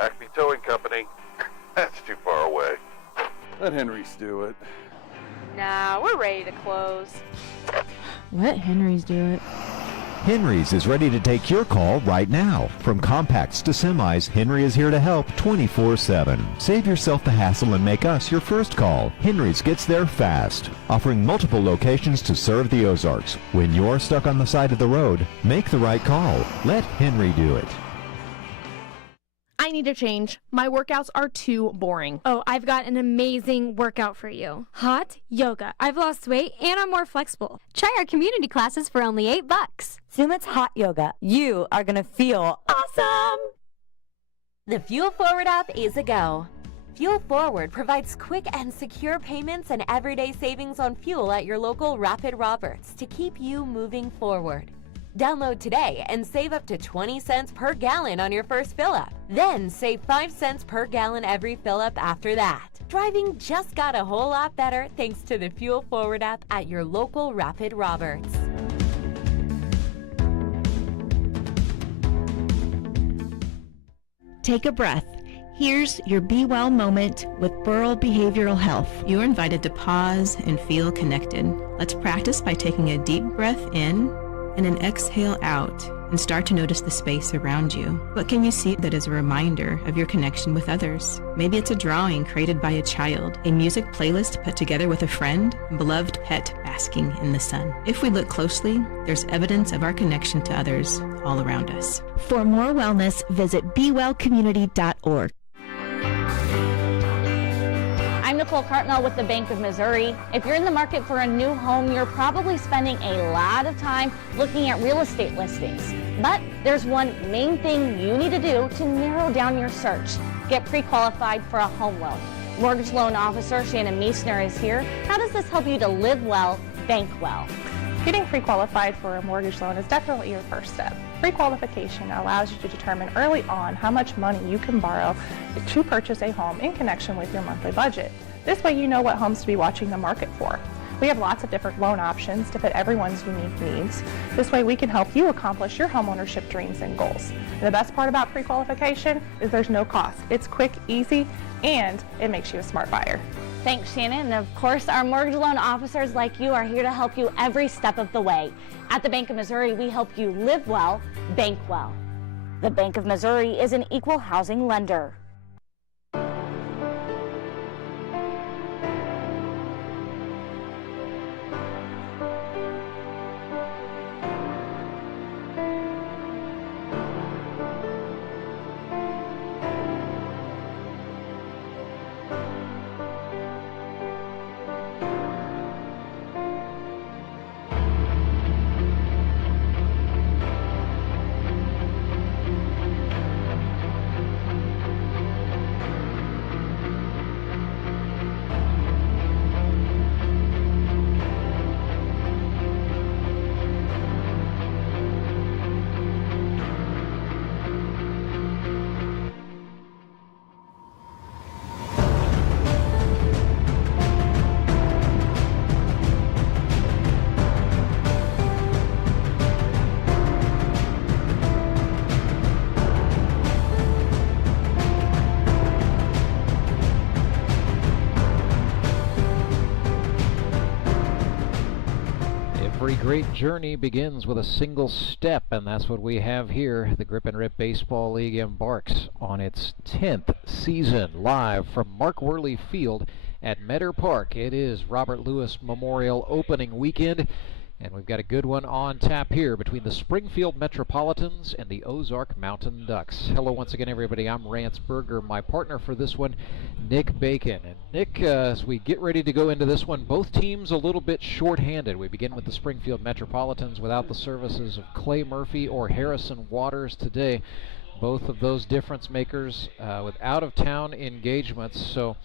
Acme Towing Company. That's too far away. Let Henry's do it. Nah, we're ready to close. Let Henry's do it. Henry's is ready to take your call right now. From compacts to semis, Henry is here to help 24/7. Save yourself the hassle and make us your first call. Henry's gets there fast, offering multiple locations to serve the Ozarks. When you're stuck on the side of the road, make the right call. Let Henry do it. I need a change. My workouts are too boring. Oh, I've got an amazing workout for you. Hot yoga. I've lost weight and I'm more flexible. Try our community classes for only $8. Sumit's Hot Yoga. You are going to feel awesome. The Fuel Forward app is a go. Fuel Forward provides quick and secure payments and everyday savings on fuel at your local Rapid Roberts to keep you moving forward. Download today and save up to 20 cents per gallon on your first fill-up. Then save 5 cents per gallon every fill-up after that. Driving just got a whole lot better thanks to the Fuel Forward app at your local Rapid Roberts. Take a breath. Here's your Be Well moment with Burl Behavioral Health. You're invited to pause and feel connected. Let's practice by taking a deep breath in and an exhale out, and start to notice the space around you. What can you see that is a reminder of your connection with others? Maybe it's a drawing created by a child, a music playlist put together with a friend, a beloved pet basking in the sun. If we look closely, there's evidence of our connection to others all around us. For more wellness, visit BeWellCommunity.org. I'm Nicole Cartmel with the Bank of Missouri. If you're in the market for a new home, you're probably spending a lot of time looking at real estate listings. But there's one main thing you need to do to narrow down your search. Get pre-qualified for a home loan. Mortgage loan officer Shannon Meissner is here. How does this help you to live well, bank well? Getting pre-qualified for a mortgage loan is definitely your first step. Pre-qualification allows you to determine early on how much money you can borrow to purchase a home in connection with your monthly budget. This way you know what homes to be watching the market for. We have lots of different loan options to fit everyone's unique needs. This way we can help you accomplish your homeownership dreams and goals. And the best part about pre-qualification is there's no cost. It's quick, easy, and it makes you a smart buyer. Thanks, Shannon. And of course, our mortgage loan officers like you are here to help you every step of the way. At the Bank of Missouri, we help you live well, bank well. The Bank of Missouri is an equal housing lender. Every great journey begins with a single step, and that's what we have here. The Grip and Rip Baseball League embarks on its 10th season, live from Mark Worley Field at Metter Park. It is Robert Lewis Memorial opening weekend, and we've got a good one on tap here between the Springfield Metropolitans and the Ozark Mountain Ducks. Hello once again, everybody. I'm Rance Berger. My partner for this one, Nick Bacon. And Nick, as we get ready to go into this one, both teams a little bit short-handed. We begin with the Springfield Metropolitans without the services of Clay Murphy or Harrison Waters today. Both of those difference makers with out-of-town engagements. So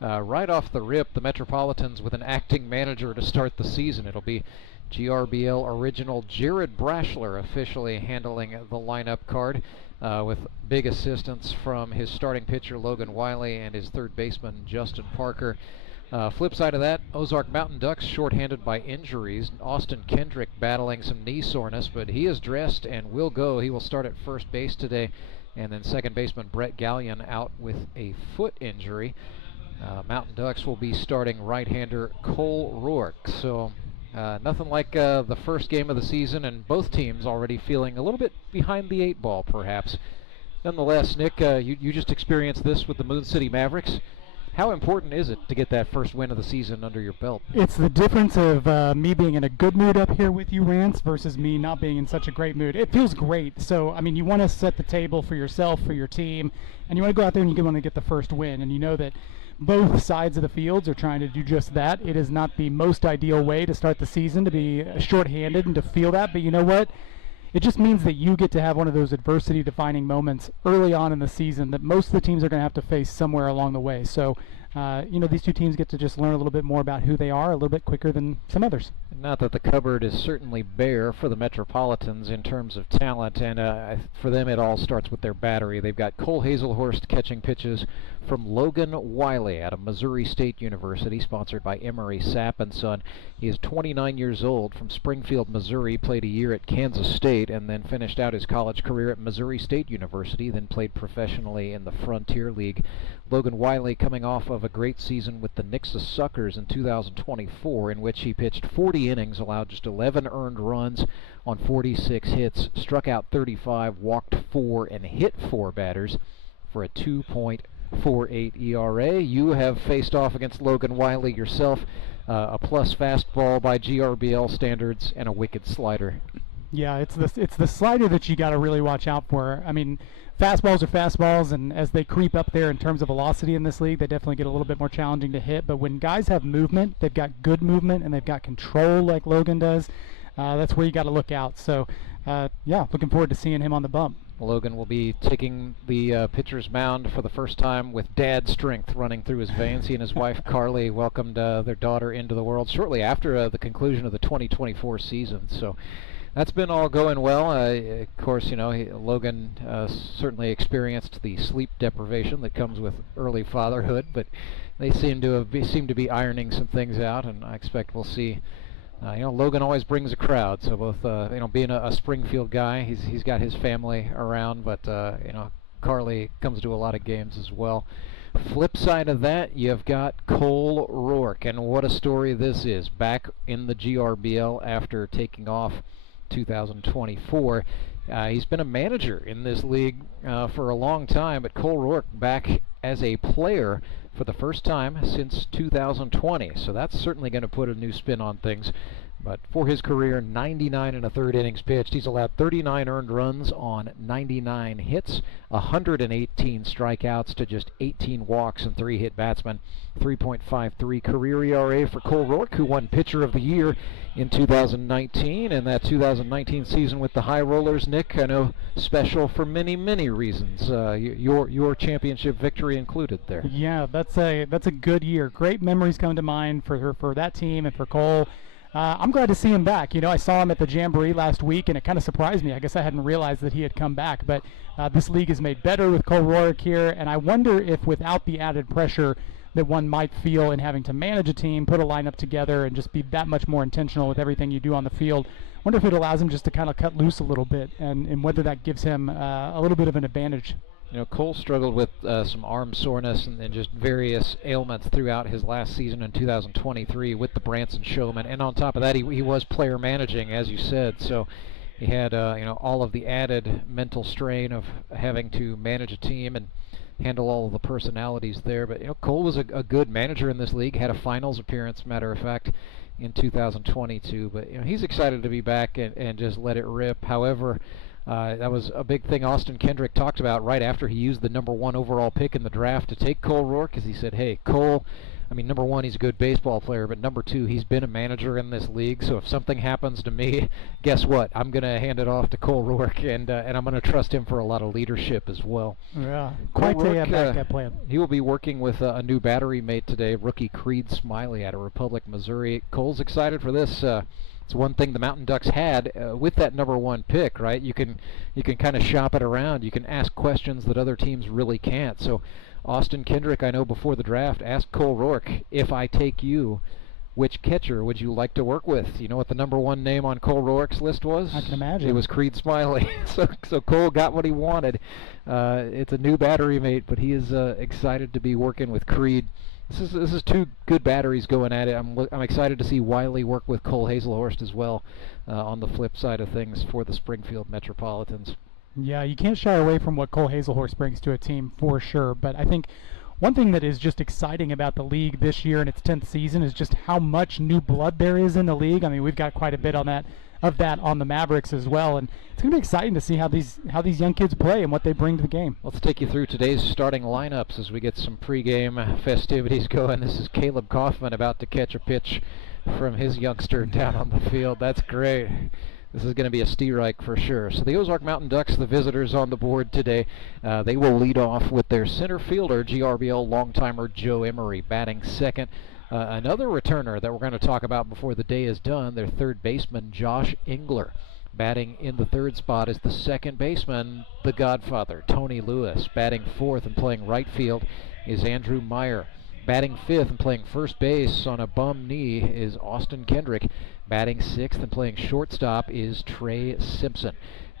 right off the rip, the Metropolitans with an acting manager to start the season. It'll be GRBL original Jared Brashler officially handling the lineup card with big assistance from his starting pitcher Logan Wiley and his third baseman Justin Parker. Flip side of that, Ozark Mountain Ducks shorthanded by injuries. Austin Kendrick battling some knee soreness, but he is dressed and will go. He will start at first base today. And then second baseman Brett Gallion out with a foot injury. Mountain Ducks will be starting right-hander Cole Roark. So nothing like the first game of the season, and both teams already feeling a little bit behind the 8 ball, perhaps. Nonetheless, Nick, you just experienced this with the Moon City Mavericks. How important is it to get that first win of the season under your belt? It's the difference of me being in a good mood up here with you, Rance, versus me not being in such a great mood. It feels great. So, I mean, you want to set the table for yourself, for your team, and you want to go out there and you want to get the first win. And you know that both sides of the fields are trying to do just that. It is not the most ideal way to start the season, to be shorthanded and to feel that. But you know what? It just means that you get to have one of those adversity-defining moments early on in the season that most of the teams are going to have to face somewhere along the way. So, you know, these two teams get to just learn a little bit more about who they are a little bit quicker than some others. Not that the cupboard is certainly bare for the Metropolitans in terms of talent, and for them it all starts with their battery. They've got Cole Hazelhurst catching pitches from Logan Wiley out of Missouri State University, sponsored by Emory Sapp & Son. He is 29 years old, from Springfield, Missouri, played a year at Kansas State, and then finished out his college career at Missouri State University, then played professionally in the Frontier League. Logan Wiley coming off of a great season with the Nixa Suckers in 2024, in which he pitched 40 innings, allowed just 11 earned runs on 46 hits, struck out 35, walked 4, and hit 4 batters for a 2.48 ERA. You have faced off against Logan Wiley yourself, a plus fastball by GRBL standards and a wicked slider. Yeah, it's the slider that you got to really watch out for. I mean, fastballs are fastballs, and as they creep up there in terms of velocity in this league, they definitely get a little bit more challenging to hit. But when guys have movement, they've got good movement, and they've got control like Logan does, that's where you got to look out. So, yeah, looking forward to seeing him on the bump. Logan will be taking the pitcher's mound for the first time with dad strength running through his veins. He and his wife Carly welcomed their daughter into the world shortly after the conclusion of the 2024 season. So that's been all going well. Of course, you know, Logan certainly experienced the sleep deprivation that comes with early fatherhood, but they seem to be ironing some things out, and I expect we'll see. You know, Logan always brings a crowd, so both, you know, being a Springfield guy, he's got his family around, but, you know, Carly comes to a lot of games as well. Flip side of that, you've got Cole Roark, and what a story this is. Back in the GRBL after taking off 2024. He's been a manager in this league for a long time, but Cole Roark back as a player for the first time since 2020, so that's certainly going to put a new spin on things. But for his career, 99 1/3 innings pitched. He's allowed 39 earned runs on 99 hits, 118 strikeouts to just 18 walks and 3 hit batsmen. 3.53 career ERA for Cole Roark, who won Pitcher of the Year in 2019, and that 2019 season with the High Rollers, Nick, I know special for many, many reasons. Your championship victory included there. Yeah, that's a good year. Great memories come to mind for that team and for Cole. I'm glad to see him back. You know, I saw him at the Jamboree last week, and it kind of surprised me. I guess I hadn't realized that he had come back. But this league is made better with Cole Roark here, and I wonder if without the added pressure that one might feel in having to manage a team, put a lineup together, and just be that much more intentional with everything you do on the field, I wonder if it allows him just to kind of cut loose a little bit, and whether that gives him a little bit of an advantage. You know, Cole struggled with some arm soreness and just various ailments throughout his last season in 2023 with the Branson Showmen, and on top of that, he was player managing, as you said, so he had you know, all of the added mental strain of having to manage a team and handle all of the personalities there. But you know, Cole was a good manager in this league, had a finals appearance, matter of fact, in 2022. But you know, he's excited to be back and just let it rip. However, that was a big thing Austin Kendrick talked about right after he used the #1 overall pick in the draft to take Cole Roark, because he said, hey, Cole, I mean, #1, he's a good baseball player, but #2, he's been a manager in this league, so if something happens to me, guess what? I'm going to hand it off to Cole Roark, and I'm going to trust him for a lot of leadership as well. Yeah, quite a backup plan. He will be working with a new battery mate today, rookie Creed Smiley out of Republic, Missouri. Cole's excited for this. It's one thing the Mountain Ducks had with that #1 pick, right? You can kind of shop it around. You can ask questions that other teams really can't. So Austin Kendrick, I know before the draft, asked Cole Roark, if I take you, which catcher would you like to work with? You know what the #1 name on Cole Roark's list was? I can imagine. It was Creed Smiley. so Cole got what he wanted. It's a new battery mate, but he is excited to be working with Creed. This is two good batteries going at it. I'm excited to see Wiley work with Cole Hazelhorst as well on the flip side of things for the Springfield Metropolitans. Yeah, you can't shy away from what Cole Hazelhorst brings to a team for sure, but I think one thing that is just exciting about the league this year in its 10th season is just how much new blood there is in the league. I mean, we've got quite a bit on that on the Mavericks as well, and it's going to be exciting to see how these young kids play and what they bring to the game. Let's take you through today's starting lineups as we get some pregame festivities going. This is Caleb Kaufman about to catch a pitch from his youngster down on the field. That's great. This is going to be a Steerike for sure. So the Ozark Mountain Ducks, the visitors on the board today. They will lead off with their center fielder, GRBL long-timer Joe Emery, batting second. Another returner that we're going to talk about before the day is done, their third baseman, Josh Engler. Batting in the third spot is the second baseman, the Godfather, Tony Lewis. Batting fourth and playing right field is Andrew Meyer. Batting fifth and playing first base on a bum knee is Austin Kendrick. Batting sixth and playing shortstop is Trey Simpson.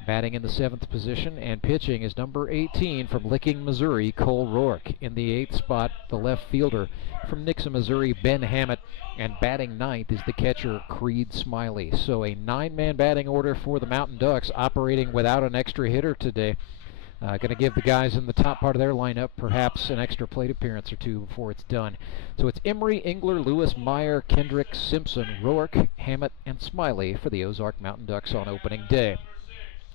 Batting in the seventh position and pitching is number 18 from Licking, Missouri, Cole Roark. In the eighth spot, the left fielder from Nixa, Missouri, Ben Hammett. And batting ninth is the catcher, Creed Smiley. So a 9-man batting order for the Mountain Ducks, operating without an extra hitter today. Going to give the guys in the top part of their lineup perhaps an extra plate appearance or two before it's done. So it's Emery, Engler, Lewis, Meyer, Kendrick, Simpson, Roark, Hammett, and Smiley for the Ozark Mountain Ducks on opening day.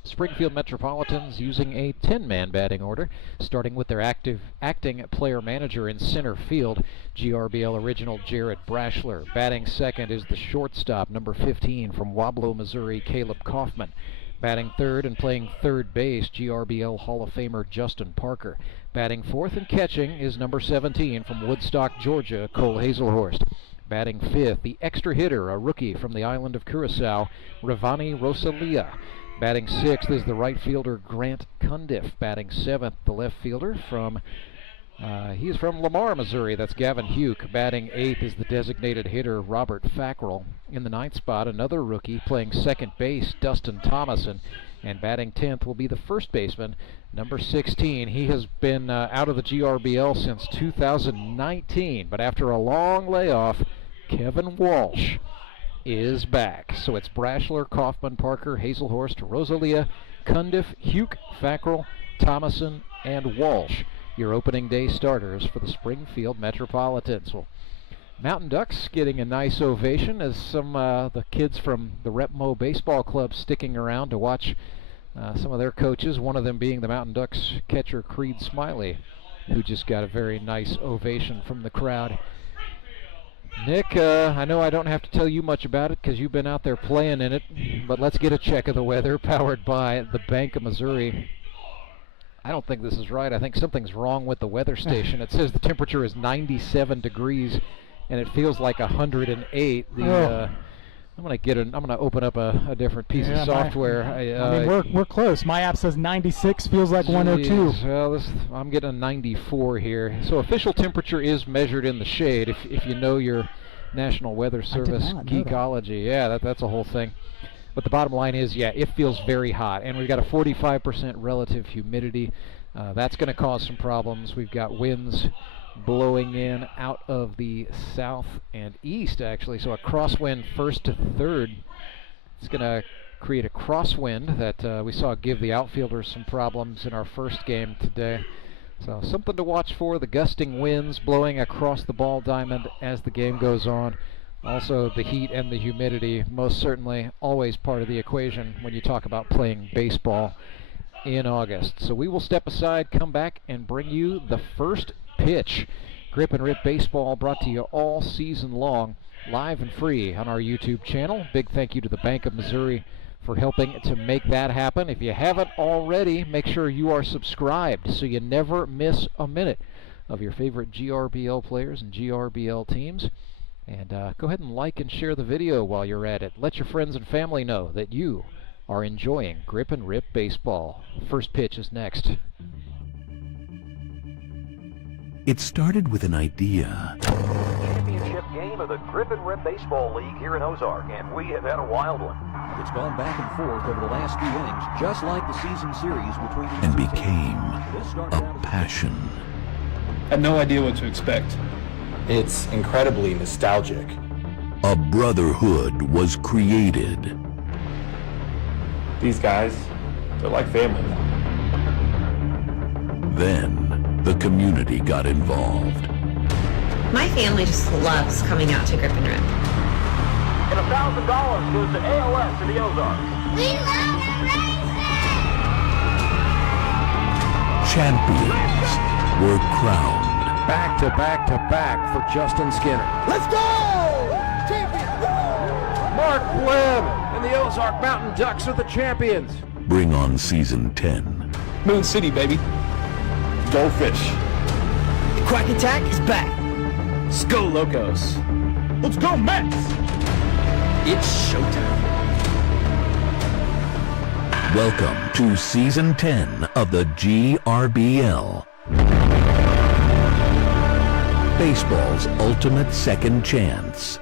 Springfield Metropolitans using a 10-man batting order, starting with their acting player manager in center field, GRBL original Jared Brashler. Batting second is the shortstop, number 15 from Wablo, Missouri, Caleb Kaufman. Batting third and playing third base, GRBL Hall of Famer Justin Parker. Batting fourth and catching is number 17 from Woodstock, Georgia, Cole Hazelhorst. Batting fifth, the extra hitter, a rookie from the island of Curacao, Ravani Rosalia. Batting sixth is the right fielder, Grant Cundiff. Batting seventh, the left fielder from he's from Lamar, Missouri. That's Gavin Huke. Batting eighth is the designated hitter, Robert Fackrell. In the ninth spot, another rookie playing second base, Dustin Thomason. And batting 10th will be the first baseman, number 16. He has been out of the GRBL since 2019, but after a long layoff, Kevin Walsh is back. So it's Brashler, Kaufman, Parker, Hazelhorst, Rosalia, Cundiff, Huke, Fackrell, Thomason, and Walsh, your opening day starters for the Springfield Metropolitans. Well, Mountain Ducks getting a nice ovation as some the kids from the Repmo Baseball Club sticking around to watch some of their coaches, one of them being the Mountain Ducks catcher Creed Smiley, who just got a very nice ovation from the crowd. Nick, I know I don't have to tell you much about it because you've been out there playing in it, but let's get a check of the weather powered by the Bank of Missouri. I don't think this is right. I think something's wrong with the weather station. It says the temperature is 97 degrees and it feels like 108. I'm gonna open up a different piece of software. I mean, we're close. My app says 96, feels like 102. Well, I'm getting a 94 here. So official temperature is measured in the shade. If you know your National Weather Service geekology, yeah, that's a whole thing. But the bottom line is, yeah, it feels very hot, and we've got a 45% relative humidity. That's going to cause some problems. We've got winds blowing in out of the south and east, actually. So a crosswind first to third. It's going to create a crosswind that we saw give the outfielders some problems in our first game today. So something to watch for, the gusting winds blowing across the ball diamond as the game goes on. Also the heat and the humidity, most certainly always part of the equation when you talk about playing baseball in August. So we will step aside, come back, and bring you the first pitch. Grip and Rip Baseball brought to you all season long, live and free on our YouTube channel. Big thank you to the Bank of Missouri for helping to make that happen. If you haven't already, make sure you are subscribed so you never miss a minute of your favorite GRBL players and GRBL teams. And go ahead and like and share the video while you're at it. Let your friends and family know that you are enjoying Grip and Rip Baseball. First pitch is next. It started with an idea. Championship game of the Grip and Rip Baseball League here in Ozark, and we have had a wild one. It's gone back and forth over the last few innings, just like the season series between these and two became teams. a passion. Had no idea what to expect. It's incredibly nostalgic. A brotherhood was created. These guys, they're like family. Then the community got involved. My family just loves coming out to Grip and Rip. And $1,000 goes to ALS in the Ozarks. We love racing! Champions were crowned. Back to back to back for Justin Skinner. Let's go! Champions! Mark Webb and the Ozark Mountain Ducks are the champions. Bring on season 10. Moon City, baby. Goldfish. Quack Attack is back. Let's go, Locos. Let's go, Mets! It's showtime. Welcome to season 10 of the GRBL. Baseball's ultimate second chance.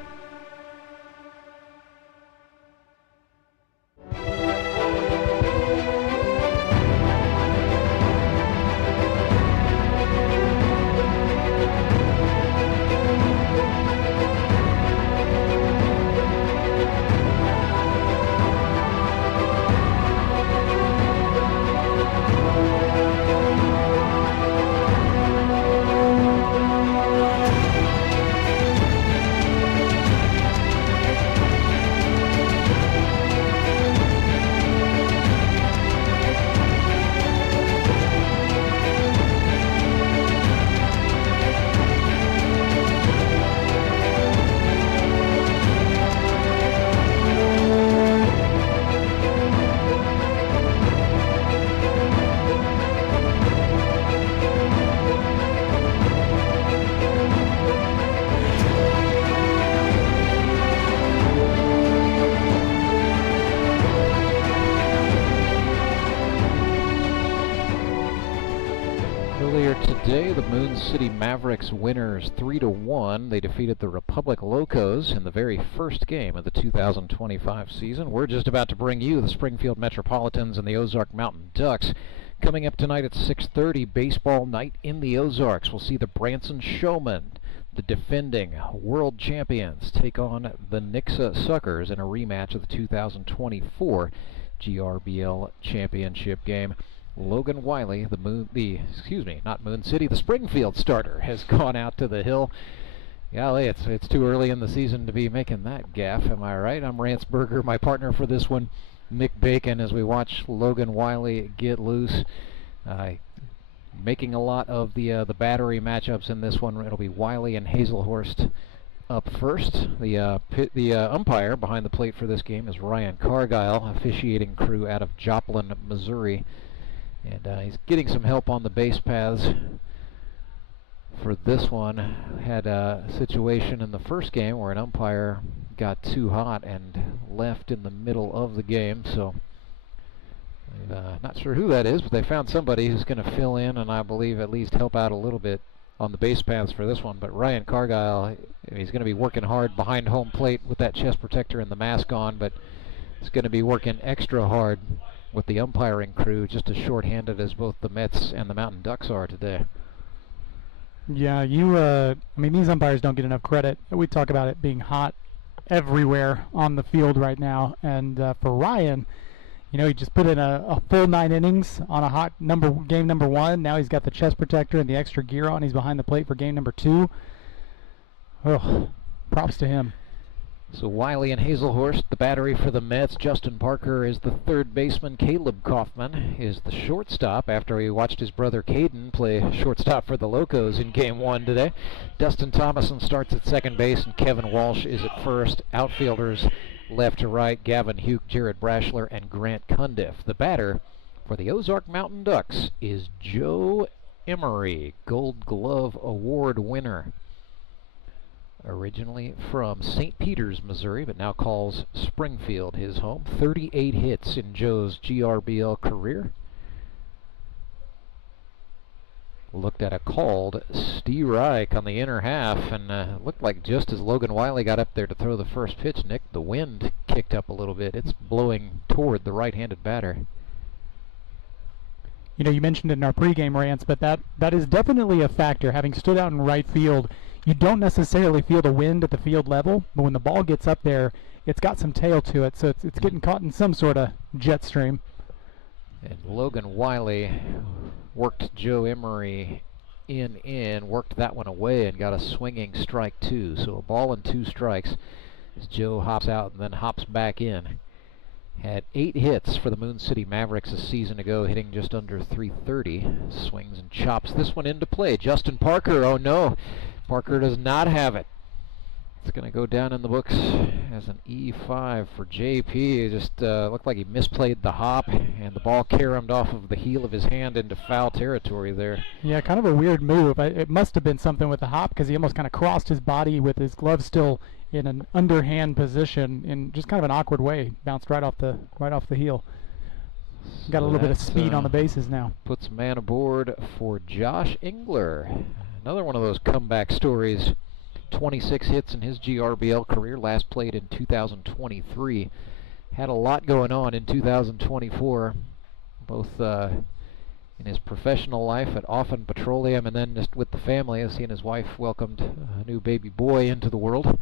Today, the Moon City Mavericks winners 3-1. They defeated the Republic Locos in the very first game of the 2025 season. We're just about to bring you the Springfield Metropolitans and the Ozark Mountain Ducks. Coming up tonight at 6:30, baseball night in the Ozarks. We'll see the Branson Showmen, the defending world champions, take on the Nixa Suckers in a rematch of the 2024 GRBL championship game. Logan Wiley, the Springfield starter, has gone out to the hill. Golly, it's too early in the season to be making that gaffe, am I right? I'm Rance Berger, my partner for this one, Nick Bacon, as we watch Logan Wiley get loose. Making a lot of the battery matchups in this one. It'll be Wiley and Hazelhurst up first. The umpire behind the plate for this game is Ryan Cargile, officiating crew out of Joplin, Missouri. And he's getting some help on the base paths for this one. Had a situation in the first game where an umpire got too hot and left in the middle of the game, so not sure who that is, but they found somebody who's going to fill in and I believe at least help out a little bit on the base paths for this one. But Ryan Cargile, he's going to be working hard behind home plate with that chest protector and the mask on, but he's going to be working extra hard with the umpiring crew, just as short-handed as both the Mets and the Mountain Ducks are today. Yeah, I mean, these umpires don't get enough credit. We talk about it being hot everywhere on the field right now, and for Ryan, you know, he just put in a full 9 innings on a hot game number 1. Now he's got the chest protector and the extra gear on. He's behind the plate for game number 2. Oh, props to him. So Wiley and Hazelhurst, the battery for the Mets. Justin Parker is the third baseman. Caleb Kaufman is the shortstop after he watched his brother Caden play shortstop for the Locos in Game 1 today. Dustin Thomason starts at second base, and Kevin Walsh is at first. Outfielders left to right, Gavin Huke, Jared Brashler, and Grant Cundiff. The batter for the Ozark Mountain Ducks is Joe Emery, Gold Glove Award winner. Originally from St. Peters, Missouri, but now calls Springfield his home. 38 hits in Joe's GRBL career. Looked at a called strike on the inner half, and looked like just as Logan Wiley got up there to throw the first pitch, Nick, the wind kicked up a little bit. It's blowing toward the right-handed batter. You know, you mentioned it in our pregame rants, but that is definitely a factor. Having stood out in right field, you don't necessarily feel the wind at the field level, but when the ball gets up there, it's got some tail to it, so it's getting caught in some sort of jet stream. And Logan Wiley worked Joe Emery worked that one away and got a swinging strike 2. So a ball and 2 strikes as Joe hops out and then hops back in. Had 8 hits for the Moon City Mavericks a season ago, hitting just under .330. Swings and chops this one into play. Justin Parker, oh no, Parker does not have it. It's going to go down in the books as an E5 for JP. It just looked like he misplayed the hop, and the ball caromed off of the heel of his hand into foul territory there. Yeah, kind of a weird move. It must have been something with the hop, because he almost kind of crossed his body with his glove still in an underhand position in just kind of an awkward way. Bounced right off the heel. So got a little bit of speed on the bases now. Puts a man aboard for Josh Engler. Another one of those comeback stories. 26 hits in his GRBL career, last played in 2023. Had a lot going on in 2024, both in his professional life at Offen Petroleum and then just with the family, as he and his wife welcomed a new baby boy into the world.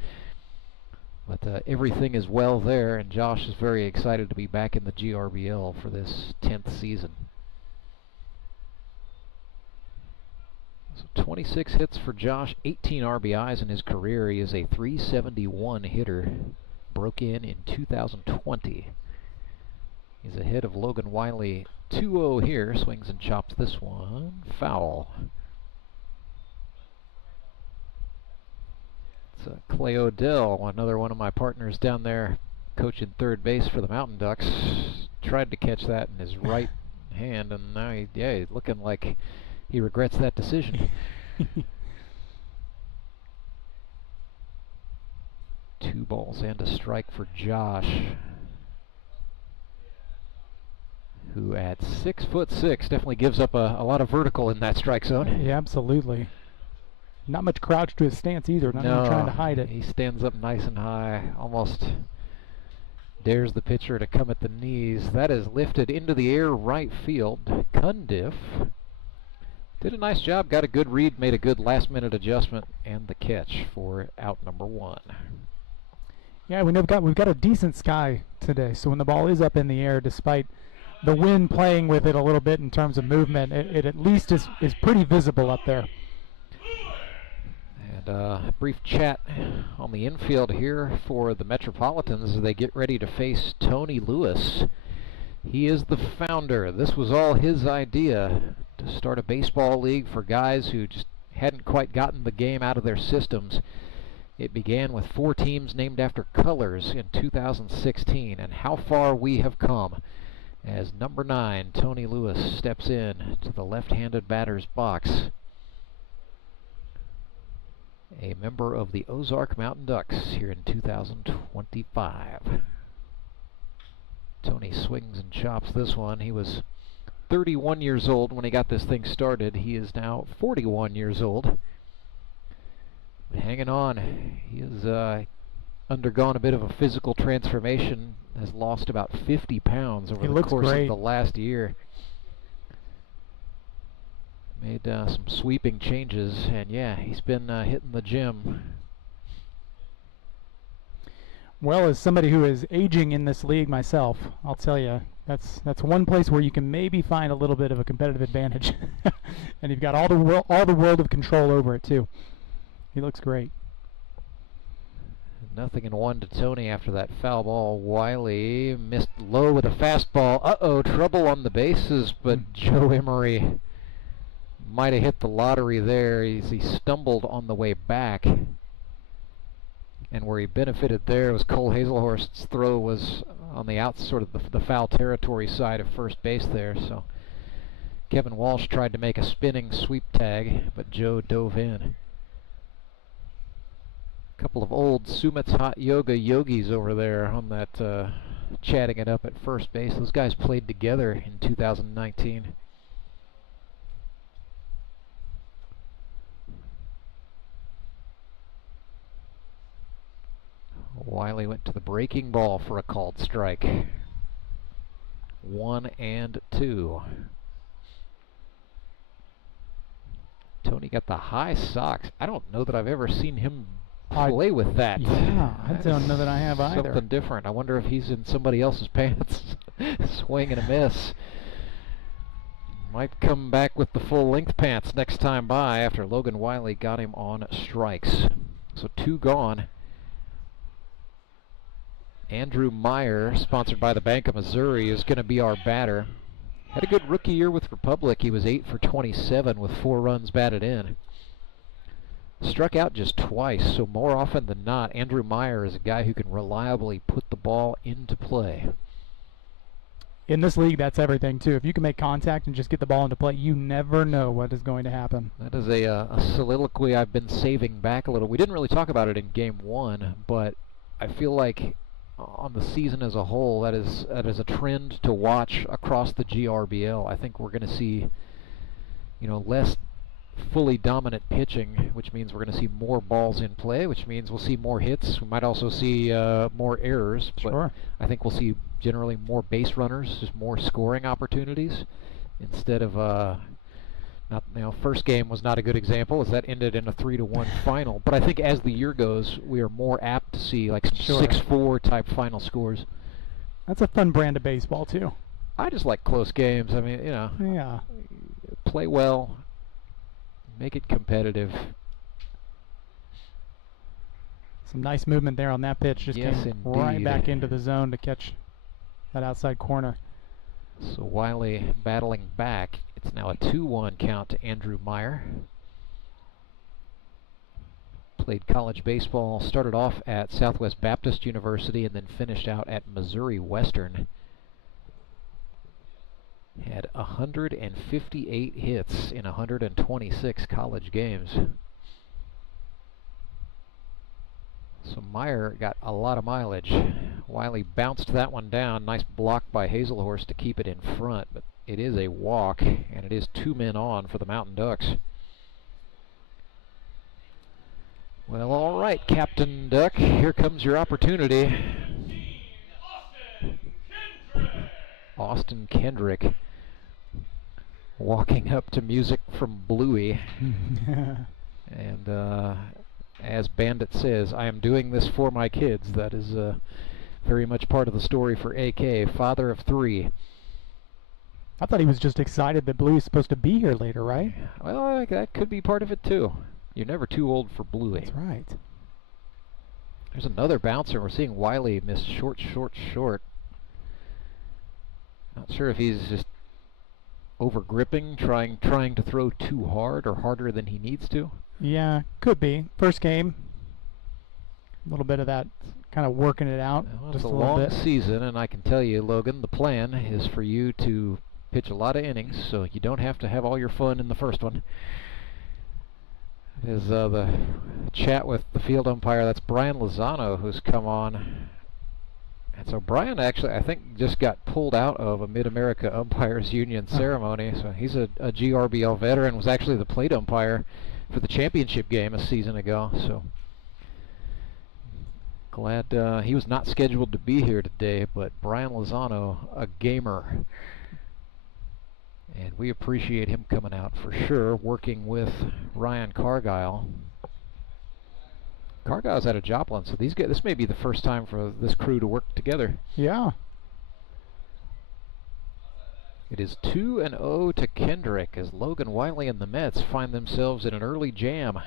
But everything is well there, and Josh is very excited to be back in the GRBL for this 10th season. 26 hits for Josh, 18 RBIs in his career. He is a .371 hitter. Broke in 2020. He's ahead of Logan Wiley 2-0 here. Swings and chops this one. Foul. It's Clay Odell, another one of my partners down there coaching third base for the Mountain Ducks. Tried to catch that in his right hand, and now he's looking like he regrets that decision. 2 balls and a strike for Josh, who at 6'6" definitely gives up a lot of vertical in that strike zone. Yeah, absolutely. Not much crouch to his stance either, not even trying to hide it. He stands up nice and high, almost dares the pitcher to come at the knees. That is lifted into the air right field. Cundiff did a nice job, got a good read, made a good last-minute adjustment, and the catch for out number 1. Yeah, we've got a decent sky today, so when the ball is up in the air, despite the wind playing with it a little bit in terms of movement, it at least is pretty visible up there. And a brief chat on the infield here for the Metropolitans as they get ready to face Tony Lewis. He is the founder. This was all his idea, to start a baseball league for guys who just hadn't quite gotten the game out of their systems. It began with 4 teams named after colors in 2016, and how far we have come as number 9, Tony Lewis, steps in to the left-handed batter's box. A member of the Ozark Mountain Ducks here in 2025. Tony swings and chops this one. He was 31 years old when he got this thing started. He is now 41 years old. Hanging on. He has undergone a bit of a physical transformation, has lost about 50 pounds over the course of the last year. Made some sweeping changes, and yeah, he's been hitting the gym. Well, as somebody who is aging in this league myself, I'll tell you, that's one place where you can maybe find a little bit of a competitive advantage. And you've got all the world of control over it too. He looks great. 0-1 to Tony after that foul ball. Wiley missed low with a fastball. Uh-oh, trouble on the bases, but Joe Emery might have hit the lottery there. He stumbled on the way back. And where he benefited there was Cole Hazelhorst's throw was on the out, sort of the foul territory side of first base there. So Kevin Walsh tried to make a spinning sweep tag, but Joe dove in. A couple of old Sumit's Hot Yoga yogis over there on that, chatting it up at first base. Those guys played together in 2019. Wiley went to the breaking ball for a called strike. 1-2. Tony got the high socks. I don't know that I've ever seen him play with that. Yeah, I don't know that I have either. Something different. I wonder if he's in somebody else's pants. Swing and a miss. Might come back with the full length pants next time by after Logan Wiley got him on strikes. So 2 gone. Andrew Meyer, sponsored by the Bank of Missouri, is going to be our batter. Had a good rookie year with Republic. He was 8 for 27 with 4 runs batted in. Struck out just twice, so more often than not, Andrew Meyer is a guy who can reliably put the ball into play. In this league, that's everything, too. If you can make contact and just get the ball into play, you never know what is going to happen. That is a soliloquy I've been saving back a little. We didn't really talk about it in Game 1, but I feel like on the season as a whole, that is a trend to watch across the GRBL. I think we're going to see, less fully dominant pitching, which means we're going to see more balls in play, which means we'll see more hits. We might also see more errors, but I think we'll see generally more base runners, just more scoring opportunities instead of first game was not a good example as that ended in a 3-1 final, but I think as the year goes we are more apt to see like some 6-4 type final scores. That's a fun brand of baseball too. I just like close games. I mean, yeah, play well, make it competitive. Some nice movement there on that pitch. Just came right back into the zone to catch that outside corner. So Wiley battling back. It's now a 2-1 count to Andrew Meyer. Played college baseball, started off at Southwest Baptist University and then finished out at Missouri Western. Had 158 hits in 126 college games. So Meyer got a lot of mileage. Wiley bounced that one down. Nice block by Hazelhorst to keep it in front, but it is a walk, and it is 2 men on for the Mountain Ducks. Well, all right, Captain Duck, here comes your opportunity. Austin Kendrick walking up to music from Bluey. And as Bandit says, I am doing this for my kids. That is very much part of the story for AK, father of 3. I thought he was just excited that Bluey's supposed to be here later, right? Well, that could be part of it too. You're never too old for Bluey. That's right. There's another bouncer. We're seeing Wiley miss short. Not sure if he's just over gripping, trying to throw too hard or harder than he needs to. Yeah, could be. First game. A little bit of that kind of working it out. Well, just it's a little long bit. season, and I can tell you, Logan, the plan is for you to pitch a lot of innings, so you don't have to have all your fun in the first one. It is the chat with the field umpire. That's Brian Lozano who's come on. And so Brian actually, I think, just got pulled out of a Mid-America Umpires Union ceremony. So he's a GRBL veteran, was actually the plate umpire for the championship game a season ago. So glad he was not scheduled to be here today, but Brian Lozano, a gamer. And we appreciate him coming out for sure, working with Ryan Cargile. Cargile's out of Joplin, so these guys, this may be the first time for this crew to work together. Yeah. It is 2-0 to Kendrick as Logan Wiley and the Mets find themselves in an early jam.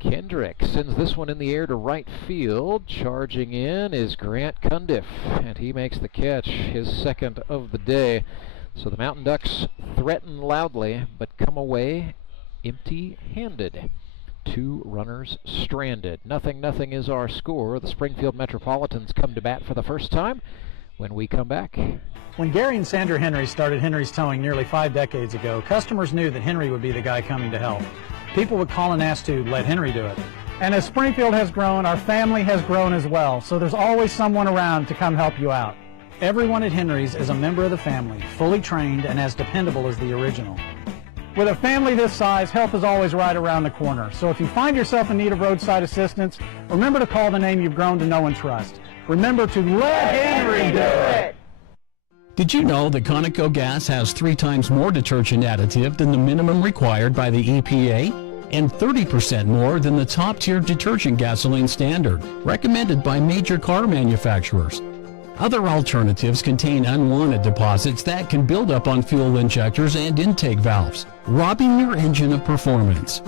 Kendrick sends this one in the air to right field. Charging in is Grant Cundiff, and he makes the catch, his second of the day. So the Mountain Ducks threaten loudly, but come away empty-handed. 2 runners stranded. 0-0 is our score. The Springfield Metropolitans come to bat for the first time when we come back. When Gary and Sandra Henry started Henry's Towing nearly 5 decades ago, customers knew that Henry would be the guy coming to help. People would call and ask to let Henry do it. And as Springfield has grown, our family has grown as well, so there's always someone around to come help you out. Everyone at Henry's is a member of the family, fully trained and as dependable as the original. With a family this size, help is always right around the corner. So if you find yourself in need of roadside assistance, remember to call the name you've grown to know and trust. Remember to let Henry do it. Did you know that Conoco gas has 3 times more detergent additive than the minimum required by the EPA? And 30% more than the top-tier detergent gasoline standard, recommended by major car manufacturers. Other alternatives contain unwanted deposits that can build up on fuel injectors and intake valves, robbing your engine of performance.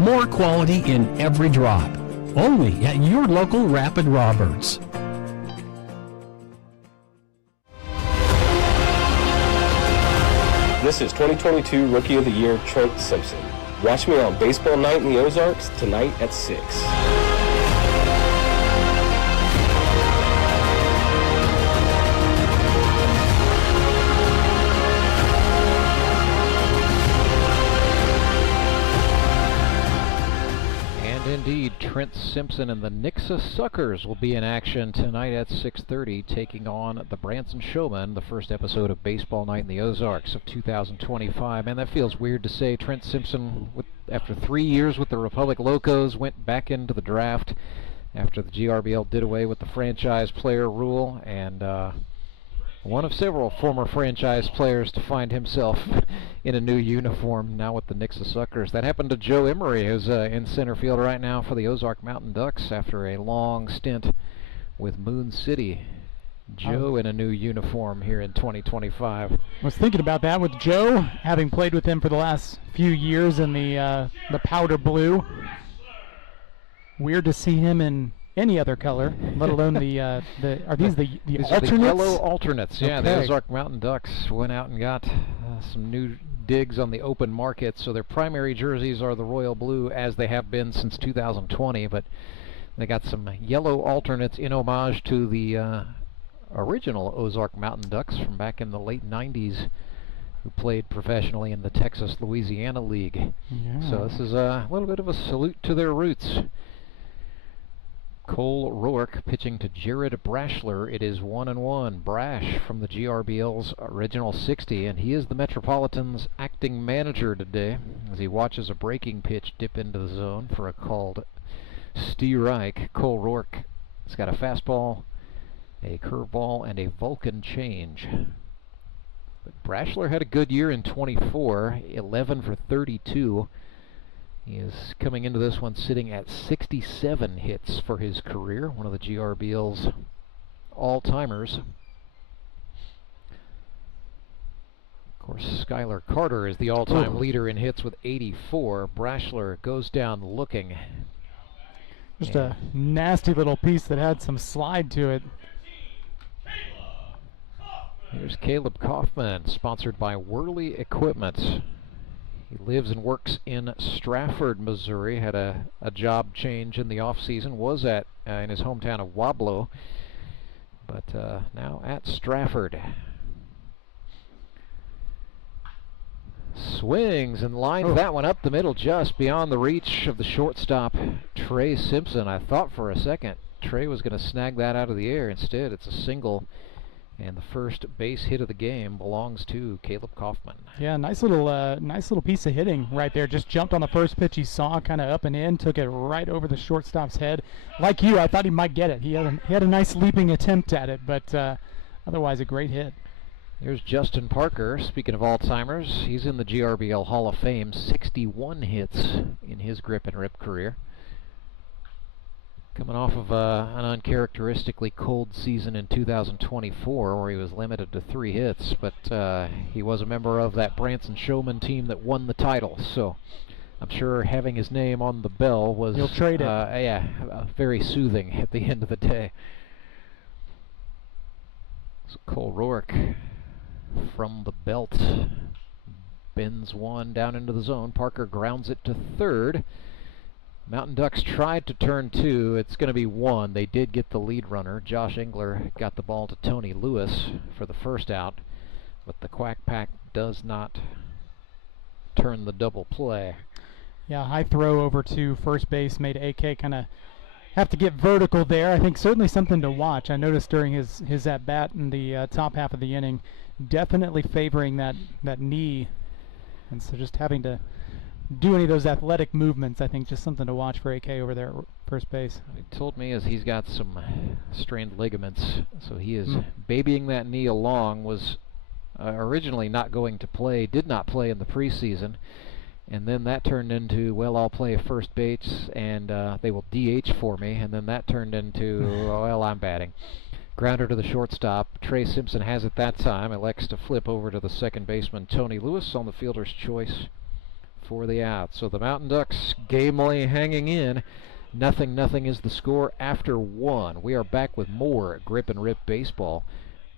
More quality in every drop. Only at your local Rapid Roberts. This is 2022 Rookie of the Year Trent Simpson. Watch me on Baseball Night in the Ozarks tonight at 6. Indeed, Trent Simpson and the Nixa Suckers will be in action tonight at 6:30, taking on the Branson Showmen, the first episode of Baseball Night in the Ozarks of 2025. Man, that feels weird to say. Trent Simpson, after 3 years with the Republic Locos, went back into the draft after the GRBL did away with the franchise player rule, and one of several former franchise players to find himself in a new uniform now with the Nixa Suckers. That happened to Joe Emery, who's in center field right now for the Ozark Mountain Ducks after a long stint with Moon City. Joe in a new uniform here in 2025. I was thinking about that with Joe, having played with him for the last few years in the powder blue. Weird to see him in any other color, let alone the are these the these alternates? Are the yellow alternates, yeah. Okay. The Ozark Mountain Ducks went out and got some new digs on the open market, so their primary jerseys are the royal blue as they have been since 2020, but they got some yellow alternates in homage to the original Ozark Mountain Ducks from back in the late 90s, who played professionally in the Texas-Louisiana League. Yeah. So this is a little bit of a salute to their roots. Cole Roark pitching to Jared Brashler. It is 1-1. Brash from the GRBL's original 60, and he is the Metropolitans' acting manager today as he watches a breaking pitch dip into the zone for a called strike. Cole Roark has got a fastball, a curveball, and a Vulcan change. But Brashler had a good year in 24, 11 for 32. He is coming into this one sitting at 67 hits for his career, one of the GRBL's all-timers. Of course, Skylar Carter is the all-time leader in hits with 84. Brashler goes down looking. Just a nasty little piece that had some slide to it. Here's Caleb Kaufman, sponsored by Worley Equipment. He lives and works in Strafford, Missouri. Had a job change in the off-season. Was at in his hometown of Wablo, but now at Strafford. Swings and lines that one up the middle, just beyond the reach of the shortstop, Trey Simpson. I thought for a second Trey was going to snag that out of the air. Instead, it's a single. And the first base hit of the game belongs to Caleb Kaufman. Yeah, nice little piece of hitting right there. Just jumped on the first pitch he saw, kind of up and in, took it right over the shortstop's head. Like you, I thought he might get it. He had a nice leaping attempt at it, but otherwise a great hit. Here's Justin Parker. Speaking of all-timers, he's in the GRBL Hall of Fame. 61 hits in his grip and rip career. Coming off of an uncharacteristically cold season in 2024 where he was limited to 3 hits, but he was a member of that Branson Showman team that won the title, so I'm sure having his name on the bell was You'll trade it. Very soothing at the end of the day. So Cole Roark from the belt bends one down into the zone. Parker grounds it to third. Mountain Ducks tried to turn 2. It's going to be 1. They did get the lead runner. Josh Engler got the ball to Tony Lewis for the first out, but the Quack Pack does not turn the double play. Yeah, high throw over to first base made AK kind of have to get vertical there. I think certainly something to watch. I noticed during his at-bat in the top half of the inning, definitely favoring that knee And so just having to do any of those athletic movements, I think just something to watch for AK over there at first base. He told me as he's got some strained ligaments, so he is babying that knee along. Was originally not going to play, did not play in the preseason, and then that turned into, well, I'll play first base and they will DH for me, and then that turned into, well, I'm batting. Grounder to the shortstop. Trey Simpson has it that time. Elects to flip over to the second baseman, Tony Lewis, on the fielder's choice for the out. So the Mountain Ducks gamely hanging in. 0-0 is the score after 1. We are back with more Grip and Rip baseball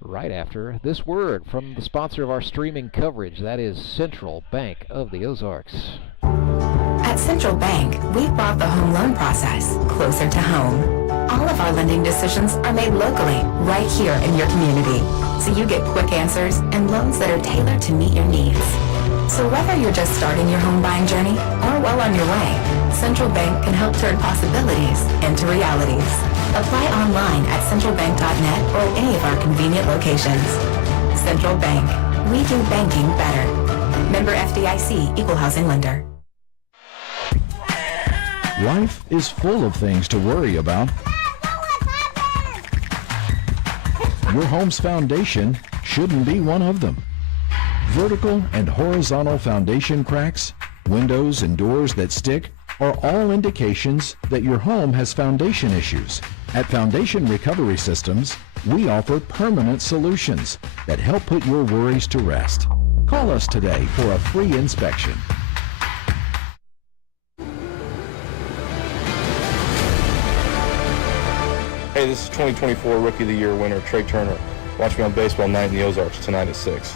right after this word from the sponsor of our streaming coverage. That is Central Bank of the Ozarks. At Central Bank, we've brought the home loan process closer to home. All of our lending decisions are made locally, right here in your community, so you get quick answers and loans that are tailored to meet your needs. So whether you're just starting your home buying journey or well on your way, Central Bank can help turn possibilities into realities. Apply online at centralbank.net or at any of our convenient locations. Central Bank. We do banking better. Member FDIC, Equal Housing Lender. Life is full of things to worry about. Your home's foundation shouldn't be one of them. Vertical and horizontal foundation cracks, windows and doors that stick are all indications that your home has foundation issues. At Foundation Recovery Systems, we offer permanent solutions that help put your worries to rest. Call us today for a free inspection. Hey, this is 2024 Rookie of the Year winner Trey Turner. Watch me on Baseball Night in the Ozarks tonight at 6.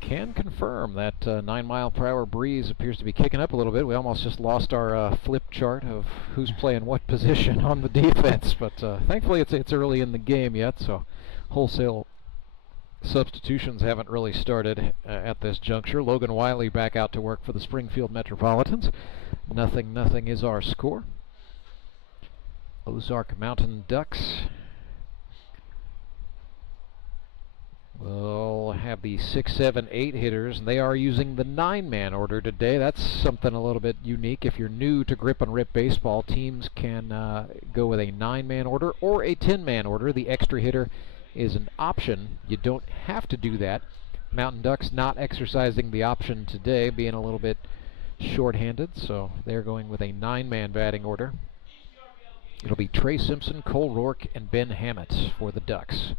Can confirm that 9-mile-per-hour breeze appears to be kicking up a little bit. We almost just lost our flip chart of who's playing what position on the defense, but thankfully it's early in the game yet, so wholesale substitutions haven't really started at this juncture. Logan Wiley back out to work for the Springfield Metropolitans. 0-0 is our score. Ozark Mountain Ducks will have the 6, 7, 8 hitters, and they are using the 9-man order today. That's something a little bit unique. If you're new to Grip and Rip baseball, teams can go with a 9-man order or a 10-man order. The extra hitter is an option. You don't have to do that. Mountain Ducks not exercising the option today, being a little bit short-handed, so they're going with a 9-man batting order. It'll be Trey Simpson, Cole Roark, and Ben Hammett for the Ducks.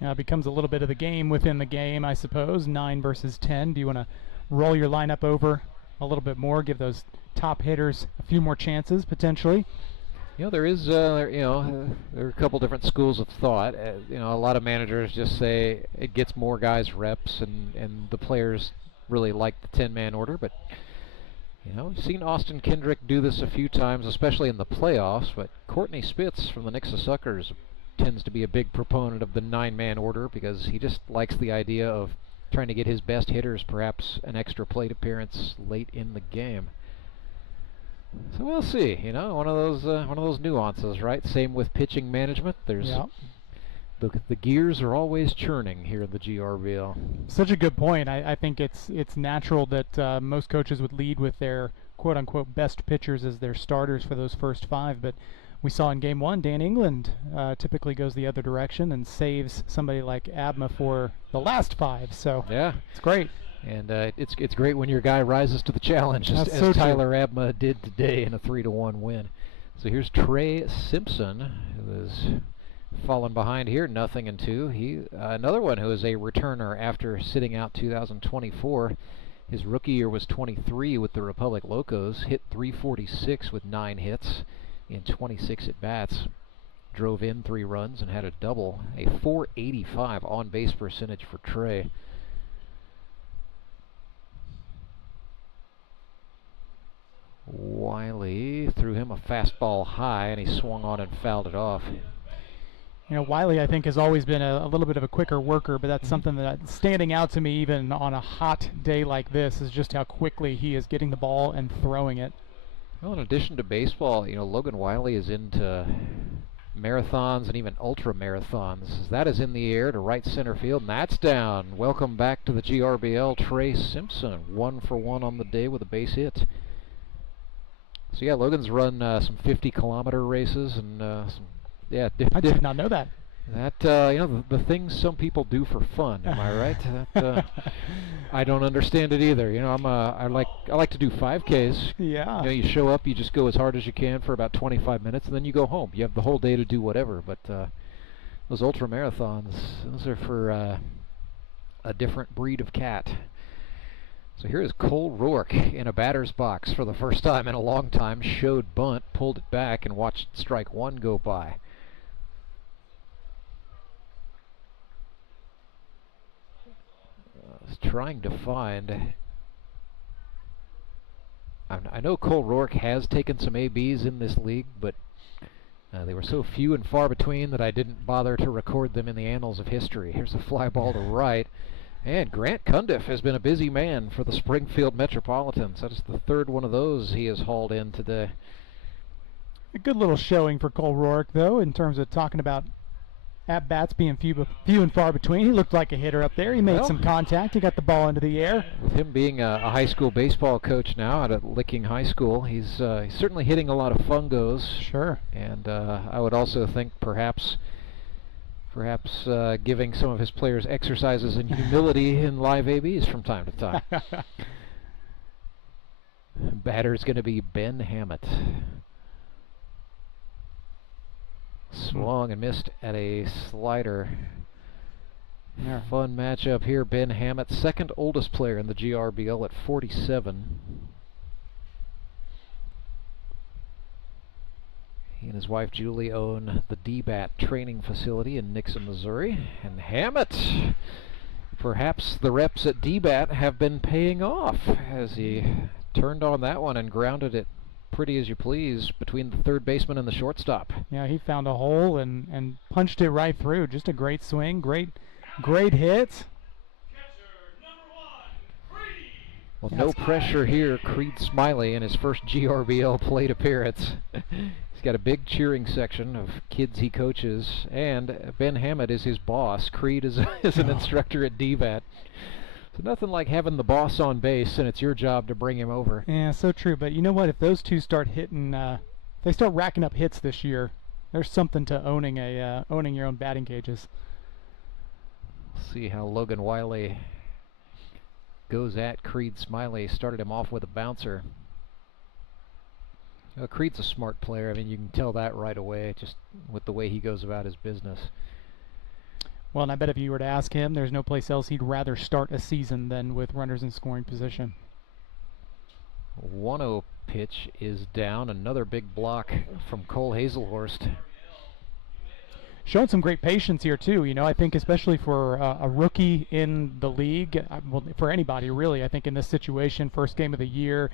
It becomes a little bit of the game within the game, I suppose. 9 versus 10. Do you want to roll your lineup over a little bit more, give those top hitters a few more chances potentially? You know, there is, there are a couple different schools of thought. A lot of managers just say it gets more guys reps, and the players really like the 10-man order. But we've seen Austin Kendrick do this a few times, especially in the playoffs. But Courtney Spitz from the Nixa Suckers tends to be a big proponent of the 9-man order because he just likes the idea of trying to get his best hitters perhaps an extra plate appearance late in the game. So we'll see. One of those nuances, right? Same with pitching management. There's the gears are always churning here in the GRBL. Such a good point. I think it's natural that most coaches would lead with their quote-unquote best pitchers as their starters for those first 5, but we saw in Game 1, Dan England typically goes the other direction and saves somebody like Abma for the last 5. So yeah, it's great. And it's great when your guy rises to the challenge, as Tyler Abma did today in a 3-1 win. So here's Trey Simpson, who is fallen behind here, 0-2. He another one who is a returner after sitting out 2024. His rookie year was 23 with the Republic Locos, hit .346 with 9 hits in 26 at-bats. Drove in 3 runs and had a double, a .485 on-base percentage for Trey. Wiley threw him a fastball high, and he swung on and fouled it off. Wiley, I think, has always been a little bit of a quicker worker, but that's something that's standing out to me even on a hot day like this, is just how quickly he is getting the ball and throwing it. Well, in addition to baseball, Logan Wiley is into marathons and even ultra marathons. That is in the air to right center field, and that's down. Welcome back to the GRBL, Trey Simpson, 1 for 1 on the day with a base hit. So yeah, Logan's run some 50-kilometer races and I did not know that. That the things some people do for fun. Am I right? That, I don't understand it either. I like to do 5Ks. Yeah. You show up, you just go as hard as you can for about 25 minutes, and then you go home. You have the whole day to do whatever. But those ultra marathons, those are for a different breed of cat. So here is Cole Roark in a batter's box for the first time in a long time. Showed bunt, pulled it back, and watched strike one go by. Trying to find. I know Cole Roark has taken some ABs in this league, but they were so few and far between that I didn't bother to record them in the annals of history. Here's a fly ball to right, and Grant Cundiff has been a busy man for the Springfield Metropolitans. That is the third one of those he has hauled in today. A good little showing for Cole Roark, though, in terms of talking about at-bats being few and far between. He looked like a hitter up there. He made some contact. He got the ball into the air. With him being a high school baseball coach now at Licking High School, he's certainly hitting a lot of fungos. Sure. And I would also think perhaps giving some of his players exercises in humility in live ABs from time to time. Batter's going to be Ben Hammett. Swung and missed at a slider. Yeah. Fun matchup here. Ben Hammett, second oldest player in the GRBL at 47. He and his wife Julie own the D-Bat training facility in Nixa, Missouri. And Hammett, perhaps the reps at D-Bat have been paying off as he turned on that one and grounded it pretty as you please between the third baseman and the shortstop. Yeah, he found a hole and punched it right through. Just a great swing, great hit. Well, no pressure here. Creed Smiley in his first GRBL plate appearance. He's got a big cheering section of kids he coaches, and Ben Hammett is his boss. Creed is an instructor at DBAT. So nothing like having the boss on base, and it's your job to bring him over. Yeah, so true. But you know what? If those two start hitting, they start racking up hits this year, there's something to owning your own batting cages. See how Logan Wiley goes at Creed Smiley. Started him off with a bouncer. Creed's a smart player. I mean, you can tell that right away just with the way he goes about his business. Well, and I bet if you were to ask him, there's no place else he'd rather start a season than with runners in scoring position. 1-0 pitch is down. Another big block from Cole Hazelhorst. Showing some great patience here, too. I think especially for a rookie in the league, well, for anybody, really, I think in this situation, first game of the year,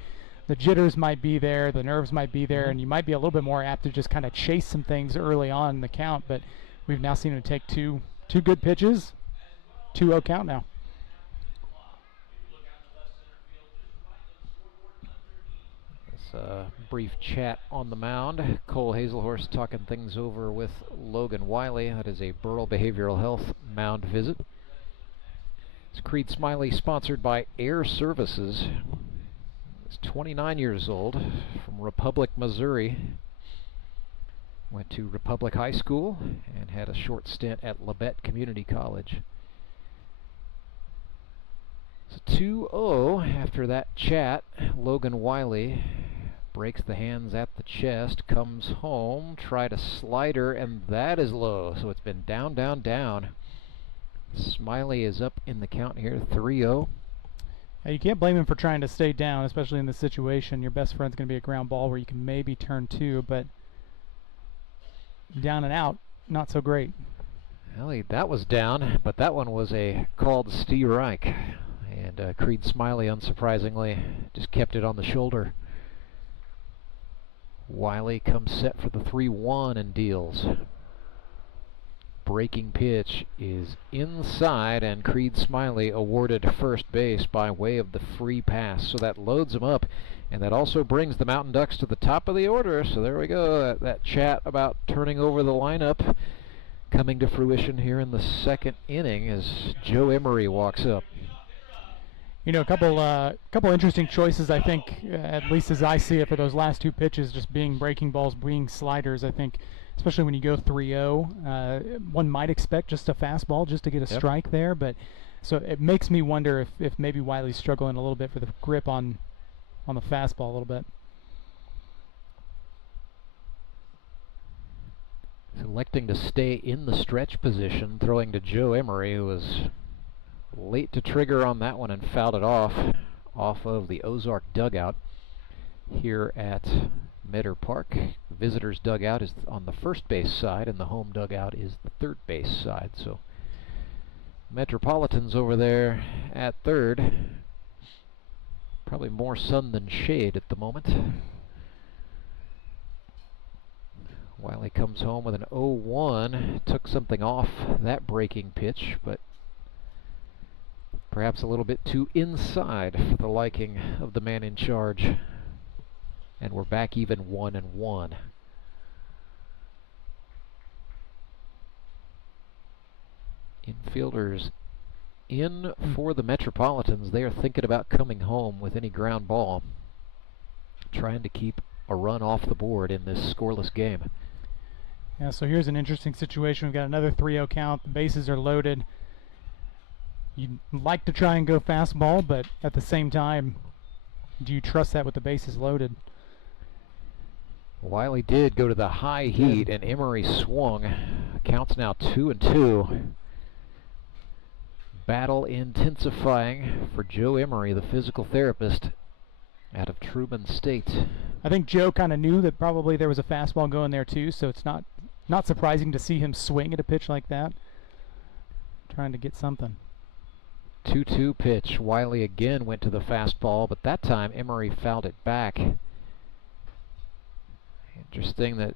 the jitters might be there, the nerves might be there, and you might be a little bit more apt to just kind of chase some things early on in the count, but we've now seen him take two good pitches, 2-0 count now. This brief chat on the mound. Cole Hazelhorst talking things over with Logan Wiley. That is a Burrell Behavioral Health mound visit. It's Creed Smiley, sponsored by Air Services. He's 29 years old, from Republic, Missouri. Went to Republic High School and had a short stint at Labette Community College. So 2-0 after that chat. Logan Wiley breaks the hands at the chest, comes home, tried a slider, and that is low. So it's been down, down, down. Smiley is up in the count here, 3-0. You can't blame him for trying to stay down, especially in this situation. Your best friend's going to be a ground ball where you can maybe turn two, but down and out, not so great. Well, that was down, but that one was a called Steve Reich. And Creed Smiley, unsurprisingly, just kept it on the shoulder. Wiley comes set for the 3-1 and deals. Breaking pitch is inside, and Creed Smiley awarded first base by way of the free pass. So that loads him up, And that also brings the Mountain Ducks to the top of the order. So there we go. That chat about turning over the lineup coming to fruition here in the second inning as Joe Emery walks up. You know, a couple interesting choices, I think, at least as I see it, for those last two pitches, just being breaking balls, being sliders. I think, especially when you go 3-0, one might expect just a fastball just to get a strike there. But so it makes me wonder if maybe Wiley's struggling a little bit for the grip on the fastball a little bit. Electing to stay in the stretch position, throwing to Joe Emery, who was late to trigger on that one and fouled it off of the Ozark dugout here at Meadow Park. The visitors' dugout is on the first base side, and the home dugout is the third base side. So Metropolitans over there at third. Probably more sun than shade at the moment. Wiley comes home with an 0-1. Took something off that breaking pitch, but perhaps a little bit too inside for the liking of the man in charge. And we're back even 1-1. Infielders in for the Metropolitans. They are thinking about coming home with any ground ball, trying to keep a run off the board in this scoreless game. Yeah, so here's an interesting situation. We've got another 3-0 count. The bases are loaded. You'd like to try and go fastball, but at the same time, do you trust that with the bases loaded? Wiley did go to the high heat, and Emery swung. Counts now 2-2. Battle intensifying for Joe Emery, the physical therapist out of Truman State. I think Joe kind of knew that probably there was a fastball going there too, so it's not surprising to see him swing at a pitch like that, trying to get something. 2-2 pitch. Wiley again went to the fastball, but that time Emery fouled it back. Interesting that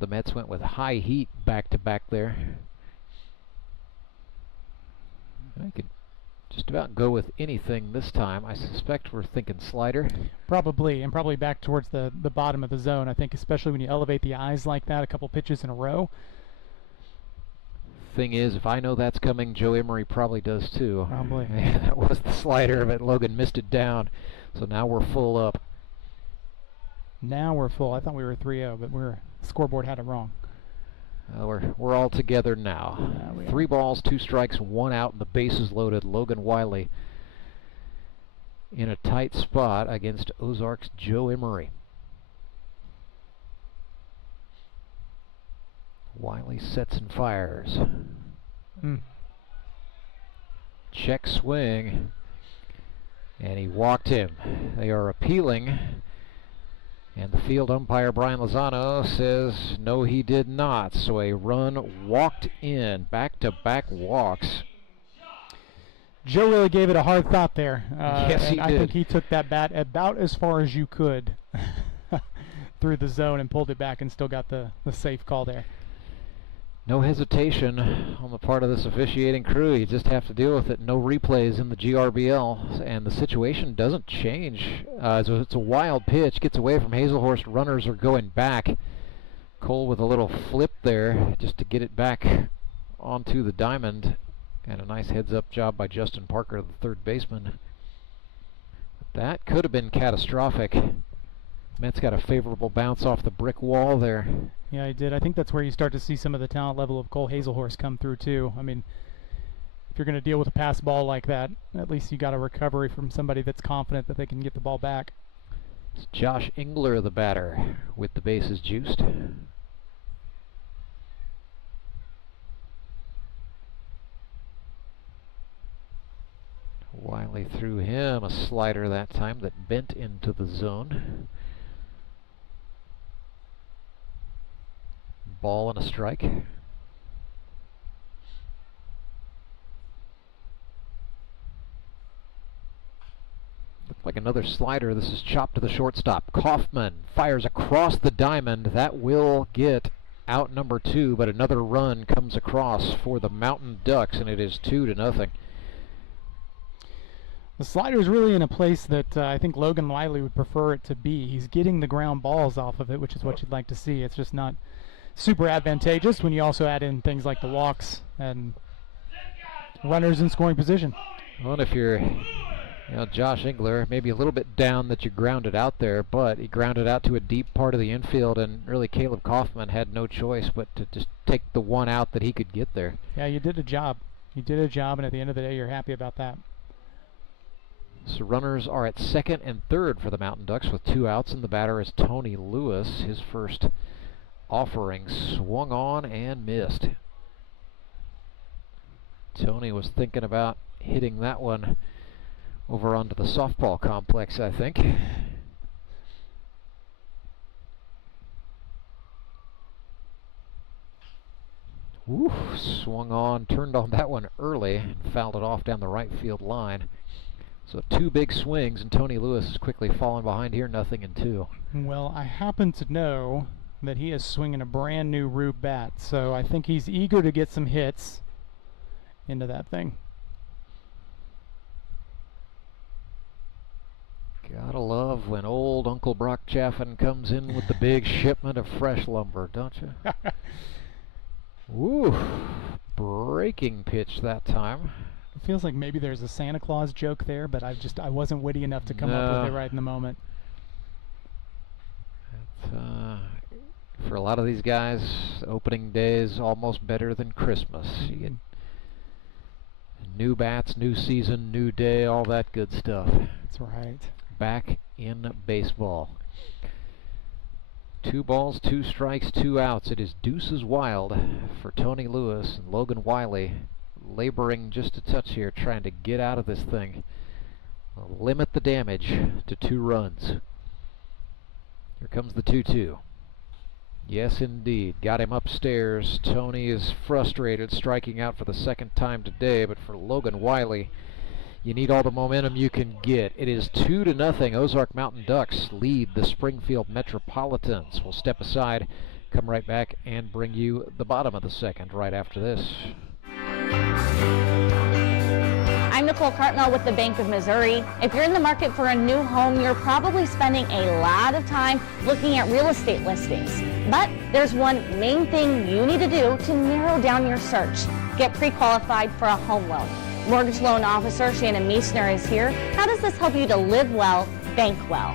the Mets went with high heat back-to-back there. I could just about go with anything this time. I suspect we're thinking slider. Probably, and probably back towards the bottom of the zone. I think especially when you elevate the eyes like that a couple pitches in a row. Thing is, if I know that's coming, Joe Emery probably does too. Probably. Yeah, that was the slider, but Logan missed it down. So now we're full up. Now we're full. I thought we were 3-0, but scoreboard had it wrong. We're all together now. 3 balls, 2 strikes, 1 out, and the bases loaded. Logan Wiley in a tight spot against Ozark's Joe Emery. Wiley sets and fires. Check swing, and he walked him. They are appealing, and the field umpire Brian Lozano says no, he did not. So a run walked in, back-to-back walks. Joe really gave it a hard thought there. Yes, he did. I think he took that bat about as far as you could through the zone and pulled it back and still got the safe call there. No hesitation on the part of this officiating crew. You just have to deal with it. No replays in the GRBL, and the situation doesn't change. So it's a wild pitch, gets away from Hazelhorst. Runners are going back. Cole with a little flip there just to get it back onto the diamond, and a nice heads-up job by Justin Parker, the third baseman. That could have been catastrophic. Mets got a favorable bounce off the brick wall there. Yeah, he did. I think that's where you start to see some of the talent level of Cole Hazelhorst come through too. I mean, if you're going to deal with a pass ball like that, at least you got a recovery from somebody that's confident that they can get the ball back. It's Josh Engler, the batter, with the bases juiced. Wiley threw him a slider that time that bent into the zone. Ball and a strike. Looked like another slider. This is chopped to the shortstop. Kaufman fires across the diamond. That will get out number 2, but another run comes across for the Mountain Ducks, and it is 2-0. The slider is really in a place that I think Logan Wiley would prefer it to be. He's getting the ground balls off of it, which is what you'd like to see. It's just not super advantageous when you also add in things like the walks and runners in scoring position. Well, if you're Josh Engler, maybe a little bit down that you grounded out there, but he grounded out to a deep part of the infield, and really Caleb Kaufman had no choice but to just take the one out that he could get there. Yeah, you did a job. You did a job, and at the end of the day, you're happy about that. So runners are at second and third for the Mountain Ducks with 2 outs, and the batter is Tony Lewis. His first offering swung on and missed. Tony was thinking about hitting that one over onto the softball complex, I think. Woo, swung on, turned on that one early, and fouled it off down the right field line. So 2 big swings, and Tony Lewis is quickly falling behind here, 0-2. Well, I happen to know that he is swinging a brand new Rube bat, so I think he's eager to get some hits into that thing. Gotta love when old Uncle Brock Chaffin comes in with the big shipment of fresh lumber, don't you? Woo! Breaking pitch that time. It feels like maybe there's a Santa Claus joke there, but I wasn't witty enough to come up with it right in the moment. For a lot of these guys, opening day is almost better than Christmas. You get new bats, new season, new day, all that good stuff. That's right. Back in baseball. 2 balls, 2 strikes, 2 outs. It is deuces wild for Tony Lewis and Logan Wiley, laboring just a touch here, trying to get out of this thing. Limit the damage to 2 runs. Here comes the 2-2. Yes, indeed. Got him upstairs. Tony is frustrated, striking out for the 2nd time today, but for Logan Wiley, you need all the momentum you can get. It is 2-0. Ozark Mountain Ducks lead the Springfield Metropolitans. We'll step aside, come right back, and bring you the bottom of the 2nd right after this. I'm Nicole Cartmel with the Bank of Missouri. If you're in the market for a new home, you're probably spending a lot of time looking at real estate listings. But there's one main thing you need to do to narrow down your search. Get pre-qualified for a home loan. Mortgage loan officer Shannon Meissner is here. How does this help you to live well, bank well?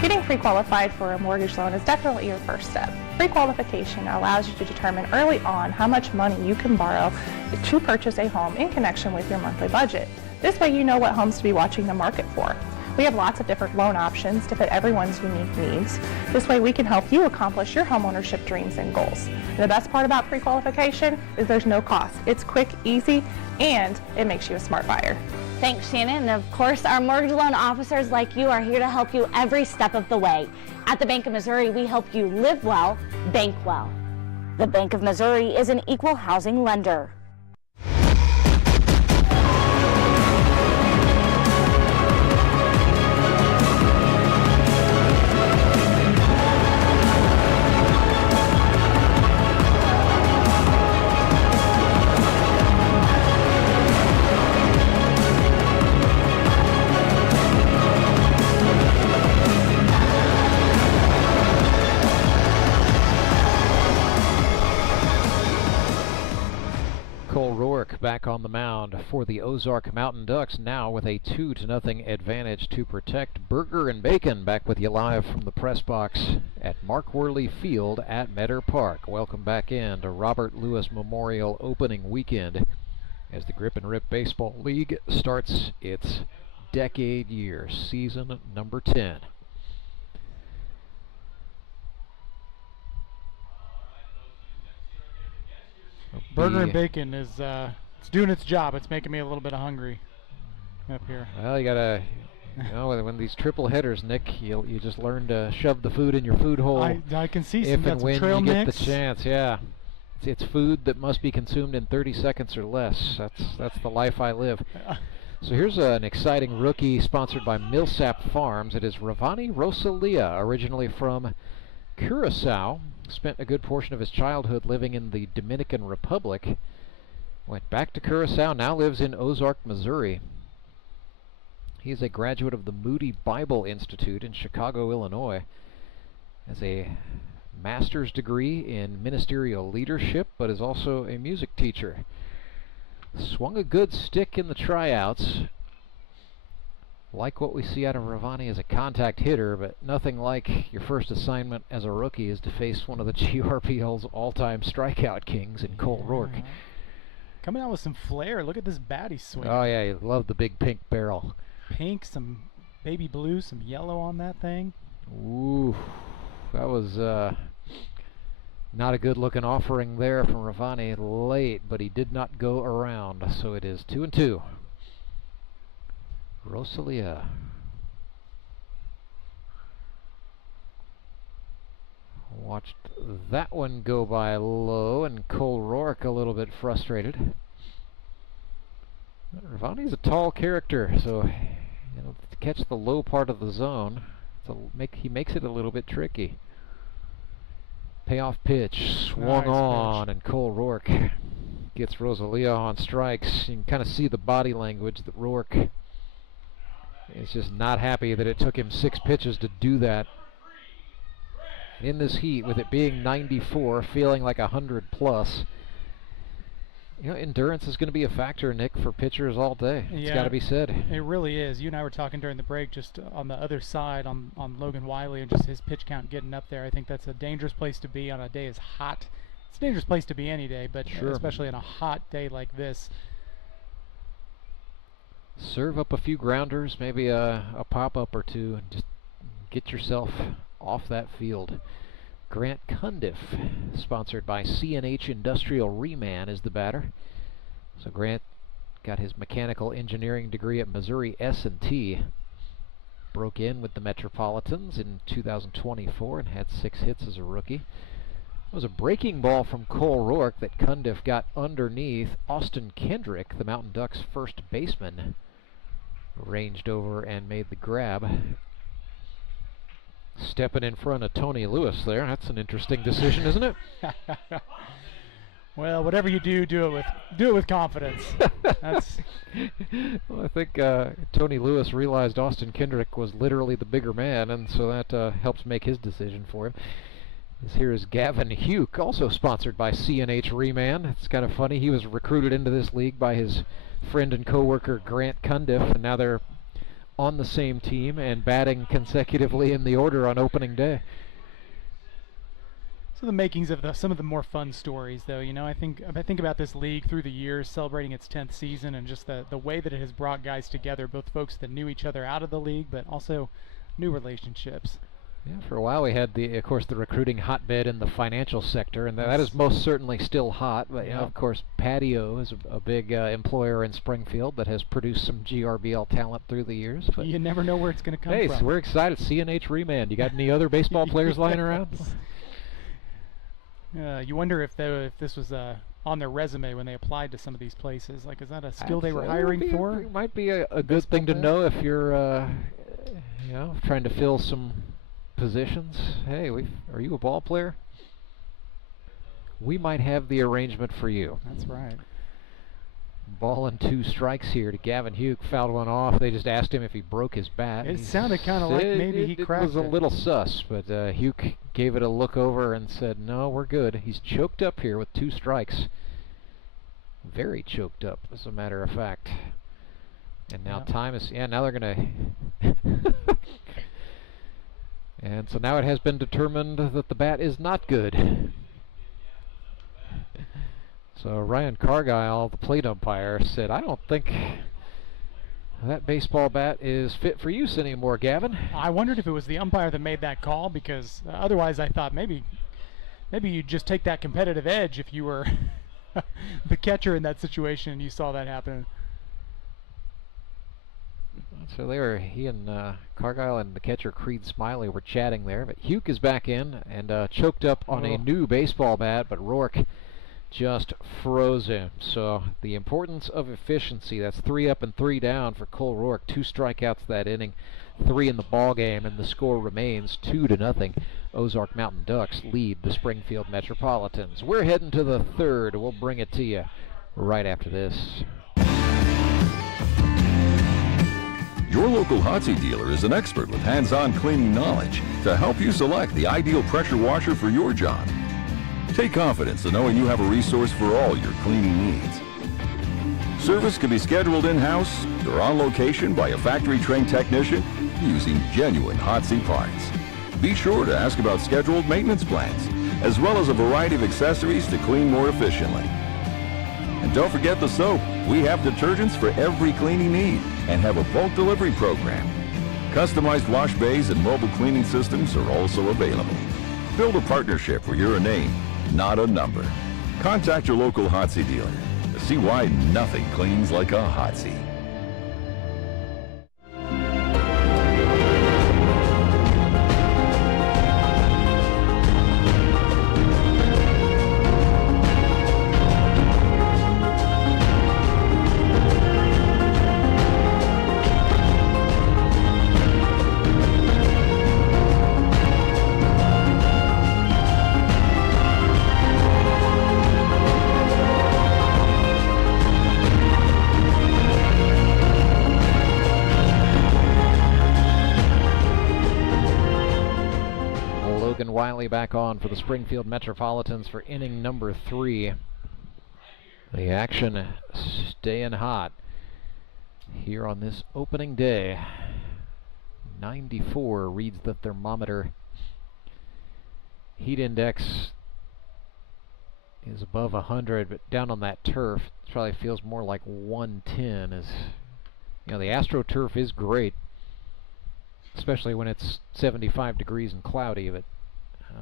Getting pre-qualified for a mortgage loan is definitely your first step. Pre-qualification allows you to determine early on how much money you can borrow to purchase a home in connection with your monthly budget. This way you know what homes to be watching the market for. We have lots of different loan options to fit everyone's unique needs. This way we can help you accomplish your homeownership dreams and goals. And the best part about pre-qualification is there's no cost. It's quick, easy, and it makes you a smart buyer. Thanks, Shannon. And of course, our mortgage loan officers like you are here to help you every step of the way. At the Bank of Missouri, we help you live well, bank well. The Bank of Missouri is an equal housing lender. Cole Roark back on the mound for the Ozark Mountain Ducks, now with a 2-0 advantage to protect. Burger and Bacon back with you live from the press box at Mark Worley Field at Meadow Park. Welcome back in to Robert Lewis Memorial opening weekend as the Grip and Rip Baseball League starts its decade year, season number 10. Burger and Bacon is it's doing its job. It's making me a little bit hungry up here. Well, you gotta, when these triple headers, Nick, you just learn to shove the food in your food hole. I can see if and when trail you mix. get the chance. Yeah, it's food that must be consumed in 30 seconds or less. That's the life I live. So here's an exciting rookie sponsored by Millsap Farms. It is Ravani Rosalia, originally from Curacao. Spent a good portion of his childhood living in the Dominican Republic. Went back to Curacao, now lives in Ozark, Missouri. He's a graduate of the Moody Bible Institute in Chicago, Illinois. Has a master's degree in ministerial leadership, but is also a music teacher. Swung a good stick in the tryouts. Like what we see out of Ravani as a contact hitter, but nothing like your first assignment as a rookie is to face one of the GRBL's all-time strikeout kings in Cole Roark. Coming out with some flair. Look at this bat he's swinging. Oh yeah, you love the big pink barrel. Pink, some baby blue, some yellow on that thing. Ooh, that was not a good-looking offering there from Ravani late, but he did not go around, so it is 2-2. Rosalia. Watched that one go by low, and Cole Roark a little bit frustrated. Ravani's a tall character, so to catch the low part of the zone, he makes it a little bit tricky. Payoff pitch, swung on, and Cole Roark gets Rosalia on strikes. You can kind of see the body language that Roark is just not happy that it took him 6 pitches to do that. In this heat, with it being 94, feeling like 100 plus, endurance is going to be a factor, Nick, for pitchers all day. It's got to be said. It really is. You and I were talking during the break just on the other side on Logan Wiley and just his pitch count getting up there. I think that's a dangerous place to be on a day as hot. It's a dangerous place to be any day, but especially on a hot day like this. Serve up a few grounders, maybe a pop-up or two, and just get yourself off that field. Grant Cundiff, sponsored by C&H Industrial Reman, is the batter. So Grant got his mechanical engineering degree at Missouri S&T. Broke in with the Metropolitans in 2024 and had 6 hits as a rookie. It was a breaking ball from Cole Roark that Cundiff got underneath. Austin Kendrick, the Mountain Ducks' first baseman, ranged over and made the grab. Stepping in front of Tony Lewis there. That's an interesting decision, isn't it? Well, whatever you do, do it with confidence. That's well, I think Tony Lewis realized Austin Kendrick was literally the bigger man, and so that helps make his decision for him. This here is Gavin Hugh, also sponsored by C&H Reman. It's kind of funny. He was recruited into this league by his friend and coworker Grant Cundiff, and now they're on the same team and batting consecutively in the order on opening day. So the makings of some of the more fun stories, though, I think about this league through the years, celebrating its 10th season, and just the way that it has brought guys together, both folks that knew each other out of the league, but also new relationships. Yeah, for a while we had of course, the recruiting hotbed in the financial sector, and that is most certainly still hot. But of course, Patio is a big employer in Springfield that has produced some GRBL talent through the years. But you never know where it's going to come from. Hey, so we're excited. C&H Reman. You got any other baseball players lying around? You wonder if this was on their resume when they applied to some of these places. Like, is that a skill they were hiring for? It might be a good thing to know if you're trying to fill some positions. Hey, are you a ball player? We might have the arrangement for you. That's right. Ball and 2 strikes here to Gavin Hugh. Fouled one off. They just asked him if he broke his bat. It sounded kind of like maybe he cracked it. It was a little sus, but Hugh gave it a look over and said, no, we're good. He's choked up here with 2 strikes. Very choked up, as a matter of fact. And now time is... Yeah, now they're going to... And so now it has been determined that the bat is not good. So Ryan Cargile, the plate umpire, said, I don't think that baseball bat is fit for use anymore, Gavin. I wondered if it was the umpire that made that call, because otherwise I thought maybe you'd just take that competitive edge if you were the catcher in that situation and you saw that happen. So he and Cargile and the catcher Creed Smiley were chatting there, but Hugh is back in and choked up on a new baseball bat, but Roark just froze him. So the importance of efficiency, that's 3 up and 3 down for Cole Roark. 2 strikeouts that inning, 3 in the ball game, and the score remains 2-0. Ozark Mountain Ducks lead the Springfield Metropolitans. We're heading to the 3rd. We'll bring it to you right after this. Your local Hotsy dealer is an expert with hands-on cleaning knowledge to help you select the ideal pressure washer for your job. Take confidence in knowing you have a resource for all your cleaning needs. Service can be scheduled in-house or on location by a factory-trained technician using genuine Hotsy parts. Be sure to ask about scheduled maintenance plans, as well as a variety of accessories to clean more efficiently. And don't forget the soap. We have detergents for every cleaning need and have a bulk delivery program. Customized wash bays and mobile cleaning systems are also available. Build a partnership where you're a name, not a number. Contact your local Hotsy dealer to see why nothing cleans like a Hotsy. Wiley back on for the Springfield Metropolitans for inning number 3. The action staying hot here on this opening day. 94 reads the thermometer. Heat index is above 100, but down on that turf, it probably feels more like 110. As you know, the AstroTurf is great, especially when it's 75 degrees and cloudy, but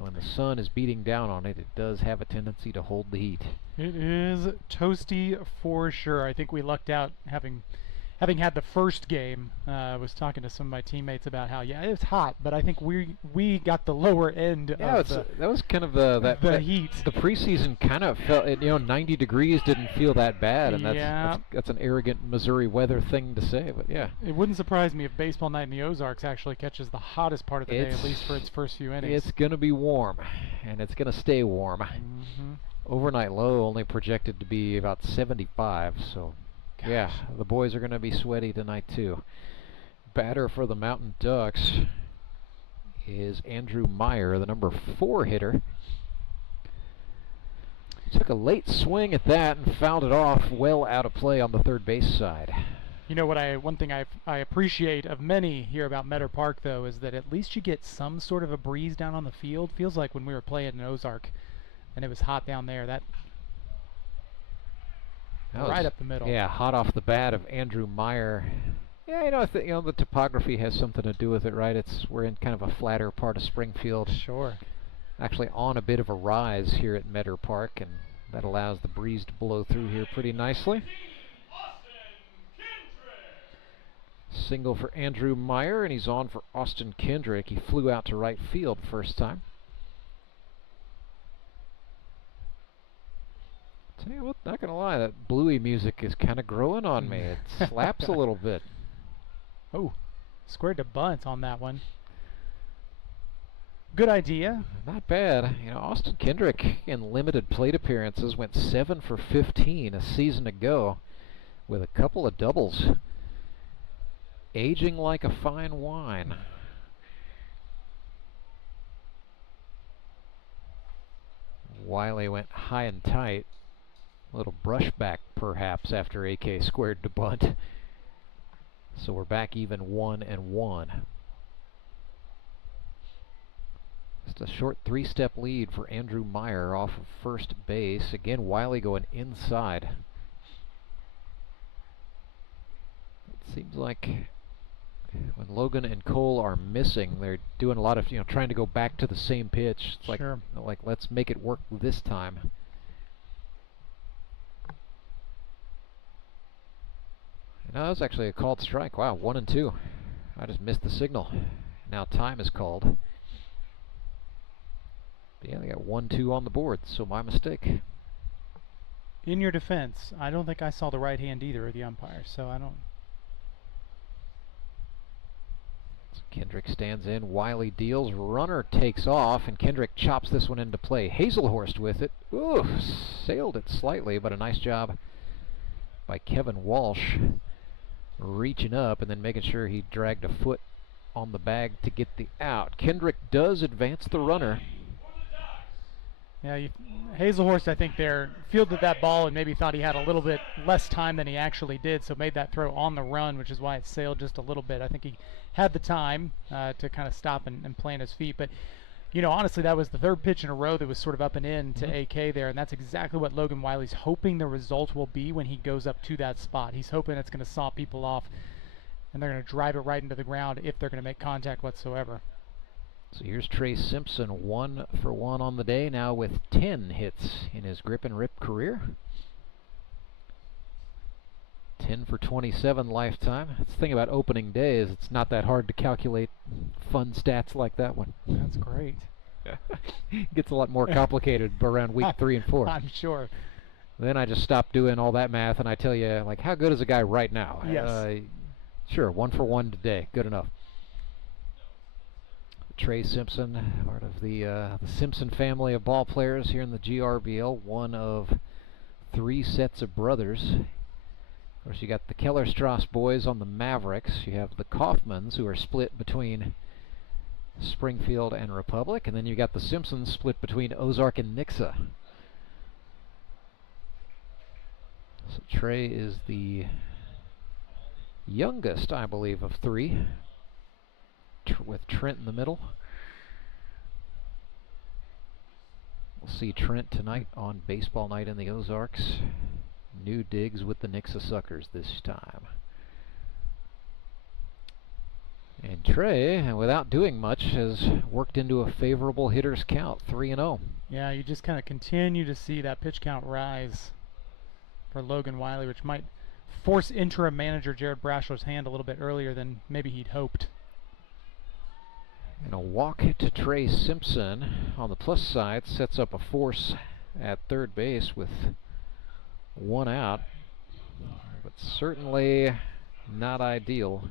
when the sun is beating down on it, it does have a tendency to hold the heat. It is toasty for sure. I think we lucked out having had the first game. I was talking to some of my teammates about how, yeah, it's hot, but I think we got the lower end of that was kind of the heat. The preseason kind of felt, 90 degrees didn't feel that bad, and that's an arrogant Missouri weather thing to say, but yeah. It wouldn't surprise me if baseball night in the Ozarks actually catches the hottest part of the day, at least for its first few innings. It's going to be warm, and it's going to stay warm. Overnight low only projected to be about 75, so yeah, the boys are going to be sweaty tonight too. Batter for the Mountain Ducks is Andrew Meyer, the number 4 hitter. Took a late swing at that and fouled it off well out of play on the third base side. You know what? One thing I appreciate of many here about Meadow Park, though, is that at least you get some sort of a breeze down on the field. Feels like when we were playing in Ozark and it was hot down there, that right up the middle. Yeah, hot off the bat of Andrew Meyer. Yeah, I think the topography has something to do with it, right? We're in kind of a flatter part of Springfield. Sure. Actually on a bit of a rise here at Meadow Park, and that allows the breeze to blow through here pretty nicely. Single for Andrew Meyer, and he's on for Austin Kendrick. He flew out to right field first time. Tell you what, not gonna lie, that bluey music is kind of growing on me. It slaps a little bit. Oh, squared to bunt on that one. Good idea. Not bad. Austin Kendrick in limited plate appearances went 7 for 15 a season ago with a couple of doubles. Aging like a fine wine. Wiley went high and tight. A little brushback, perhaps, after AK squared to bunt. So we're back even 1-1. Just a short 3-step lead for Andrew Meyer off of first base. Again, Wiley going inside. It seems like when Logan and Cole are missing, they're doing a lot of, trying to go back to the same pitch. It's like let's make it work this time. No, that was actually a called strike. Wow, 1-2. I just missed the signal. Now time is called. But yeah, they got 1-2 on the board, so my mistake. In your defense, I don't think I saw the right hand either of the umpires, so I don't. So Kendrick stands in, Wiley deals, runner takes off, and Kendrick chops this one into play. Hazelhorst with it. Ooh, sailed it slightly, but a nice job by Kevin Walsh. reaching up and then making sure he dragged a foot on the bag to get the out. Kendrick does advance the runner. Yeah, Hazelhorst, I think, there fielded that ball and maybe thought he had a little bit less time than he actually did, so made that throw on the run, which is why it sailed just a little bit. I think he had the time to kind of stop and plant his feet. But, you know, honestly, that was the third pitch in a row that was sort of up and in to AK there, and that's exactly what Logan Wiley's hoping the result will be when he goes up to that spot. He's hoping it's going to saw people off, and they're going to drive it right into the ground if they're going to make contact whatsoever. So here's Trey Simpson, 1 for 1 on the day, now with 10 hits in his grip and rip career. 10 for 27 lifetime. That's the thing about opening day is it's not that hard to calculate fun stats like that one. That's great. Gets a lot more complicated around week 3 and 4. I'm sure. Then I just stop doing all that math and I tell you, like, how good is a guy right now? Yes. Sure, 1 for 1 today. Good enough. Trey Simpson, part of the Simpson family of ball players here in the GRBL, one of 3 sets of brothers. Of course, you got the Kellerstrass boys on the Mavericks. You have the Kaufmans, who are split between Springfield and Republic, and then you got the Simpsons split between Ozark and Nixa. So Trey is the youngest, I believe, of 3. With Trent in the middle. We'll see Trent tonight on Baseball Night in the Ozarks. New digs with the Nixa Suckers this time. And Trey, without doing much, has worked into a favorable hitter's count, 3-0. Yeah, you just kind of continue to see that pitch count rise for Logan Wiley, which might force interim manager Jared Brasher's hand a little bit earlier than maybe he'd hoped. And a walk to Trey Simpson on the plus side sets up a force at third base with 1 out, but certainly not ideal.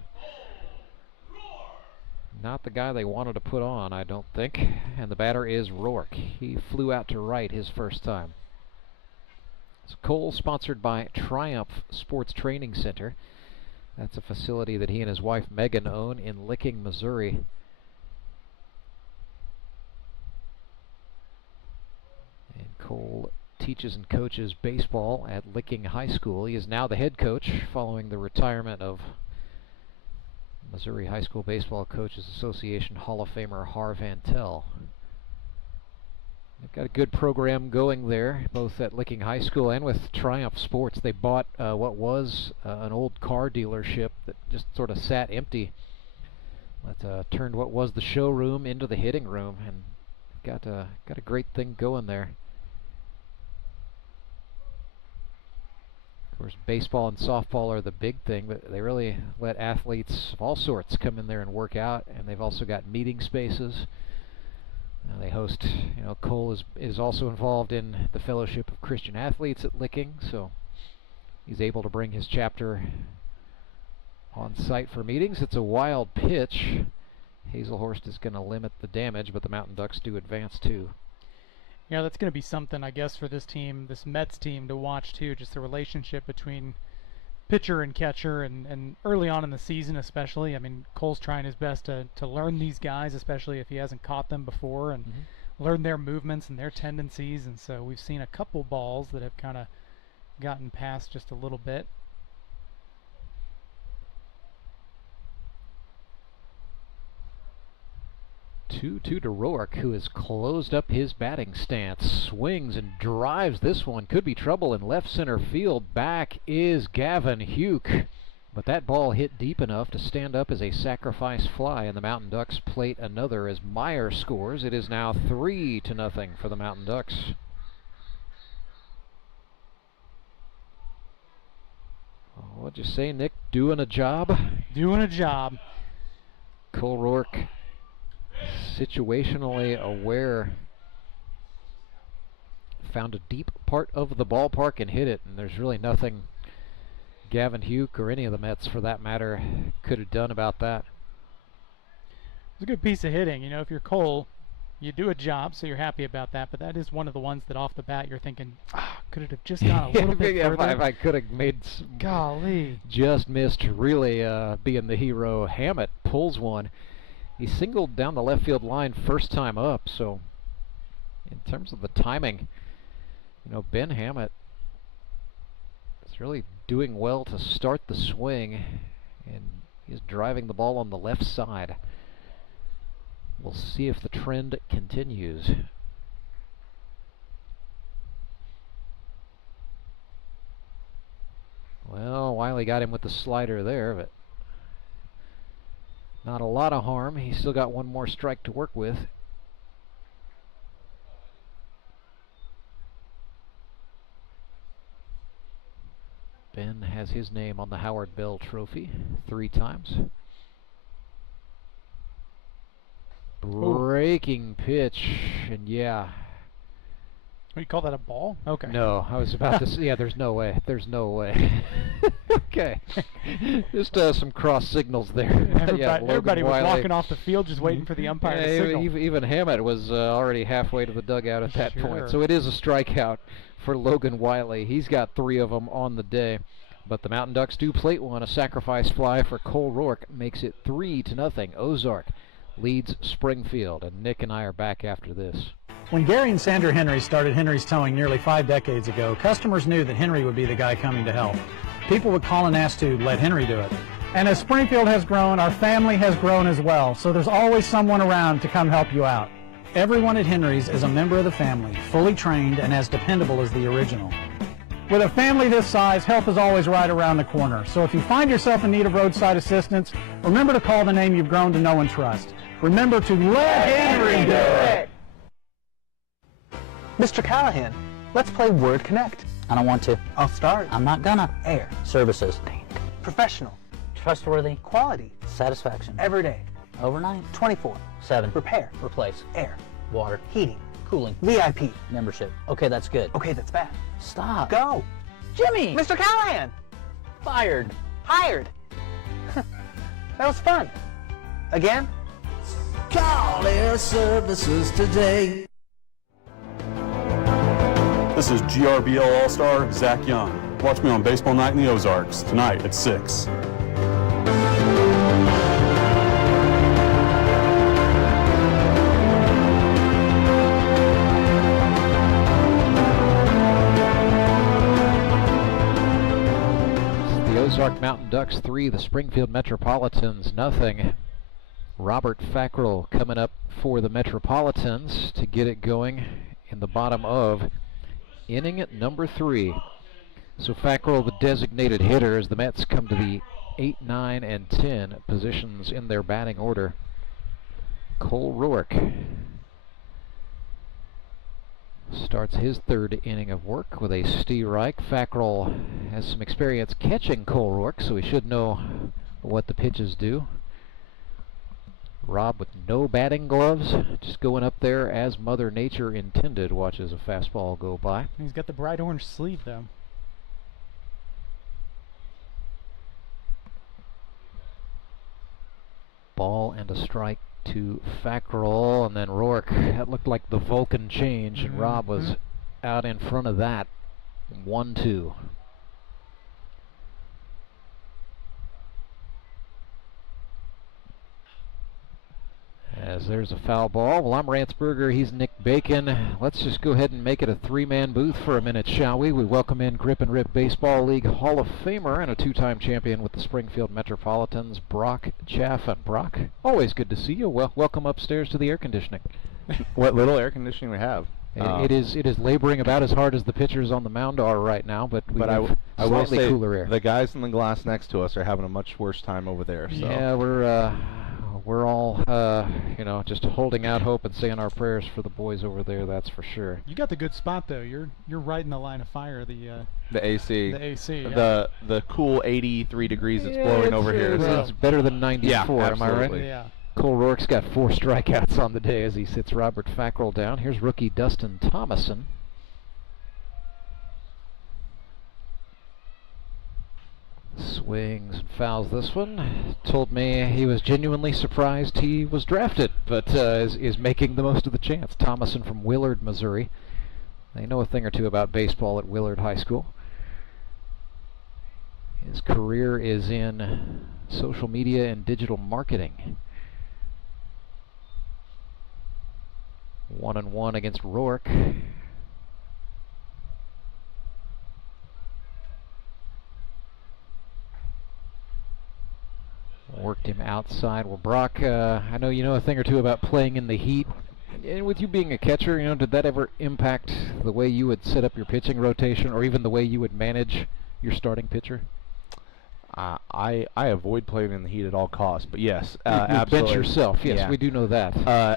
Not the guy they wanted to put on, I don't think. And the batter is Roark. He flew out to right his first time. It's Cole, sponsored by Triumph Sports Training Center. That's a facility that he and his wife Megan own in Licking, Missouri. And Cole teaches and coaches baseball at Licking High School. He is now the head coach following the retirement of Missouri High School Baseball Coaches Association Hall of Famer Harv Antel. They've got a good program going there, both at Licking High School and with Triumph Sports. They bought what was an old car dealership that just sort of sat empty. But turned what was the showroom into the hitting room, and got a great thing going there. Of course, baseball and softball are the big thing, but they really let athletes of all sorts come in there and work out, and they've also got meeting spaces. They host, Cole is also involved in the Fellowship of Christian Athletes at Licking, so he's able to bring his chapter on site for meetings. It's a wild pitch. Hazelhorst is going to limit the damage, but the Mountain Ducks do advance too. Yeah, that's going to be something, I guess, for this team, this Mets team, to watch too, just the relationship between pitcher and catcher, and early on in the season especially. I mean, Cole's trying his best to learn these guys, especially if he hasn't caught them before, and learn their movements and their tendencies. And so we've seen a couple balls that have kind of gotten past just a little bit. Two to Roark, who has closed up his batting stance. Swings and drives this one. Could be trouble in left center field. Back is Gavin Huke. But that ball hit deep enough to stand up as a sacrifice fly, and the Mountain Ducks plate another as Meyer scores. It is now 3-0 for the Mountain Ducks. What'd you say, Nick? Doing a job? Doing a job. Cole Roark, situationally aware, found a deep part of the ballpark and hit it, and there's really nothing Gavin Huke, or any of the Mets for that matter, could have done about that. It's a good piece of hitting. If you're Cole, you do a job, so you're happy about that, but that is one of the ones that off the bat you're thinking, Could it have just gone a little bit further? If I could have made some, golly, just missed. Really being the hero. Hammett pulls one. He singled down the left field line first time up. So in terms of the timing, you know, Ben Hammett is really doing well to start the swing, and he's driving the ball on the left side. We'll see if the trend continues. Well, Wiley got him with the slider there, but not a lot of harm. He's still got one more strike to work with. Ben has his name on the Howard Bell Trophy 3 times. Breaking pitch, and yeah. What do you call that, a ball? Okay. No, I was about to say, yeah, there's no way. There's no way. Okay. Just some cross signals there. Everybody was walking off the field just waiting for the umpire to signal. Even Hammett was already halfway to the dugout at that point. So it is a strikeout for Logan Wiley. He's got 3 of them on the day. But the Mountain Ducks do plate one. A sacrifice fly for Cole Roark makes it 3-0. Ozark leads Springfield, and Nick and I are back after this. When Gary and Sandra Henry started Henry's Towing nearly 5 decades ago, customers knew that Henry would be the guy coming to help. People would call and ask to let Henry do it. And as Springfield has grown, our family has grown as well, so there's always someone around to come help you out. Everyone at Henry's is a member of the family, fully trained and as dependable as the original. With a family this size, help is always right around the corner. So if you find yourself in need of roadside assistance, remember to call the name you've grown to know and trust. Remember to let Henry do it! Mr. Callahan, let's play Word Connect. I don't want to. I'll start. I'm not gonna. Air. Services. Professional. Trustworthy. Quality. Satisfaction. Everyday. Overnight. 24/7. Repair. Replace. Air. Water. Heating. Cooling. VIP. Membership. Okay, that's good. Okay, that's bad. Stop. Go. Jimmy! Mr. Callahan! Fired. Hired. That was fun. Again? Call Air Services today. This is GRBL All-Star Zach Young. Watch me on Baseball Night in the Ozarks tonight at 6. The Ozark Mountain Ducks 3, the Springfield Metropolitans nothing. Robert Fackrell coming up for the Metropolitans to get it going in the bottom of inning at number 3. So Fackrell, the designated hitter, as the Mets come to the 8, 9, and 10 positions in their batting order. Cole Roark starts his 3rd inning of work with a strike. Fackrell has some experience catching Cole Roark, so he should know what the pitches do. Rob with no batting gloves, just going up there as Mother Nature intended, watches a fastball go by. He's got the bright orange sleeve, though. Ball and a strike to Fackrell, and then Roark. That looked like the Vulcan change, and Rob was out in front of that. 1-2. As there's a foul ball. Well, I'm Rance Berger. He's Nick Bacon. Let's just go ahead and make it a 3-man booth for a minute, shall we? We welcome in Grip and Rip Baseball League Hall of Famer and a 2-time champion with the Springfield Metropolitans, Brock Chaffin. Brock, always good to see you. Welcome upstairs to the air conditioning. What little air conditioning we have. It is laboring about as hard as the pitchers on the mound are right now, but we have I will say cooler air. The guys in the glass next to us are having a much worse time over there. So. Yeah, we're all, just holding out hope and saying our prayers for the boys over there. That's for sure. You got the good spot though. You're right in the line of fire. The AC. The AC. Yeah. The cool 83 degrees it's blowing over here. It's better than 94. Yeah, am I right? Yeah. Cole Roark's got 4 strikeouts on the day as he sits Robert Fackrell down. Here's rookie Dustin Thomason. Swings and fouls this one. Told me he was genuinely surprised he was drafted, but is making the most of the chance. Thomason from Willard, Missouri. They know a thing or two about baseball at Willard High School. His career is in social media and digital marketing. 1-1 against Roark. Worked him outside. Well, Brock, I know you know a thing or two about playing in the heat. And with you being a catcher, you know, did that ever impact the way you would set up your pitching rotation, or even the way you would manage your starting pitcher? I avoid playing in the heat at all costs, but yes, you absolutely. bench yourself. Yes, yeah. We do know that.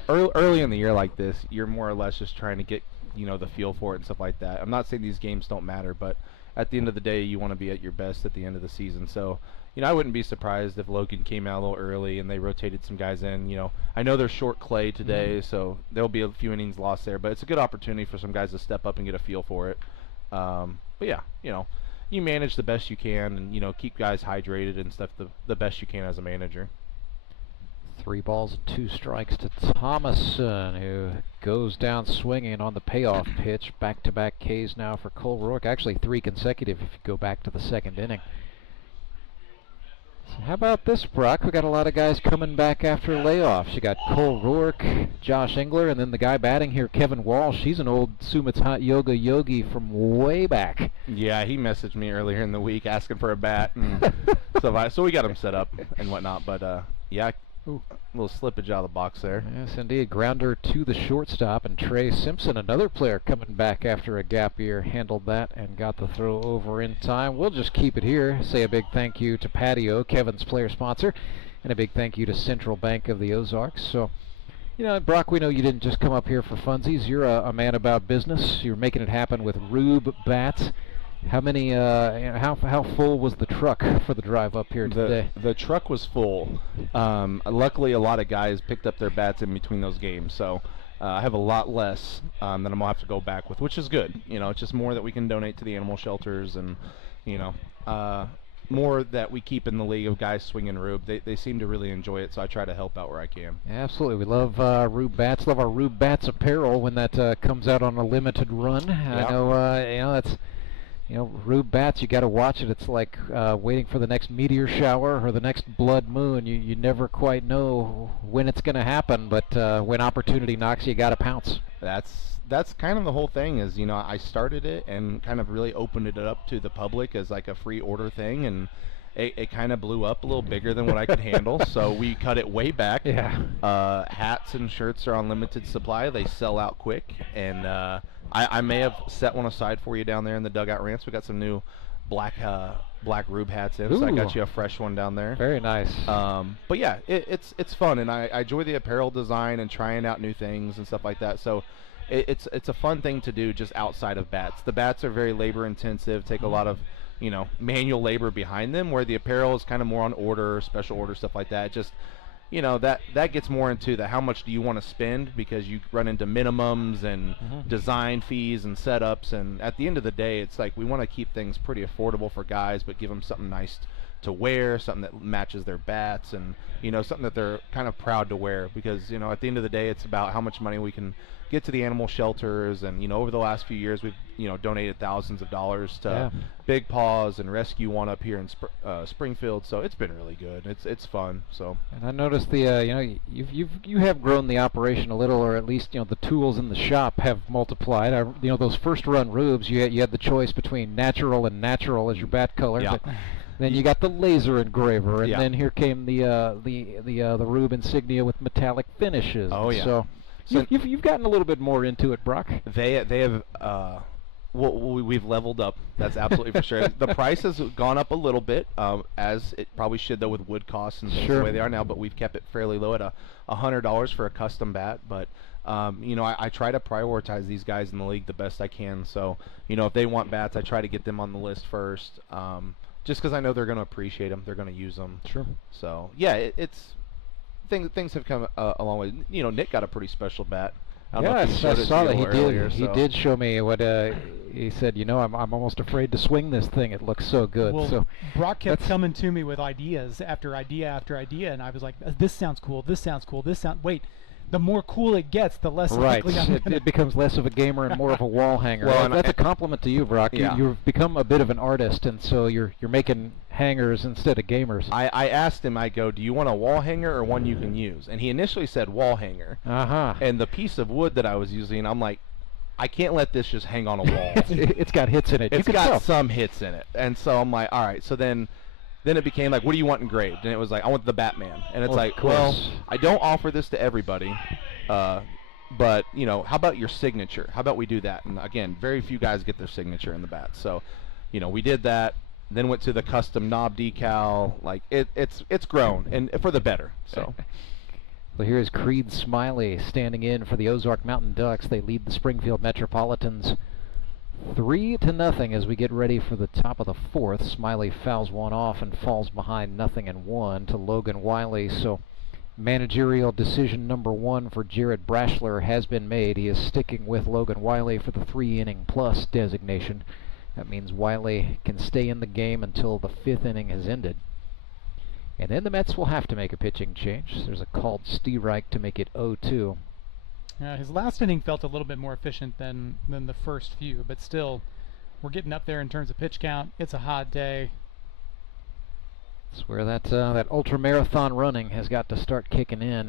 Early in the year like this, you're more or less just trying to get, you know, the feel for it and stuff like that. I'm not saying these games don't matter, but at the end of the day, you want to be at your best at the end of the season. So, you know, I wouldn't be surprised if Logan came out a little early and they rotated some guys in. You know, I know they're short clay today, so there'll be a few innings lost there, but it's a good opportunity for some guys to step up and get a feel for it. But yeah, you know, you manage the best you can and, you know, keep guys hydrated and stuff the best you can as a manager. 3 balls and 2 strikes to Thomason, who goes down swinging on the payoff pitch. Back-to-back Ks now for Cole Roark. Actually 3 consecutive if you go back to the 2nd inning. So how about this, Brock? We got a lot of guys coming back after layoffs. You got Cole Roark, Josh Engler, and then the guy batting here, Kevin Walsh. He's an old Sumit's Hot Yoga Yogi from way back. Yeah, he messaged me earlier in the week asking for a bat. And so we got him set up and whatnot. But, yeah. Ooh, a little slippage out of the box there. Yes, indeed. Grounder to the shortstop, and Trey Simpson, another player coming back after a gap year, handled that and got the throw over in time. We'll just keep it here. Say a big thank you to Patio, Kevin's player sponsor, and a big thank you to Central Bank of the Ozarks. So, you know, Brock, we know you didn't just come up here for funsies. You're a man about business. You're making it happen with Rube Bats. How many? How full was the truck for the drive up here today? The truck was full. Luckily, a lot of guys picked up their bats in between those games, so I have a lot less that I'm gonna have to go back with, which is good. You know, it's just more that we can donate to the animal shelters, and you know, more that we keep in the league of guys swinging Rube. They seem to really enjoy it, so I try to help out where I can. Absolutely, we love Rube Bats. Love our Rube Bats apparel when that comes out on a limited run. Yep. I know, you know that's. You know, Rube Bats, you got to watch it. It's like waiting for the next meteor shower or the next blood moon. You never quite know when it's going to happen, but when opportunity knocks, you got to pounce. That's kind of the whole thing. Is, you know, I started it and kind of really opened it up to the public as like a free order thing, and it kind of blew up a little bigger than what I could handle. So we cut it way back. Yeah. Hats and shirts are on limited supply. They sell out quick, and I may have set one aside for you down there in the dugout rants. We got some new black Rube hats in, so I got you a fresh one down there. Very nice. But yeah, it's fun, and I enjoy the apparel design and trying out new things and stuff like that. So it's a fun thing to do just outside of bats. The bats are very labor intensive, take a lot of, you know, manual labor behind them, where the apparel is kind of more on order, special order, stuff like that. Just, you know, that gets more into the how much do you want to spend, because you run into minimums and design fees and setups, and at the end of the day, it's like we want to keep things pretty affordable for guys, but give them something nice to wear, something that matches their bats, and, you know, something that they're kind of proud to wear, because, you know, at the end of the day, it's about how much money we can get to the animal shelters. And, you know, over the last few years, we've, you know, donated thousands of dollars to Big Paws and Rescue One up here in Springfield, so it's been really good. It's fun. So, and I noticed the you know, you have grown the operation a little, or at least, you know, the tools in the shop have multiplied. You know, those first run Rubes, you had the choice between natural and natural as your bat color. Yeah. But then you got the laser engraver, and then here came the Rube insignia with metallic finishes. Oh yeah. So you've gotten a little bit more into it, Brock. They have we've leveled up. That's absolutely for sure. The price has gone up a little bit, as it probably should, though, with wood costs and things the way they are now. But we've kept it fairly low at $100 for a custom bat. But you know, I try to prioritize these guys in the league the best I can. So, you know, if they want bats, I try to get them on the list first. Just because I know they're going to appreciate them, they're going to use them. Sure. So yeah, it's things have come a long way. You know, Nick got a pretty special bat. I saw that earlier, he did show me what he said. You know, I'm almost afraid to swing this thing. It looks so good. Well, so Brock kept coming to me with ideas after idea after idea, and I was like, "This sounds cool. This sounds cool. Wait." the more cool it gets, the less Right. likely I'm gonna... It becomes less of a gamer and more of a wall hanger. Well, That's a compliment to you, Brock. Yeah. You've become a bit of an artist, and so you're making hangers instead of gamers. I asked him, I go, do you want a wall hanger or one you can use? And he initially said wall hanger. Uh-huh. And the piece of wood that I was using, I'm like, I can't let this just hang on a wall. It's got hits in it. It's got some hits in it. And so I'm like, all right. So then it became like, what do you want engraved? And it was like, I want the Batman. And it's like, well, I don't offer this to everybody. But, you know, how about your signature? How about we do that? And again, very few guys get their signature in the bat. So, you know, we did that. Then went to the custom knob decal. Like, it's grown, and for the better. So. Well, here's Creed Smiley standing in for the Ozark Mountain Ducks. They lead the Springfield Metropolitans 3-0 as we get ready for the top of the fourth. Smiley fouls one off and falls behind 0-1 to Logan Wiley. So managerial decision number one for Jared Brashler has been made. He is sticking with Logan Wiley for the 3-inning plus designation. That means Wiley can stay in the game until the 5th inning has ended. And then the Mets will have to make a pitching change. There's a called strike to make it 0-2. His last inning felt a little bit more efficient than the first few, but still, we're getting up there in terms of pitch count. It's a hot day. It's where that ultra marathon running has got to start kicking in.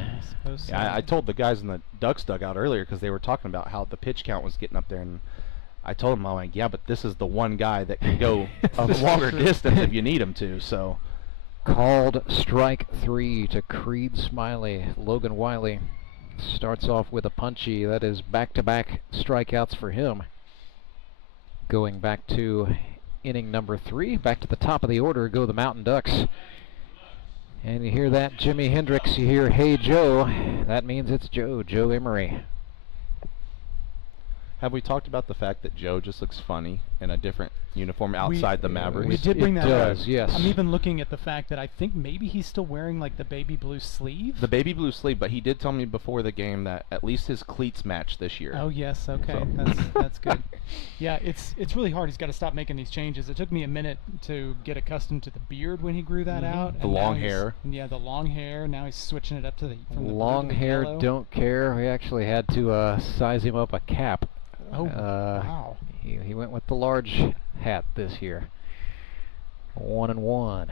Yeah, I told the guys in the Ducks dugout earlier because they were talking about how the pitch count was getting up there, and I told them, I'm like, yeah, but this is the one guy that can go a longer distance if you need him to. So. Called strike 3 to Creed Smiley. Logan Wiley starts off with a punchy. That is back-to-back strikeouts for him. Going back to inning number 3. Back to the top of the order go the Mountain Ducks. And you hear that, Jimi Hendrix. You hear, hey, Joe. That means it's Joe Emery. Have we talked about the fact that Joe just looks funny in a different uniform outside the Mavericks? We did bring that up. Yes. I'm even looking at the fact that I think maybe he's still wearing like the baby blue sleeve. The baby blue sleeve, but he did tell me before the game that at least his cleats match this year. Oh yes, okay, so. that's good. Yeah, it's really hard. He's got to stop making these changes. It took me a minute to get accustomed to the beard when he grew that out. The long hair. Yeah, the long hair. Now he's switching it up to from the long blue to the hair. yellow. Don't care. We actually had to size him up a cap. Oh, wow. He went with the large hat this year. 1-1.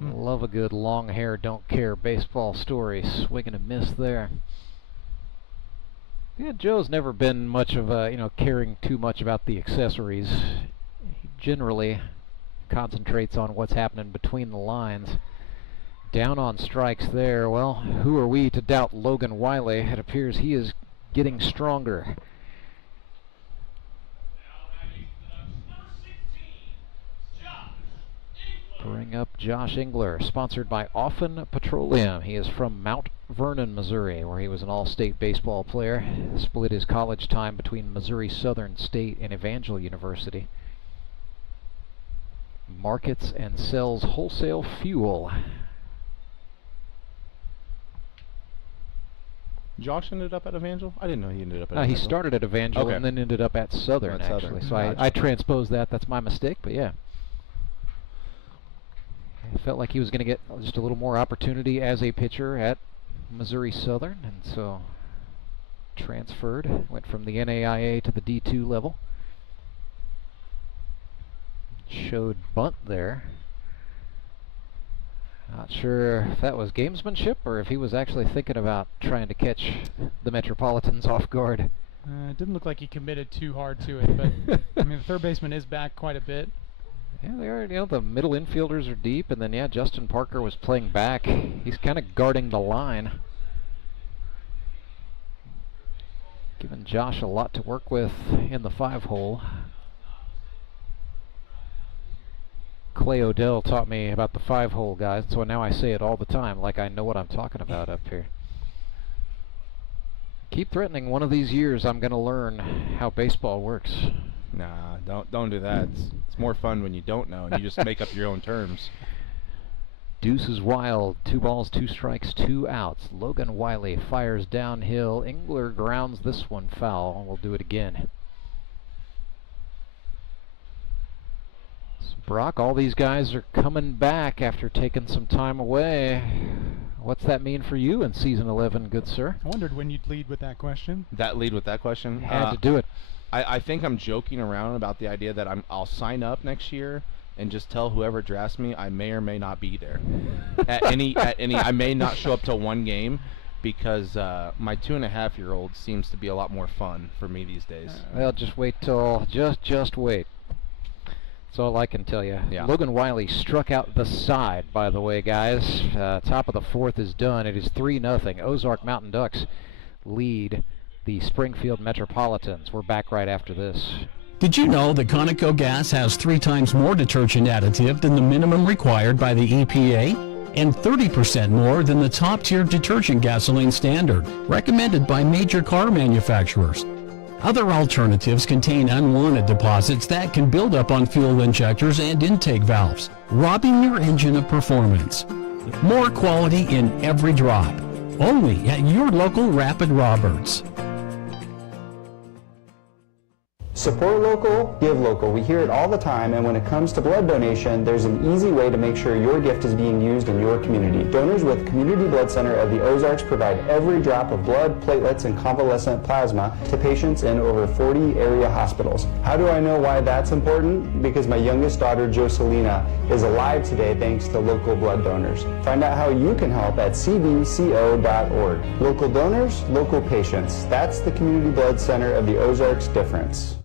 Love a good long hair, don't care baseball story. Swing and a miss there. Yeah, Joe's never been much of a, caring too much about the accessories. He generally concentrates on what's happening between the lines. Down on strikes there. Well, who are we to doubt Logan Wiley? It appears he is getting stronger. Bring up Josh Engler, sponsored by Offen Petroleum. He is from Mount Vernon, Missouri, where he was an all-state baseball player. Split his college time between Missouri Southern State and Evangel University. Markets and sells wholesale fuel. Josh ended up at Evangel? I didn't know he ended up at Evangel. He started at Evangel and then ended up at Southern, actually. So I transposed that. That's my mistake, but yeah. I felt like he was going to get just a little more opportunity as a pitcher at Missouri Southern, and so transferred. Went from the NAIA to the D2 level. Showed bunt there. Not sure if that was gamesmanship or if he was actually thinking about trying to catch the Metropolitans off guard. It didn't look like he committed too hard to it, but I mean, the third baseman is back quite a bit. Yeah, they are. The middle infielders are deep, and then Justin Parker was playing back. He's kind of guarding the line, giving Josh a lot to work with in the 5-hole. Clay Odell taught me about the 5-hole, guys, so now I say it all the time like I know what I'm talking about up here. Keep threatening one of these years I'm going to learn how baseball works. Nah, don't do that. It's more fun when you don't know and you just make up your own terms. Deuce is wild. 2 balls, 2 strikes, 2 outs. Logan Wiley fires downhill. Engler grounds this one foul. We'll do it again. Brock, all these guys are coming back after taking some time away. What's that mean for you in season 11, good sir? I wondered when you'd lead with that question. Lead with that question? Had to do it. I think I'm joking around about the idea that I'll sign up next year and just tell whoever drafts me I may or may not be there. I may not show up till one game because my 2.5-year-old seems to be a lot more fun for me these days. Well, just wait till, just wait. That's all I can tell you. Yeah. Logan Wiley struck out the side, by the way, guys. Top of the fourth is done. It is 3-0. Ozark Mountain Ducks lead the Springfield Metropolitans. We're back right after this. Did you know that Conoco gas has 3 times more detergent additive than the minimum required by the EPA? And 30% more than the top-tier detergent gasoline standard, recommended by major car manufacturers. Other alternatives contain unwanted deposits that can build up on fuel injectors and intake valves, robbing your engine of performance. More quality in every drop. Only at your local Rapid Roberts. Support local, give local. We hear it all the time, and when it comes to blood donation, there's an easy way to make sure your gift is being used in your community. Donors with Community Blood Center of the Ozarks provide every drop of blood, platelets, and convalescent plasma to patients in over 40 area hospitals. How do I know why that's important? Because my youngest daughter, Joselina, is alive today thanks to local blood donors. Find out how you can help at cbco.org. Local donors, local patients. That's the Community Blood Center of the Ozarks difference.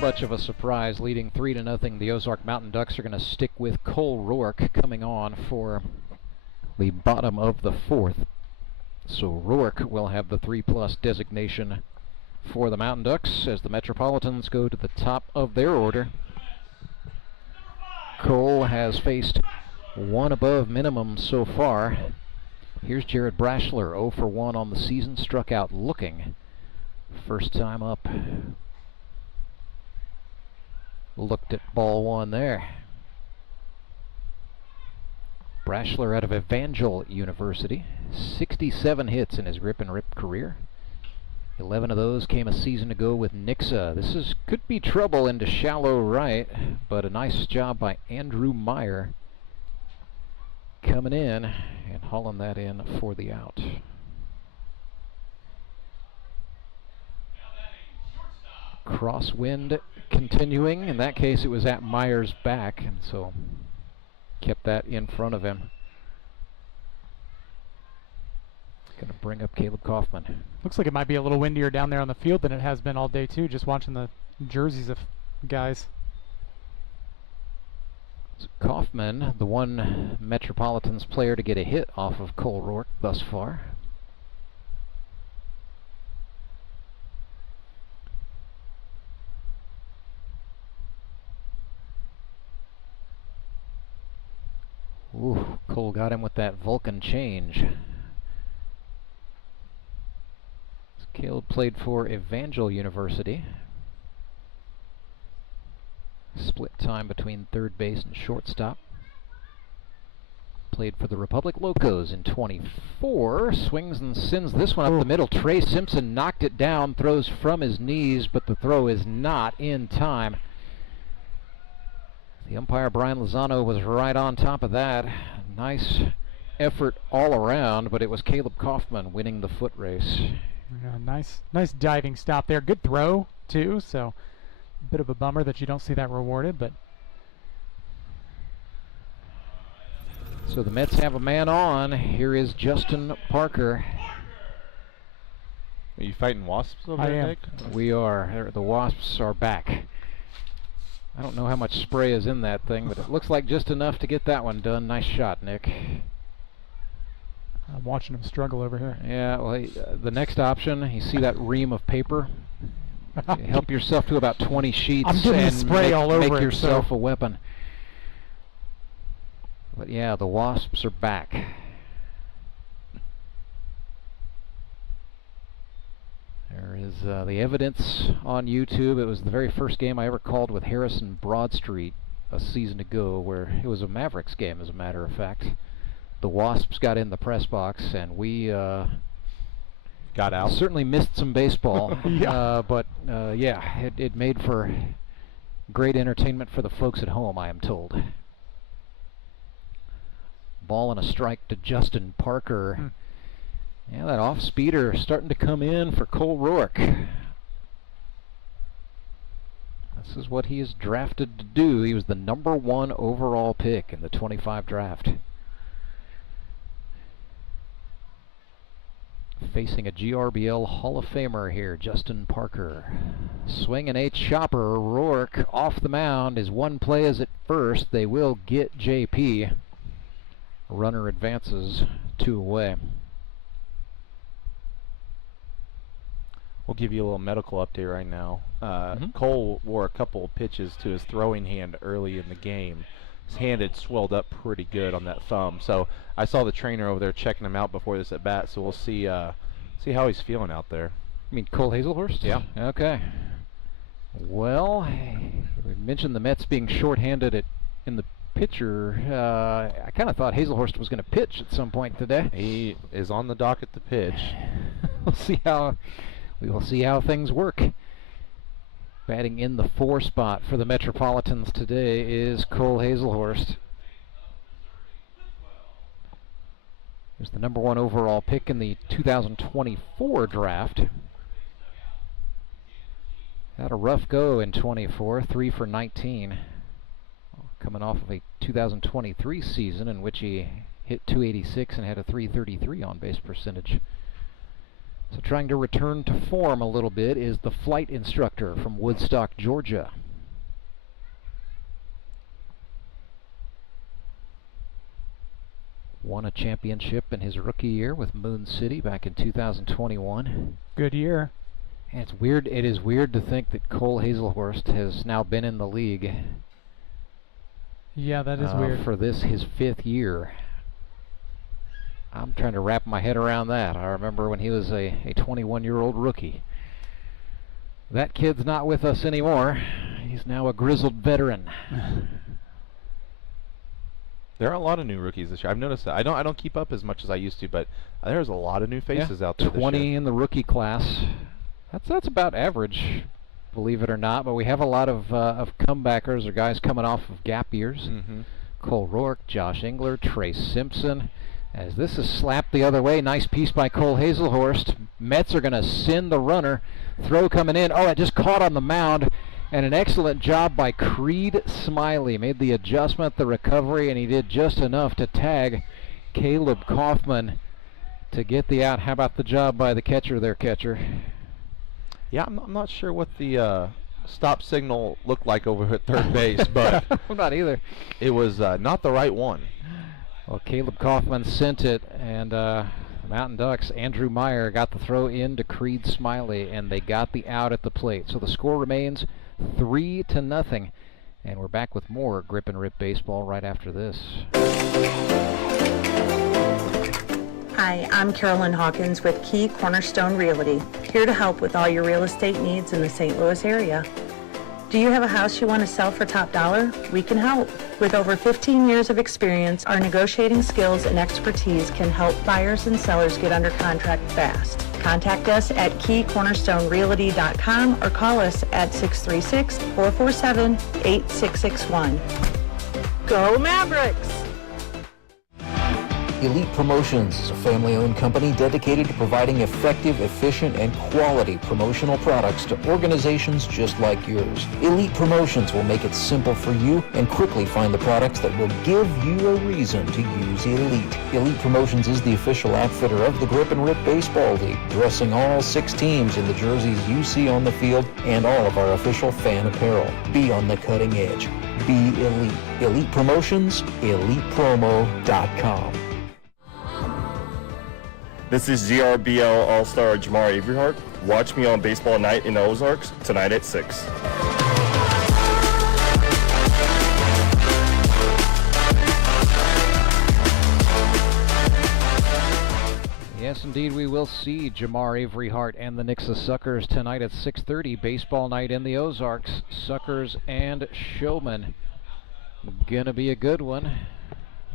Much of a surprise, leading 3-0. The Ozark Mountain Ducks are going to stick with Cole Roark coming on for the bottom of the fourth. So Roark will have the 3+ designation for the Mountain Ducks as the Metropolitans go to the top of their order. Cole has faced 1 above minimum so far. Here's Jared Brashler, 0 for 1 on the season, struck out looking. First time up. Looked at ball 1 there. Brashler out of Evangel University. 67 hits in his grip and rip career. 11 of those came a season ago with Nixa. This could be trouble into shallow right, but a nice job by Andrew Meyer coming in and hauling that in for the out. Crosswind continuing. In that case, it was at Meyer's back, and so kept that in front of him. Going to bring up Caleb Kaufman. Looks like it might be a little windier down there on the field than it has been all day, too, just watching the jerseys of guys. So Kaufman, the one Metropolitans player to get a hit off of Cole Roark thus far. Ooh, Cole got him with that Vulcan change. Caleb played for Evangel University. Split time between third base and shortstop. Played for the Republic Locos in 24. Swings and sends this one up the middle. Trey Simpson knocked it down, throws from his knees, but the throw is not in time. The umpire, Brian Lozano, was right on top of that. Nice effort all around, but it was Caleb Kaufman winning the foot race. Nice diving stop there. Good throw, too, so a bit of a bummer that you don't see that rewarded, but... So the Mets have a man on. Here is Justin Parker. Are you fighting wasps over there, Nick? We are. The wasps are back. I don't know how much spray is in that thing, but it looks like just enough to get that one done. Nice shot, Nick. I'm watching him struggle over here. Yeah, well, the next option, you see that ream of paper? Help yourself to about 20 sheets and spray all over make yourself a weapon. But yeah, the wasps are back. There is the evidence on YouTube. It was the very first game I ever called with Harrison Broadstreet a season ago, where it was a Mavericks game, as a matter of fact. The Wasps got in the press box, and we got out. Certainly missed some baseball. Yeah. But it made for great entertainment for the folks at home, I am told. Ball and a strike to Justin Parker. Yeah, that off-speeder starting to come in for Cole Roark. This is what he is drafted to do. He was the #1 overall pick in the 25 draft. Facing a GRBL Hall of Famer here, Justin Parker. Swinging a chopper. Roark off the mound. His one play is at first. They will get JP. Runner advances 2 away. We'll give you a little medical update right now. Cole wore a couple of pitches to his throwing hand early in the game. His hand had swelled up pretty good on that thumb. So I saw the trainer over there checking him out before this at bat. So we'll see how he's feeling out there. You mean Cole Hazelhurst? Yeah. Okay. Well, we mentioned the Mets being shorthanded in the pitcher. I kind of thought Hazelhurst was going to pitch at some point today. He is on the docket to pitch. We will see how things work. Batting in the 4 spot for the Metropolitans today is Cole Hazelhurst. He's the #1 overall pick in the 2024 draft. Had a rough go in 24, 3 for 19. Coming off of a 2023 season in which he hit .286 and had a .333 on-base percentage. So trying to return to form a little bit is the flight instructor from Woodstock, Georgia. Won a championship in his rookie year with Moon City back in 2021. Good year. And it's weird. It is weird to think that Cole Hazelhurst has now been in the league. Yeah, that is weird. For this, his 5th year. I'm trying to wrap my head around that. I remember when he was a 21-year-old rookie. That kid's not with us anymore. He's now a grizzled veteran. There are a lot of new rookies this year. I've noticed that. I don't keep up as much as I used to, but there's a lot of new faces out there. 20 in the rookie class. That's about average, believe it or not. But we have a lot of comebackers or guys coming off of gap years. Cole Roark, Josh Engler, Trey Simpson. As this is slapped the other way, nice piece by Cole Hazelhurst. Mets are going to send the runner. Throw coming in. Oh, it just caught on the mound. And an excellent job by Creed Smiley. Made the adjustment, the recovery, and he did just enough to tag Caleb Kaufman to get the out. How about the job by the catcher there, catcher? Yeah, I'm not sure what the stop signal looked like over at third base, but I'm not either. It was not the right one. Well, Caleb Kaufman sent it, and Mountain Ducks, Andrew Meyer got the throw in to Creed Smiley, and they got the out at the plate. So the score remains 3-0, and we're back with more Grip and Rip baseball right after this. Hi, I'm Carolyn Hawkins with Key Cornerstone Realty, here to help with all your real estate needs in the St. Louis area. Do you have a house you want to sell for top dollar? We can help. With over 15 years of experience, our negotiating skills and expertise can help buyers and sellers get under contract fast. Contact us at keycornerstonerealty.com or call us at 636-447-8661. Go Mavericks! Elite Promotions is a family-owned company dedicated to providing effective, efficient, and quality promotional products to organizations just like yours. Elite Promotions will make it simple for you and quickly find the products that will give you a reason to use Elite. Elite Promotions is the official outfitter of the Grip and Rip Baseball League, dressing all 6 teams in the jerseys you see on the field and all of our official fan apparel. Be on the cutting edge. Be Elite. Elite Promotions, ElitePromo.com. This is GRBL All-Star Jamar Averyhart. Watch me on Baseball Night in the Ozarks tonight at 6. Yes, indeed we will see Jamar Avery Hart and the Nixa Suckers tonight at 6:30. Baseball night in the Ozarks. Suckers and Showman. Gonna be a good one.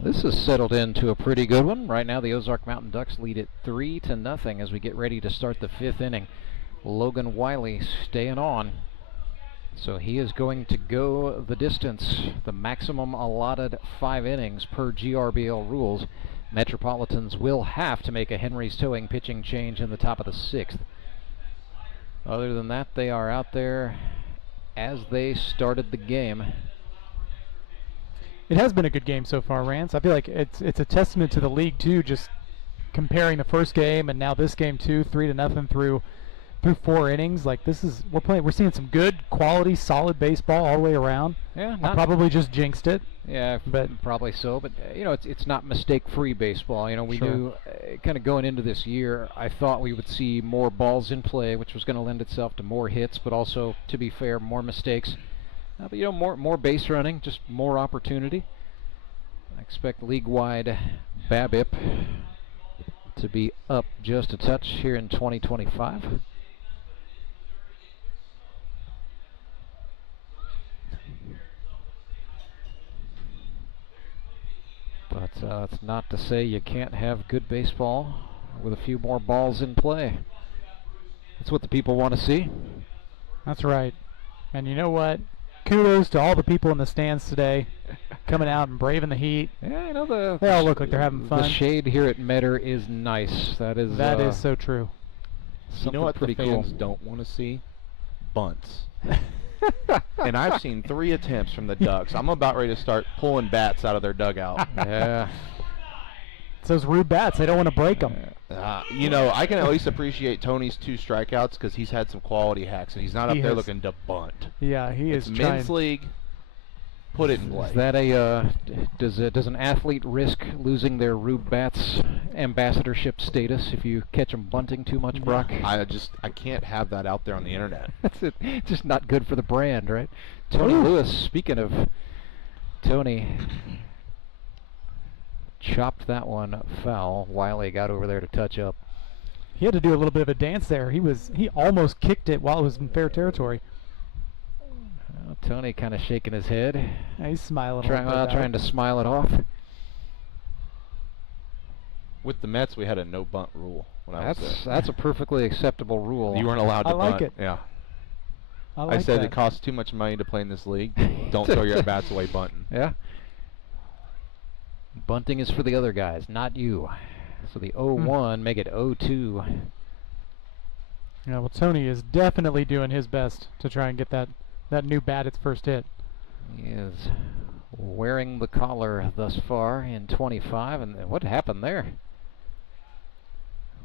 This has settled into a pretty good one. Right now the Ozark Mountain Ducks lead it 3-0 as we get ready to start the 5th inning. Logan Wiley staying on. So he is going to go the distance, the maximum allotted 5 innings per GRBL rules. Metropolitans will have to make a Henry's Towing pitching change in the top of the 6th. Other than that, they are out there as they started the game. It has been a good game so far, Rance. I feel like it's a testament to the league too, just comparing the first game and now this game too, 3-0 through 4 innings. Like we're seeing some good quality, solid baseball all the way around. Yeah, I probably just jinxed it. Yeah, but probably so. But it's not mistake-free baseball. We knew kind of going into this year, I thought we would see more balls in play, which was going to lend itself to more hits, but also, to be fair, more mistakes. But more base running, just more opportunity. I expect league-wide BABIP to be up just a touch here in 2025. But that's not to say you can't have good baseball with a few more balls in play. That's what the people want to see. That's right. And you know what? Kudos to all the people in the stands today coming out and braving the heat. Yeah, they all look like they're having fun. The shade here at Metter is nice. That is so true. You know what pretty the fans cool. don't want to see? Bunts. And I've seen 3 attempts from the Ducks. I'm about ready to start pulling bats out of their dugout. Yeah. It's those rude bats. They don't want to break them. I can at least appreciate Tony's 2 strikeouts because he's had some quality hacks, and he's not up there looking to bunt. Yeah, he is It's trying. men's league. Put it in play. Is that does an athlete risk losing their Rube Bats ambassadorship status if you catch them bunting too much, Brock? I can't have that out there on the internet. That's it. Just not good for the brand, right? Tony Lewis, speaking of Tony, chopped that one foul. Wiley got over there to touch up. He had to do a little bit of a dance there. He almost kicked it while it was in fair territory. Well, Tony kind of shaking his head. Yeah, he's smiling. Trying to smile it off. With the Mets, we had a no bunt rule when I was there. That's a perfectly acceptable rule. You weren't allowed to bunt. I like it. Yeah. I said that. it costs too much money to play in this league. Don't throw your bats away bunting. Yeah. Bunting is for the other guys, not you. So the 0-1 make it 0-2. Yeah, well, Tony is definitely doing his best to try and get that new bat its first hit. He is wearing the collar thus far in 25, and what happened there?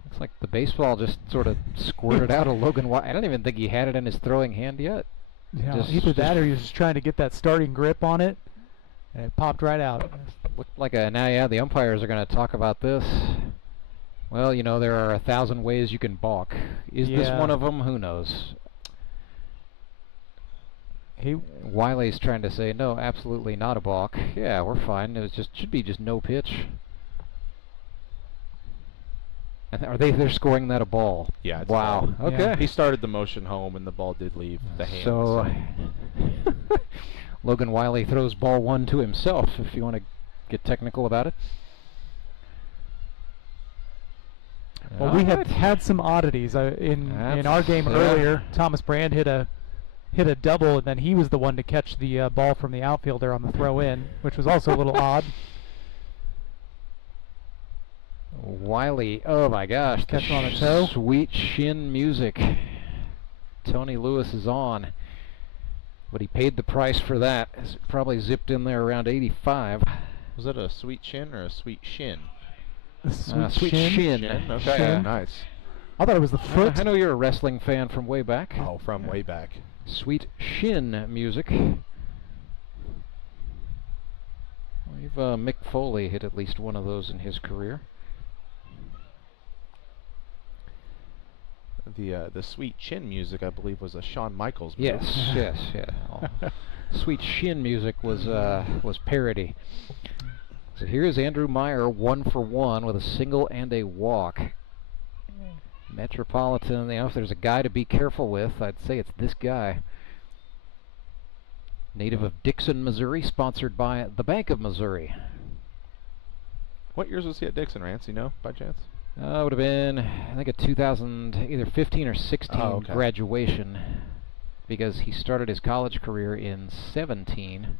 Looks like the baseball just sort of squirted out of Logan Wiley. I don't even think he had it in his throwing hand yet. Yeah, either that or he was just trying to get that starting grip on it, and it popped right out. Looked like the umpires are going to talk about this. Well, there are 1,000 ways you can balk. Is this one of them? Who knows? Wiley's trying to say, no, absolutely not a balk. Yeah, we're fine. It was should be just no pitch. And they're scoring that a ball? Yeah. Wow. Okay. Yeah. He started the motion home, and the ball did leave the hand. So Logan Wiley throws ball 1 to himself, if you want to get technical about it. Well, we had some oddities in our game earlier. Thomas Brand hit a double, and then he was the one to catch the ball from the outfielder on the throw-in, which was also a little odd. Wiley, oh my gosh, catch him on the toe. Sweet shin music. Tony Lewis is on, but he paid the price for that. It's probably zipped in there around 85. Was it a sweet chin or a sweet shin? Sweet shin. Okay, Shin. Nice. I thought it was the foot. I know you're a wrestling fan from way back. Oh, from way back. Sweet shin music. Mick Foley hit at least one of those in his career. The sweet chin music, I believe, was a Shawn Michaels move. Yes. Sweet shin music was parody. So here's Andrew Meyer, 1 for 1 with a single and a walk. Metropolitan, if there's a guy to be careful with, I'd say it's this guy. Native of Dixon, Missouri, sponsored by the Bank of Missouri. What years was he at Dixon, Rance? You know, by chance? It would have been, I think, a 2000, either 15 or 16 graduation, because he started his college career in 17.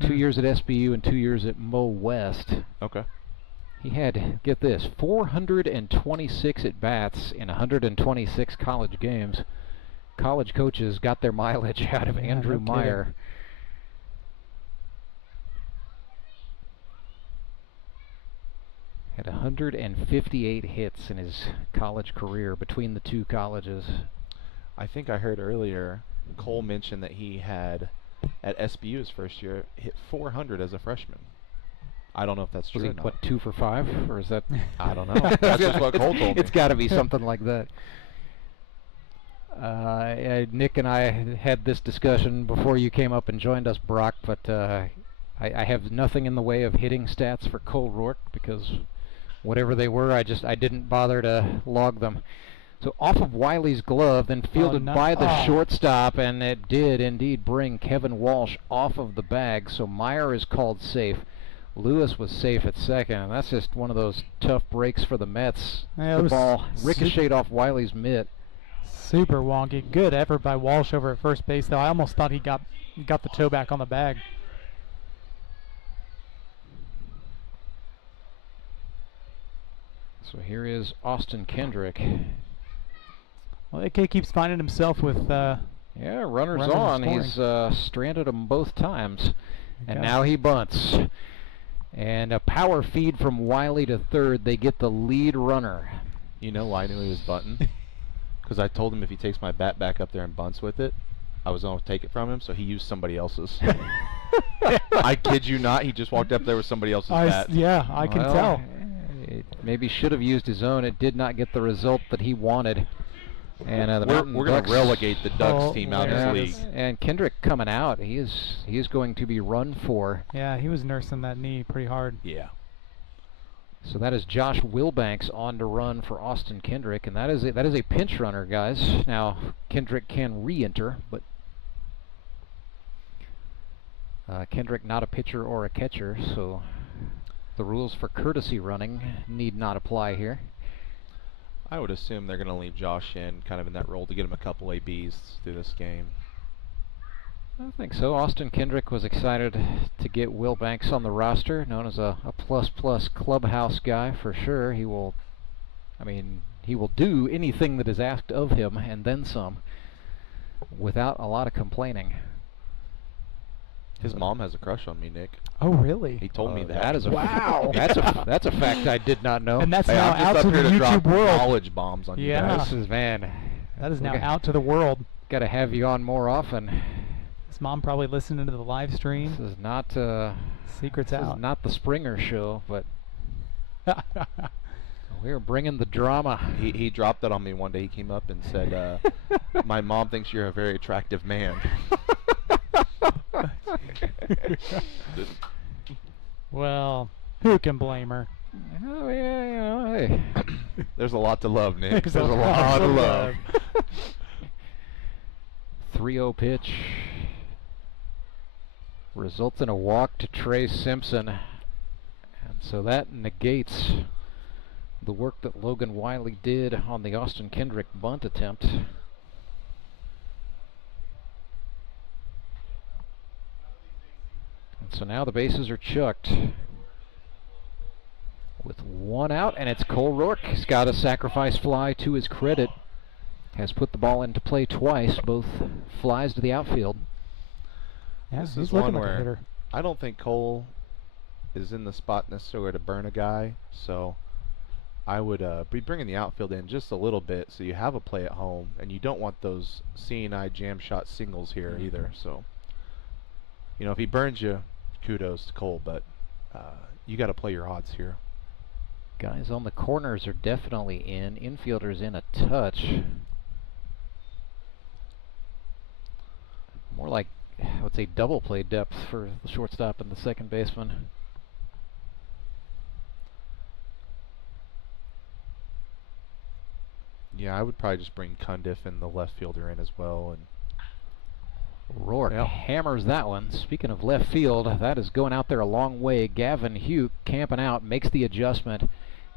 2 years at SBU and 2 years at Mo West. Okay. He had, get this, 426 at-bats in 126 college games. College coaches got their mileage out of Andrew Meyer. Had 158 hits in his college career between the two colleges. I think I heard earlier Cole mentioned that he had, at SBU his first year, hit 400 as a freshman. I don't know if that's true. Was he, what, 2 for 5? Or is that? I don't know. That's just what Cole told me. It's got to be something like that. Nick and I had this discussion before you came up and joined us, Brock, but I have nothing in the way of hitting stats for Cole Roark, because whatever they were, I didn't bother to log them. So off of Wiley's glove, then fielded by the shortstop, and it did indeed bring Kevin Walsh off of the bag, so Meyer is called safe. Lewis was safe at second, and that's just one of those tough breaks for the Mets. Yeah, the ball ricocheted off Wiley's mitt. Super wonky. Good effort by Walsh over at first base, though. I almost thought he got the toe back on the bag. So here is Austin Kendrick. Well, AK keeps finding himself with runners on. He's stranded them both times. And now he bunts. And a power feed from Wiley to third. They get the lead runner. You know why I knew he was bunting? Because I told him if he takes my bat back up there and bunts with it, I was going to take it from him, so he used somebody else's. I kid you not, he just walked up there with somebody else's bat. Yeah, I can tell. It maybe should have used his own. It did not get the result that he wanted. And we're going to relegate the Ducks team out of the league. And Kendrick coming out, he is going to be run for. Yeah, he was nursing that knee pretty hard. Yeah. So that is Josh Wilbanks on to run for Austin Kendrick, and that is a pinch runner, guys. Now Kendrick can re-enter, but Kendrick not a pitcher or a catcher, so the rules for courtesy running need not apply here. I would assume they're going to leave Josh in kind of in that role to get him a couple ABs through this game. I think so. Austin Kendrick was excited to get Wilbanks on the roster, known as a plus clubhouse guy for sure. He will do anything that is asked of him and then some without a lot of complaining. His mom has a crush on me, Nick. Oh, really? He told me that. That is a wow. That's a fact I did not know. And that's now out to the YouTube world. Knowledge bombs on you guys. This is, man. That is now out to the world. Got to have you on more often. His mom probably listening to the live stream. This is not secrets this out. Is not the Springer show, but we're bringing the drama. He dropped that on me one day. He came up and said, "My mom thinks you're a very attractive man." Well, who can blame her? Oh, yeah, hey. There's a lot to love, Nick. There's a lot to love. 3-0 pitch. Results in a walk to Trey Simpson. And so that negates the work that Logan Wiley did on the Austin Kendrick bunt attempt. And so now the bases are chucked with one out, and it's Cole Roark. He's got a sacrifice fly to his credit. Has put the ball into play twice, both flies to the outfield. Yeah, this he's is looking one like a where hitter. I don't think Cole is in the spot necessarily to burn a guy, so I would be bringing the outfield in just a little bit so you have a play at home, and you don't want those seeing-eye jam shot singles here either. So, you know, if he burns you, kudos to Cole, but you got to play your odds here. Guys on the corners are definitely in. Infielders in a touch. More like, I would say, double play depth for the shortstop and the second baseman. Yeah, I would probably just bring Cundiff and the left fielder in as well. And Roark hammers that one. Speaking of left field, that is going out there a long way. Gavin Hugh camping out, makes the adjustment.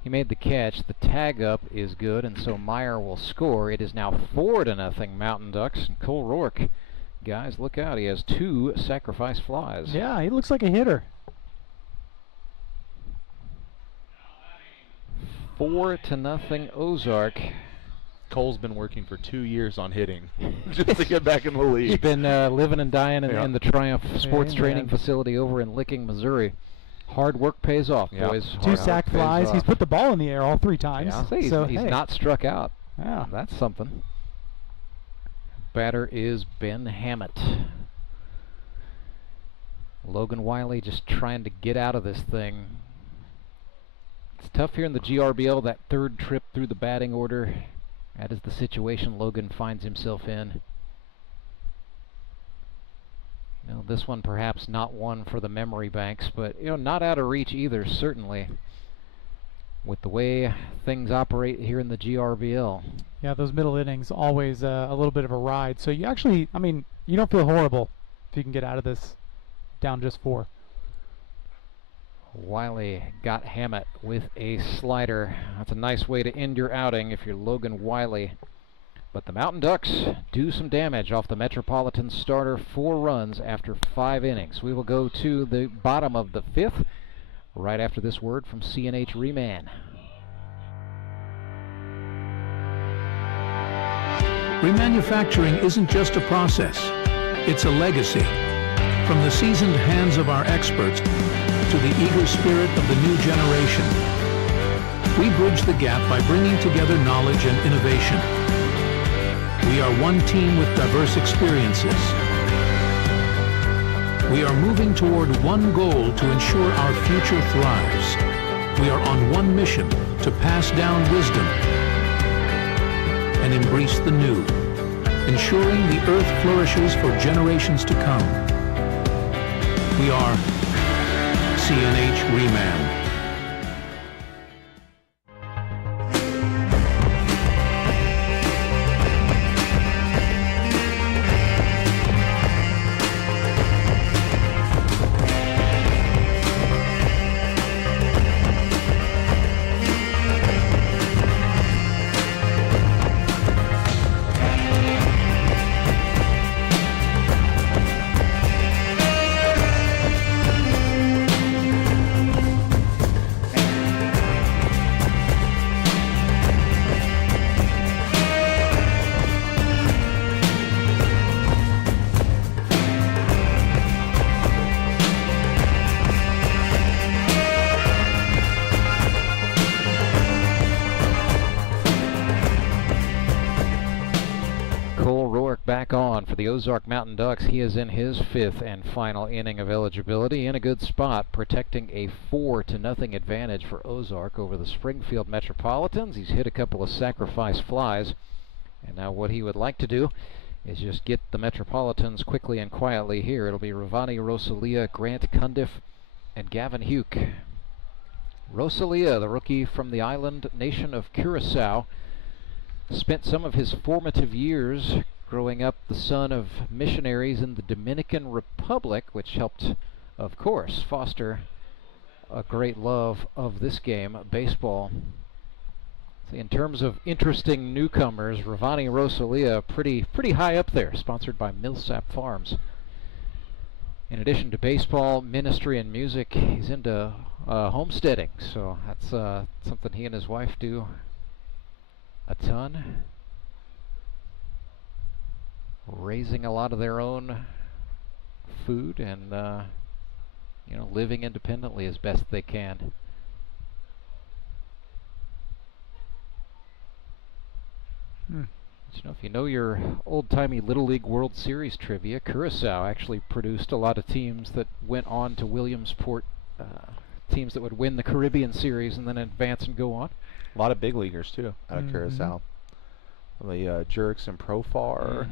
He made the catch. The tag up is good, and so Meyer will score. It is now 4-0 Mountain Ducks. And Cole Roark, guys, look out. He has 2 sacrifice flies. Yeah, he looks like a hitter. 4-0 Ozark. Cole's been working for 2 years on hitting just to get back in the league. He's been living and dying in the Triumph Sports Training Amen. Facility over in Licking, Missouri. Hard work pays off, boys. 2 sack flies. He's put the ball in the air all 3 times. Yeah. So he's not struck out. Yeah. That's something. Batter is Ben Hammett. Logan Wiley just trying to get out of this thing. It's tough here in the GRBL, that 3rd trip through the batting order. That is the situation Logan finds himself in. You know, this one perhaps not one for the memory banks, but not out of reach either, certainly, with the way things operate here in the GRBL. Yeah, those middle innings always a little bit of a ride. So you actually, you don't feel horrible if you can get out of this down just 4. Wiley got Hammett with a slider. That's a nice way to end your outing if you're Logan Wiley. But the Mountain Ducks do some damage off the Metropolitans starter. 4 runs after 5 innings. We will go to the bottom of the 5th right after this word from C&H Reman. Remanufacturing isn't just a process, it's a legacy. From the seasoned hands of our experts to the eager spirit of the new generation, we bridge the gap by bringing together knowledge and innovation. We are one team with diverse experiences. We are moving toward one goal to ensure our future thrives. We are on one mission to pass down wisdom and embrace the new, ensuring the earth flourishes for generations to come. We are C&H Reman. Back on for the Ozark Mountain Ducks. He is in his 5th and final inning of eligibility, in a good spot, protecting a 4-0 advantage for Ozark over the Springfield Metropolitans. He's hit a couple of sacrifice flies, and now what he would like to do is just get the Metropolitans quickly and quietly here. It'll be Ravani Rosalia, Grant Cundiff, and Gavin Hugh. Rosalia, the rookie from the island nation of Curacao, spent some of his formative years growing up the son of missionaries in the Dominican Republic, which helped, of course, foster a great love of this game, baseball. So in terms of interesting newcomers, Ravani Rosalia pretty high up there, sponsored by Millsap Farms. In addition to baseball, ministry, and music, he's into homesteading, so that's something he and his wife do a ton. Raising a lot of their own food and living independently as best they can. But, if you know your old-timey Little League World Series trivia, Curacao actually produced a lot of teams that went on to Williamsport, teams that would win the Caribbean Series and then advance and go on. A lot of big leaguers too out of Curacao. The Jerks and Profar.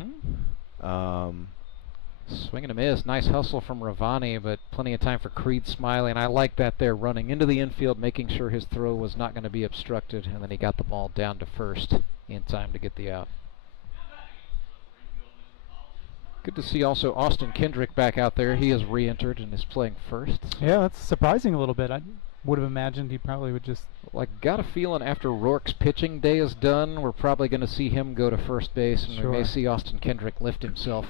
Swing and a miss. Nice hustle from Ravani, but plenty of time for Creed Smiley, and I like that there, running into the infield, making sure his throw was not going to be obstructed, and then he got the ball down to first in time to get the out. Good to see also Austin Kendrick back out there. He has re-entered and is playing first. Yeah, that's surprising a little bit. I would have imagined he probably would just... Like, got a feeling after Roark's pitching day is done, we're probably going to see him go to first base, and we may see Austin Kendrick lift himself.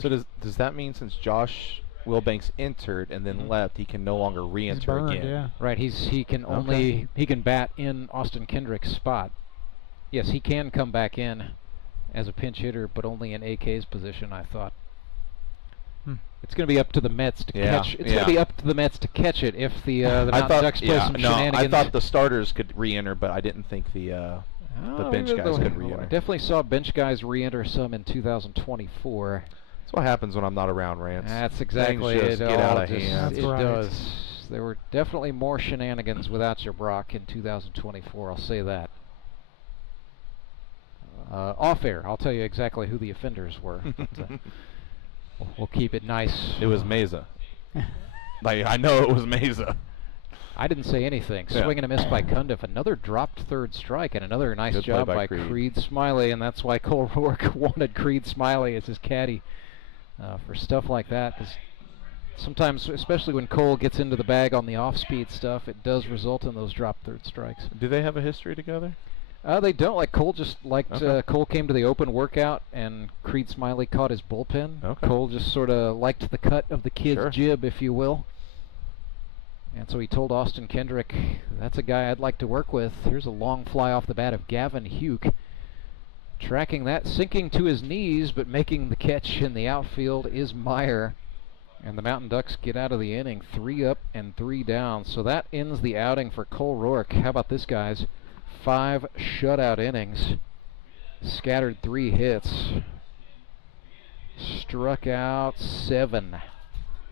So does that mean since Josh Wilbanks entered and then left, he can no longer re-enter again? Yeah. Right. He can only he can bat in Austin Kendrick's spot. Yes, he can come back in as a pinch hitter, but only in AK's position, I thought. It's going to be up to the Mets to catch. It's going to be up to the Mets to catch it if the Mountain Ducks play some shenanigans. I thought the starters could re-enter, but I didn't think the bench guys could re-enter. I definitely saw bench guys re-enter some in 2024. That's what happens when I'm not around, Rance. That's exactly it. Get out of hand. It does. There were definitely more shenanigans without your Brock in 2024. I'll say that. Off air, I'll tell you exactly who the offenders were. But, we'll keep it nice. It was Meza. Like, I know it was Meza. I didn't say anything. Swing and a miss by Cundiff. Another dropped third strike, and another nice job by Creed Smiley, and that's why Cole Roark wanted Creed Smiley as his caddy for stuff like that. Because sometimes, especially when Cole gets into the bag on the off-speed stuff, it does result in those dropped third strikes. Do they have a history together? They don't. Like Cole just liked Cole came to the open workout and Creed Smiley caught his bullpen. Cole just sort of liked the cut of the kid's jib, if you will. And so he told Austin Kendrick, that's a guy I'd like to work with. Here's a long fly off the bat of Gavin Huke. Tracking that, sinking to his knees, but making the catch in the outfield is Meyer. And the Mountain Ducks get out of the inning 3 up and 3 down. So that ends the outing for Cole Roark. How about this, guys? 5 shutout innings, scattered 3 hits, struck out 7.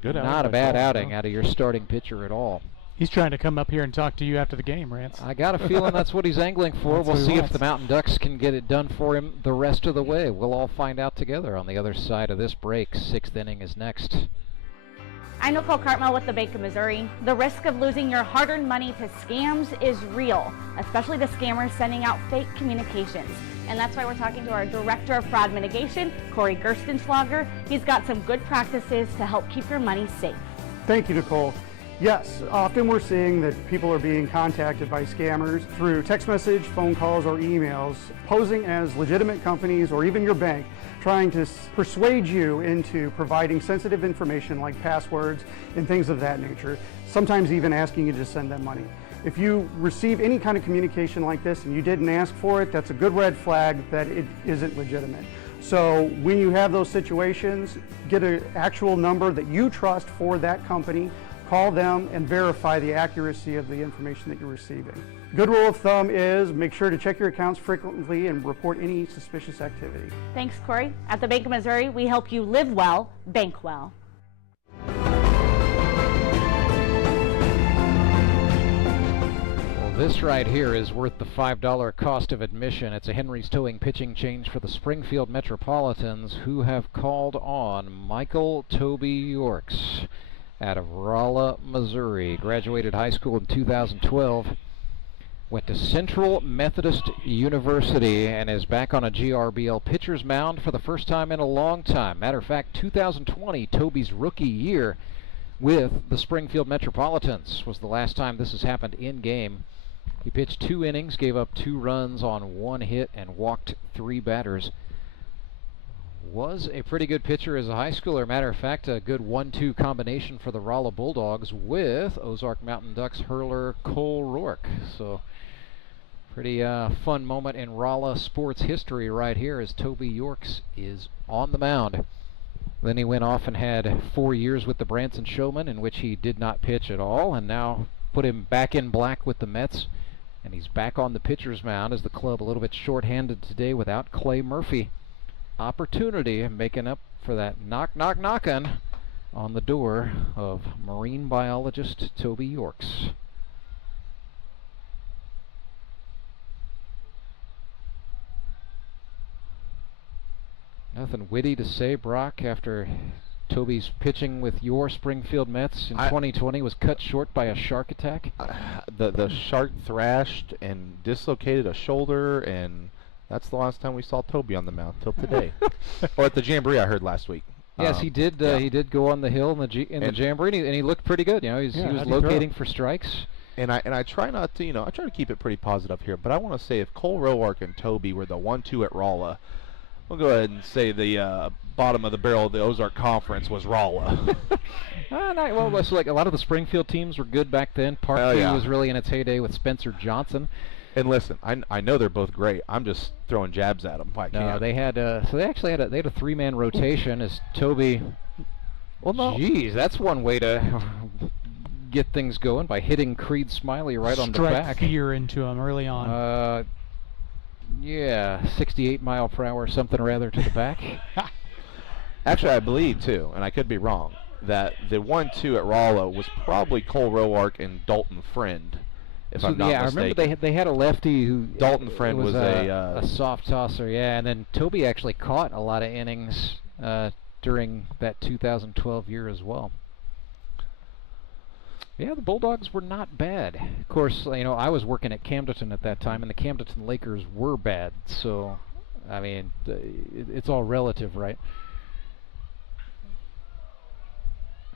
Not a bad outing out of your starting pitcher at all. He's trying to come up here and talk to you after the game, Rance. I got a feeling that's what he's angling for. We'll see if the Mountain Ducks can get it done for him the rest of the way. We'll all find out together on the other side of this break. 6th inning is next. I'm Nicole Cartmel with the Bank of Missouri. The risk of losing your hard-earned money to scams is real, especially the scammers sending out fake communications. And that's why we're talking to our Director of Fraud Mitigation, Corey Gerstenschlager. He's got some good practices to help keep your money safe. Thank you, Nicole. Yes, often we're seeing that people are being contacted by scammers through text message, phone calls, or emails, posing as legitimate companies or even your bank, trying to persuade you into providing sensitive information like passwords and things of that nature, sometimes even asking you to send them money. If you receive any kind of communication like this and you didn't ask for it, that's a good red flag that it isn't legitimate. So when you have those situations, get an actual number that you trust for that company, call them and verify the accuracy of the information that you're receiving. Good rule of thumb is make sure to check your accounts frequently and report any suspicious activity. Thanks, Corey. At the Bank of Missouri, we help you live well, bank well. Well, this right here is worth the $5 cost of admission. It's a Henry's Towing pitching change for the Springfield Metropolitans, who have called on Michael Toby Yorks out of Rolla, Missouri. Graduated high school in 2012. Went to Central Methodist University and is back on a GRBL pitcher's mound for the first time in a long time. Matter of fact, 2020, Toby's rookie year with the Springfield Metropolitans, was the last time this has happened in game. He pitched 2 innings, gave up 2 runs on 1 hit, and walked 3 batters. Was a pretty good pitcher as a high schooler. Matter of fact, a good 1-2 combination for the Rolla Bulldogs with Ozark Mountain Ducks hurler Cole Roark. So pretty fun moment in Rolla sports history right here as Toby Yorks is on the mound. Then he went off and had 4 years with the Branson Showmen, in which he did not pitch at all, and now put him back in black with the Mets, and he's back on the pitcher's mound as the club a little bit short-handed today without Clay Murphy. Opportunity making up for that knocking on the door of marine biologist Toby Yorks. Nothing witty to say, Brock, after Toby's pitching with your Springfield Mets in 2020 was cut short by a shark attack? The shark thrashed and dislocated a shoulder, and that's the last time we saw Toby on the mound till today. Or at the Jamboree, I heard last week. Yes, he did. He did go on the hill in the Jamboree, and he looked pretty good. You know, he was locating for strikes. And I try not to, I try to keep it pretty positive here, but I want to say if Cole Roark and Toby were the 1-2 at Rolla, we'll go ahead and say the bottom of the barrel of the Ozark Conference was Rolla. Well, it's like a lot of the Springfield teams were good back then. Parkview was really in its heyday with Spencer Johnson. And listen, I know they're both great. I'm just throwing jabs at them. No, they had so they actually had a 3-man rotation as Toby. Well, no. Geez, that's one way to get things going by hitting Creed Smiley right on the back. Strike fear into him early on. Yeah, 68 mile per hour, something or other to the back. Actually, I believe too, and I could be wrong, that the 1-2 at Rolla was probably Cole Roark and Dalton Friend. If I'm not mistaken. I remember they had a lefty who Dalton Friend was a soft tosser, and then Toby actually caught a lot of innings during that 2012 year as well. Yeah, the Bulldogs were not bad. Of course, I was working at Camdenton at that time, and the Camdenton Lakers were bad. So, I mean, it's all relative, right?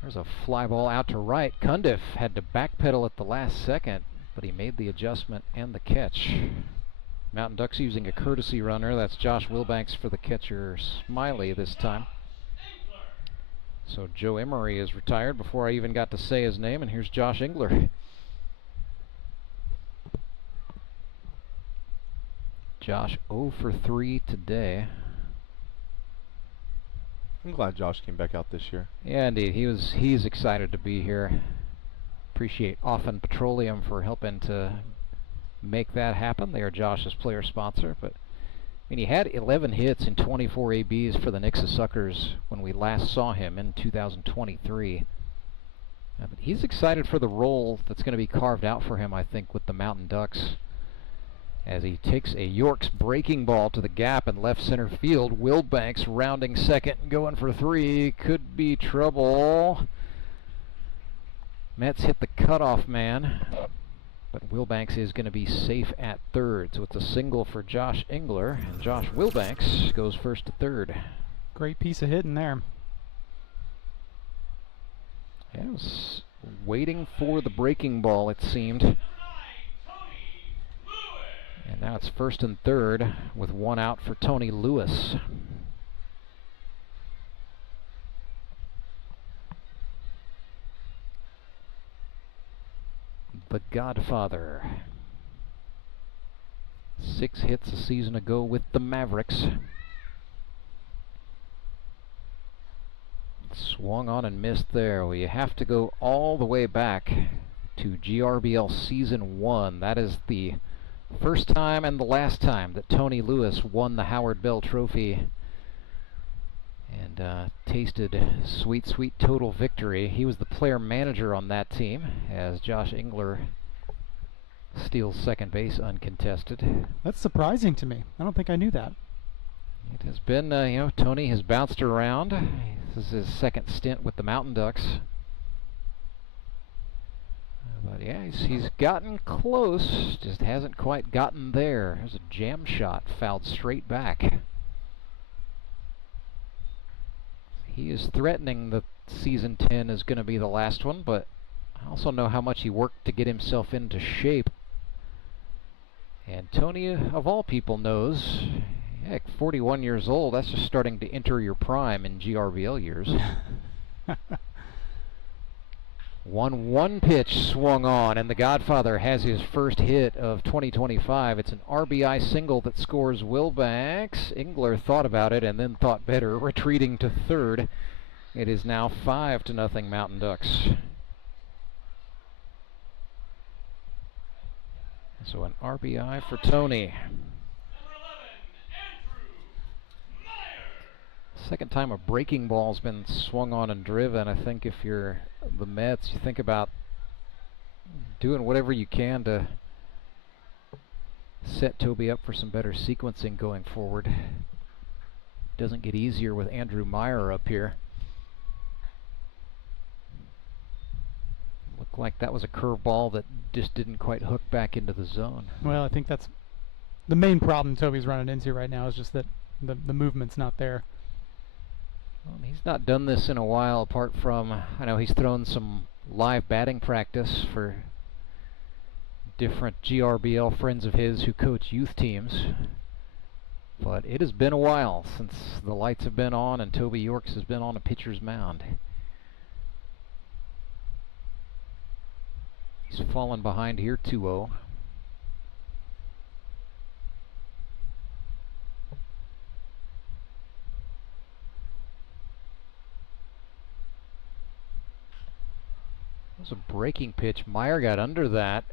There's a fly ball out to right. Cundiff had to backpedal at the last second, but he made the adjustment and the catch. Mountain Ducks using a courtesy runner. That's Josh Wilbanks for the catcher Smiley this time. So Joe Emery is retired before I even got to say his name, and here's Josh Engler. Josh 0 for 3 today. I'm glad Josh came back out this year. Yeah, indeed. He's excited to be here. Appreciate Offen Petroleum for helping to make that happen. They are Josh's player sponsor, but I mean, he had 11 hits and 24 ABs for the Nixa Suckers when we last saw him in 2023. But he's excited for the role that's going to be carved out for him, I think, with the Mountain Ducks. As he takes a York's breaking ball to the gap in left center field. Wilbanks rounding second and going for 3. Could be trouble. Mets hit the cutoff man. But Wilbanks is going to be safe at third. So it's a single for Josh Engler. And Josh Wilbanks goes first to third. Great piece of hitting there. Yeah, I was waiting for the breaking ball, it seemed. And now it's first and third with 1 out for Tony Lewis. The Godfather. 6 hits a season ago with the Mavericks. Swung on and missed there. Well, you have to go all the way back to GRBL Season 1. That is the first time and the last time that Tony Lewis won the Howard Bell Trophy and tasted sweet, sweet total victory. He was the player manager on that team as Josh Engler steals second base uncontested. That's surprising to me. I don't think I knew that. It has been, Tony has bounced around. This is his second stint with the Mountain Ducks. But yeah, he's gotten close, just hasn't quite gotten there. There's a jam shot fouled straight back. He is threatening that season 10 is going to be the last one, but I also know how much he worked to get himself into shape. And Tony, of all people, knows, heck, 41 years old, that's just starting to enter your prime in GRBL years. 1-1 pitch swung on, and the Godfather has his first hit of 2025. It's an RBI single that scores Wilbanks. Engler thought about it and then thought better, retreating to third. It is now 5-0 Mountain Ducks. So an RBI for Tony. Second time a breaking ball's been swung on and driven. I think if you're the Mets, you think about doing whatever you can to set Toby up for some better sequencing going forward. doesn't get easier with Andrew Meyer up here. Looked like that was a curveball that just didn't quite hook back into the zone. Well, I think that's the main problem Toby's running into right now, is just that the movement's not there. Well, he's not done this in a while, apart from, I know he's thrown some live batting practice for different GRBL friends of his who coach youth teams. But it has been a while since the lights have been on and Toby Yorks has been on a pitcher's mound. He's fallen behind here 2-0. That was a breaking pitch. Meyer got under that.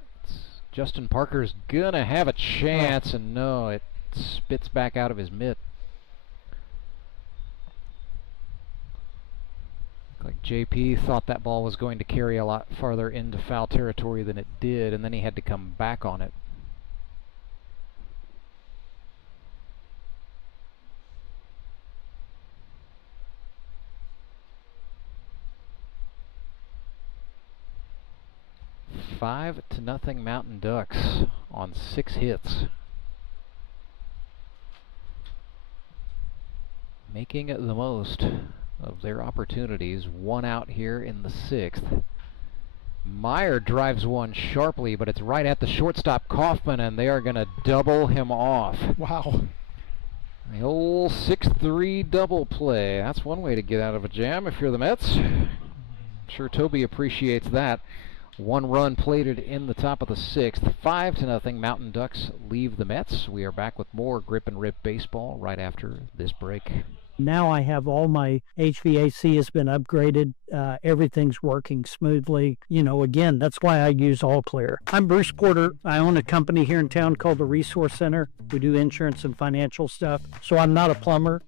Justin Parker's gonna have a chance, and no, it spits back out of his mitt. Looked like JP thought that ball was going to carry a lot farther into foul territory than it did, and then he had to come back on it. Five to nothing Mountain Ducks on 6 hits. Making the most of their opportunities. 1 out here in the 6th. Meyer drives one sharply, but it's right at the shortstop Kaufman, and they are going to double him off. Wow. The old 6-3 double play. That's one way to get out of a jam if you're the Mets. I'm sure Toby appreciates that. 1 run plated in the top of the 6th. 5 to nothing. Mountain Ducks leave the Mets. We are back with more Grip and Rip baseball right after this break. Now I have all my HVAC has been upgraded. Everything's working smoothly. You know, again, that's why I use All Clear. I'm Bruce Porter. I own a company here in town called the Resource Center. We do insurance and financial stuff. So I'm not a plumber.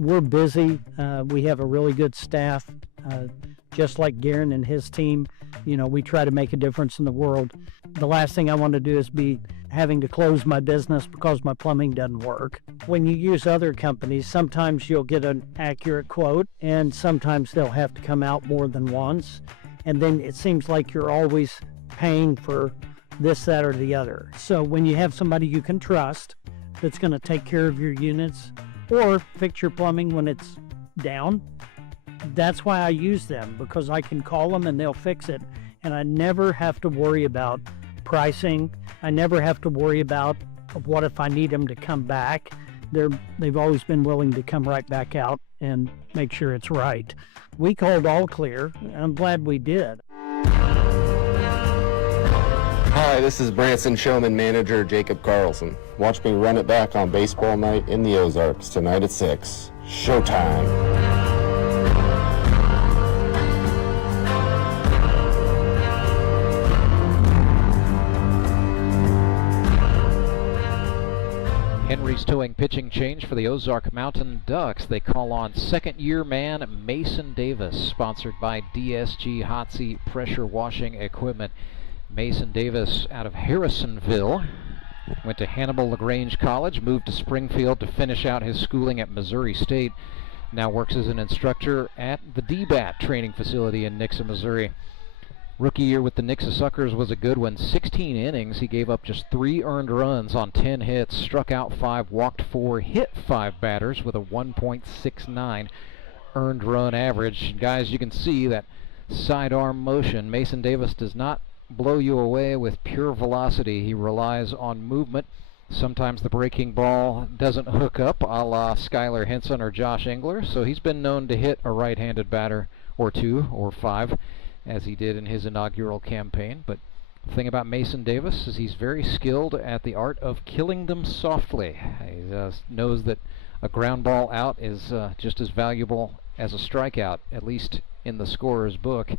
We're busy. We have a really good staff. Just like Garen and his team, you know, we try to make a difference in the world. The last thing I want to do is be having to close my business because my plumbing doesn't work. When you use other companies, sometimes you'll get an accurate quote, and sometimes they'll have to come out more than once. And then it seems like you're always paying for this, that, or the other. So when you have somebody you can trust that's going to take care of your units or fix your plumbing when it's down, that's why I use them, because I can call them and they'll fix it, and I never have to worry about pricing. I never have to worry about what if I need them to come back. They've always been willing to come right back out and make sure it's right. We called All Clear, and I'm glad we did. Hi, this is Branson Showman manager Jacob Carlson. Watch me run it back on Baseball Night in the Ozarks tonight at 6. Showtime. Henry's towing pitching change for the Ozark Mountain Ducks. They call on second-year man Mason Davis, sponsored by DSG Hot Seat Pressure Washing Equipment. Mason Davis out of Harrisonville, went to Hannibal LaGrange College, moved to Springfield to finish out his schooling at Missouri State. Now works as an instructor at the DBAT training facility in Nixa, Missouri. Rookie year with the Nixa Suckers was a good one. 16 innings. He gave up just 3 earned runs on 10 hits, struck out 5, walked 4, hit 5 batters with a 1.69 earned run average. And guys, you can see that sidearm motion. Mason Davis does not blow you away with pure velocity. He relies on movement. Sometimes the breaking ball doesn't hook up, a la Skylar Henson or Josh Engler, so he's been known to hit a right-handed batter or 2 or 5, as he did in his inaugural campaign. But the thing about Mason Davis is he's very skilled at the art of killing them softly. He knows that a ground ball out is just as valuable as a strikeout, at least in the scorer's book.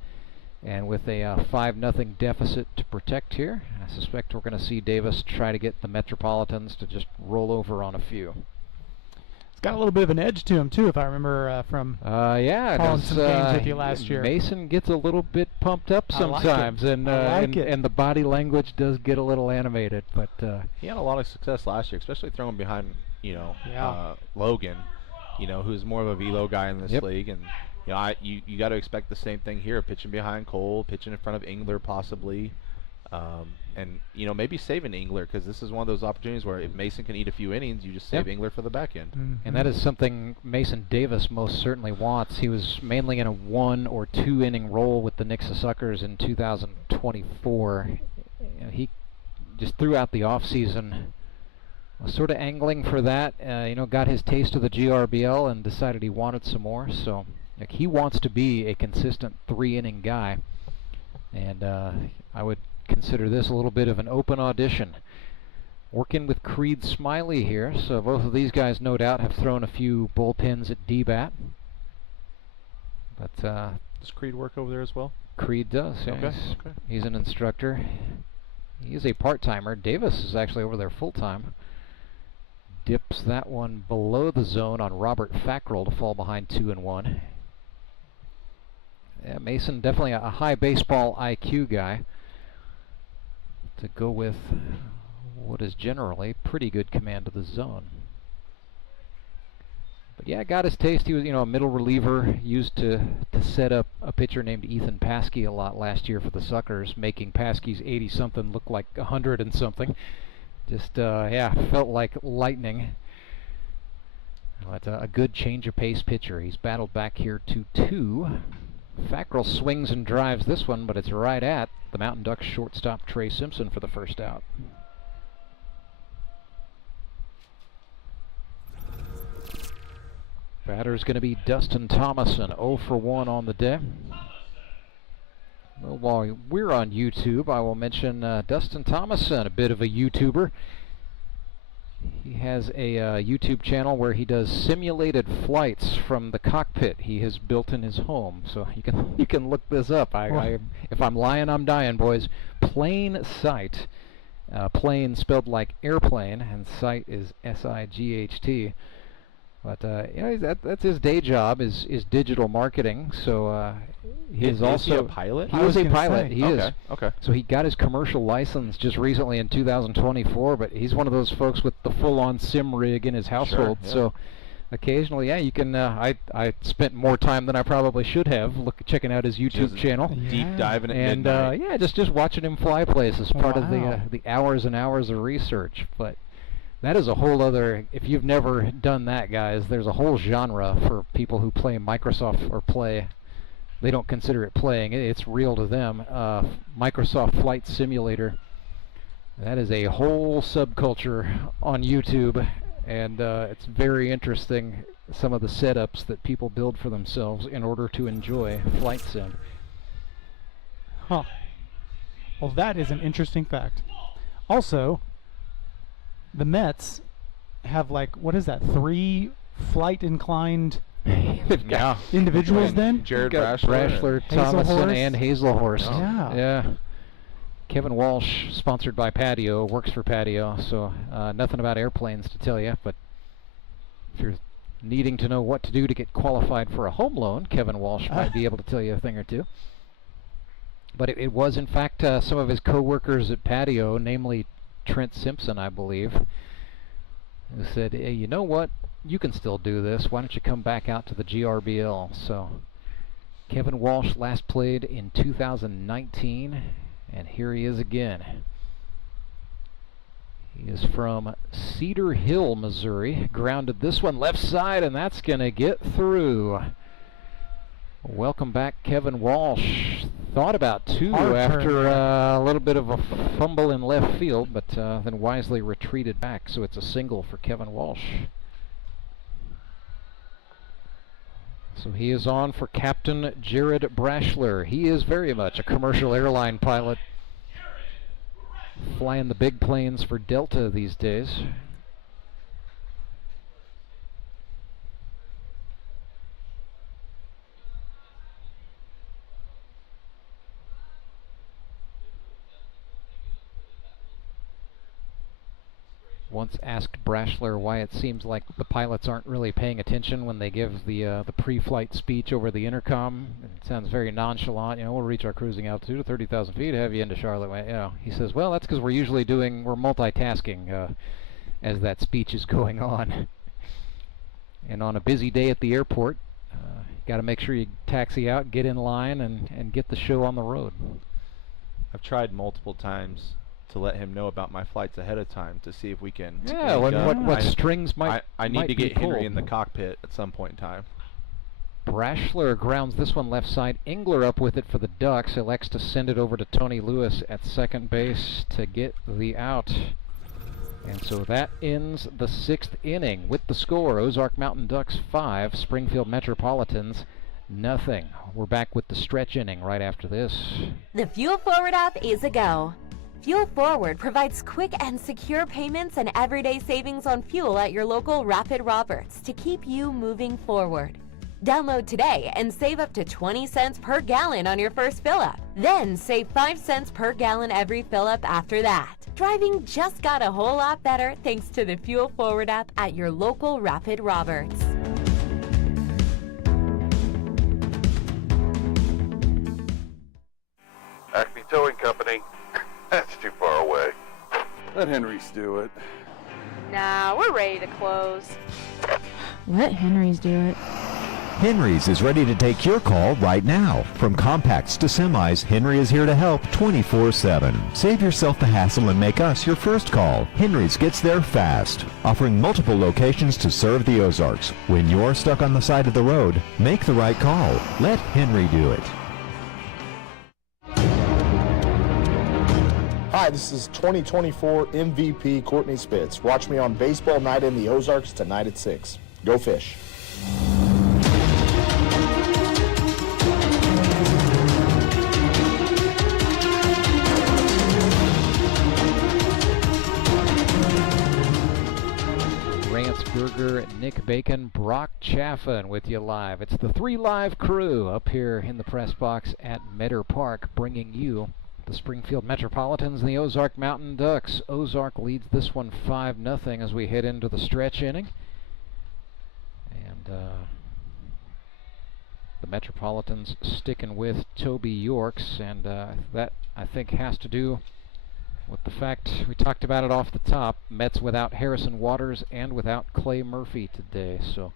And with a 5-0 deficit to protect here, I suspect we're going to see Davis try to get the Metropolitans to just roll over on a few. Got a little bit of an edge to him too, if I remember from yeah, calling some games with you last year. Mason gets a little bit pumped up sometimes, and the body language does get a little animated. But he had a lot of success last year, especially throwing behind Logan, who's more of a velo guy in this Yep. league, and you got to expect the same thing here, pitching behind Cole, pitching in front of Engler possibly, and maybe saving Engler, because this is one of those opportunities where if Mason can eat a few innings, you just save Engler for the back end. And that is something Mason Davis most certainly wants. He was mainly in a 1 or 2 inning role with the Nixa Suckers in 2024. He just throughout the offseason was sort of angling for that. Got his taste of the GRBL and decided he wanted some more. So he wants to be a consistent 3-inning guy. And I would consider this a little bit of an open audition. Working with Creed Smiley here, so both of these guys no doubt have thrown a few bullpens at D-bat. But does Creed work over there as well? Creed does, yeah. Okay. He's an instructor. He is a part-timer. Davis is actually over there full-time. Dips that one below the zone on Robert Fackrell to fall behind 2-1. Yeah, Mason definitely a high baseball IQ guy to go with what is generally pretty good command of the zone. But yeah, got his taste. He was, a middle reliever, used to set up a pitcher named Ethan Paskey a lot last year for the Suckers, making Paskey's 80-something look like 100 and something. Just, felt like lightning. But a good change of pace pitcher. He's battled back here 2-2. Fackrell swings and drives this one, but it's right at the Mountain Ducks shortstop Trey Simpson for the first out. Batter's going to be Dustin Thomason, 0 for 1 on the day. Well, while we're on YouTube, I will mention Dustin Thomason, a bit of a YouTuber. He has a YouTube channel where he does simulated flights from the cockpit he has built in his home. So you can look this up. If I'm lying, I'm dying, boys. Plane Sight, plane spelled like airplane, and sight is S-I-G-H-T. But that's his day job is digital marketing. So Is he a pilot? He was a pilot. Say. He is. Okay. So he got his commercial license just recently in 2024. But he's one of those folks with the full-on sim rig in his household. Sure, yeah. So occasionally, you can. I spent more time than I probably should have checking out his YouTube channel. Deep diving at and midnight. just watching him fly places, part of the hours and hours of research. But that is a whole other, if you've never done that, guys, there's a whole genre for people who play Microsoft or play, they don't consider it playing, it's real to them. Microsoft Flight Simulator, that is a whole subculture on YouTube, and it's very interesting, some of the setups that people build for themselves in order to enjoy Flight Sim. Huh. Well, that is an interesting fact. Also, the Mets have what is that, 3 flight-inclined individuals then? Jared Brashler, Thomason, and Hazelhorst. Oh. Yeah. Kevin Walsh, sponsored by Patio, works for Patio, so nothing about airplanes to tell you, but if you're needing to know what to do to get qualified for a home loan, Kevin Walsh might be able to tell you a thing or two. But it was, in fact, some of his co-workers at Patio, namely Trent Simpson, I believe, who said, hey, you know what? You can still do this. Why don't you come back out to the GRBL? So Kevin Walsh last played in 2019, and here he is again. He is from Cedar Hill, Missouri. Grounded this one left side, and that's going to get through. Welcome back, Kevin Walsh. Thought about 2 after a little bit of a fumble in left field, but then wisely retreated back, so it's a single for Kevin Walsh. So he is on for Captain Jared Brashler. He is very much a commercial airline pilot, flying the big planes for Delta these days. Once asked Brashler why it seems like the pilots aren't really paying attention when they give the pre-flight speech over the intercom. It sounds very nonchalant. We'll reach our cruising altitude of 30,000 feet, have you into Charlotte. He says, well, that's because we're multitasking. as that speech is going on. And on a busy day at the airport, got to make sure you taxi out, get in line, and get the show on the road. I've tried multiple times to let him know about my flights ahead of time to see if we can. Yeah, what strings might I need might to be get Henry pulled. in the cockpit at some point in time. Brashler grounds this one left side. Engler up with it for the Ducks. Elects to send it over to Tony Lewis at second base to get the out. And so that ends the 6th inning with the score. Ozark Mountain Ducks 5, Springfield Metropolitans nothing. We're back with the stretch inning right after this. The Fuel Forward app is a go. Fuel Forward provides quick and secure payments and everyday savings on fuel at your local Rapid Roberts to keep you moving forward. Download today and save up to 20 cents per gallon on your first fill-up. Then save 5 cents per gallon every fill-up after that. Driving just got a whole lot better thanks to the Fuel Forward app at your local Rapid Roberts. Acme Towing Company. That's too far away. Let Henry's do it. Nah, we're ready to close. Let Henry's do it. Henry's is ready to take your call right now. From compacts to semis, Henry is here to help 24/7. Save yourself the hassle and make us your first call. Henry's gets there fast, offering multiple locations to serve the Ozarks. When you're stuck on the side of the road, make the right call. Let Henry do it. Hi, this is 2024 MVP Courtney Spitz. Watch me on Baseball Night in the Ozarks tonight at 6. Go Fish. Burger, Nick Bacon, Brock Chaffin with you live. It's the 3 Live crew up here in the press box at Metter Park, bringing you the Springfield Metropolitans and the Ozark Mountain Ducks. Ozark leads this one 5-0 as we head into the stretch inning. And the Metropolitans sticking with Toby Yorks, and that I think has to do with the fact we talked about it off the top. Mets without Harrison Waters and without Clay Murphy today, so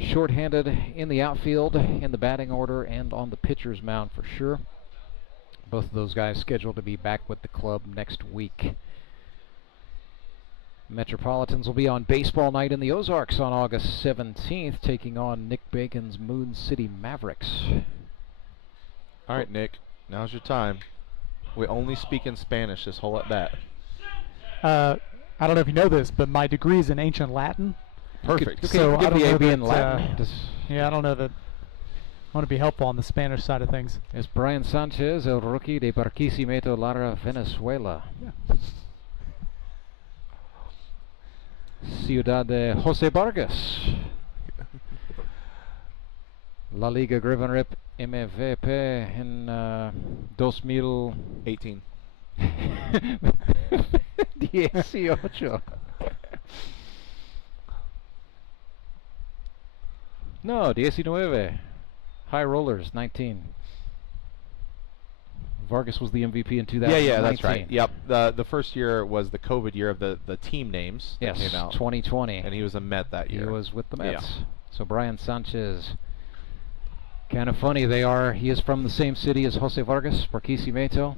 shorthanded in the outfield, in the batting order, and on the pitcher's mound for sure. Both of those guys scheduled to be back with the club next week. Metropolitans will be on Baseball Night in the Ozarks on August 17th, taking on Nick Bacon's Moon City Mavericks. All right, Nick, now's your time. We only speak in Spanish this whole at bat. I don't know if you know this, but my degree is in ancient Latin. Perfect. So I don't know in that, Latin. yeah, I don't know that I want to be helpful on the Spanish side of things. Es Brian Sanchez, el rookie de Barquisimeto Lara, Venezuela. Yeah. Ciudad de Jose Vargas. La Liga Grivenrip MVP en 2018. 18. No, 19. High Rollers, 19. Vargas was the MVP in 2019. Yeah, that's right. Yep. The first year was the COVID year of the team names. Yes, that came out. 2020. And he was a Met that year. He was with the Mets. Yeah. So Brian Sanchez. Kind of funny, he is from the same city as Jose Vargas, Barquisimeto.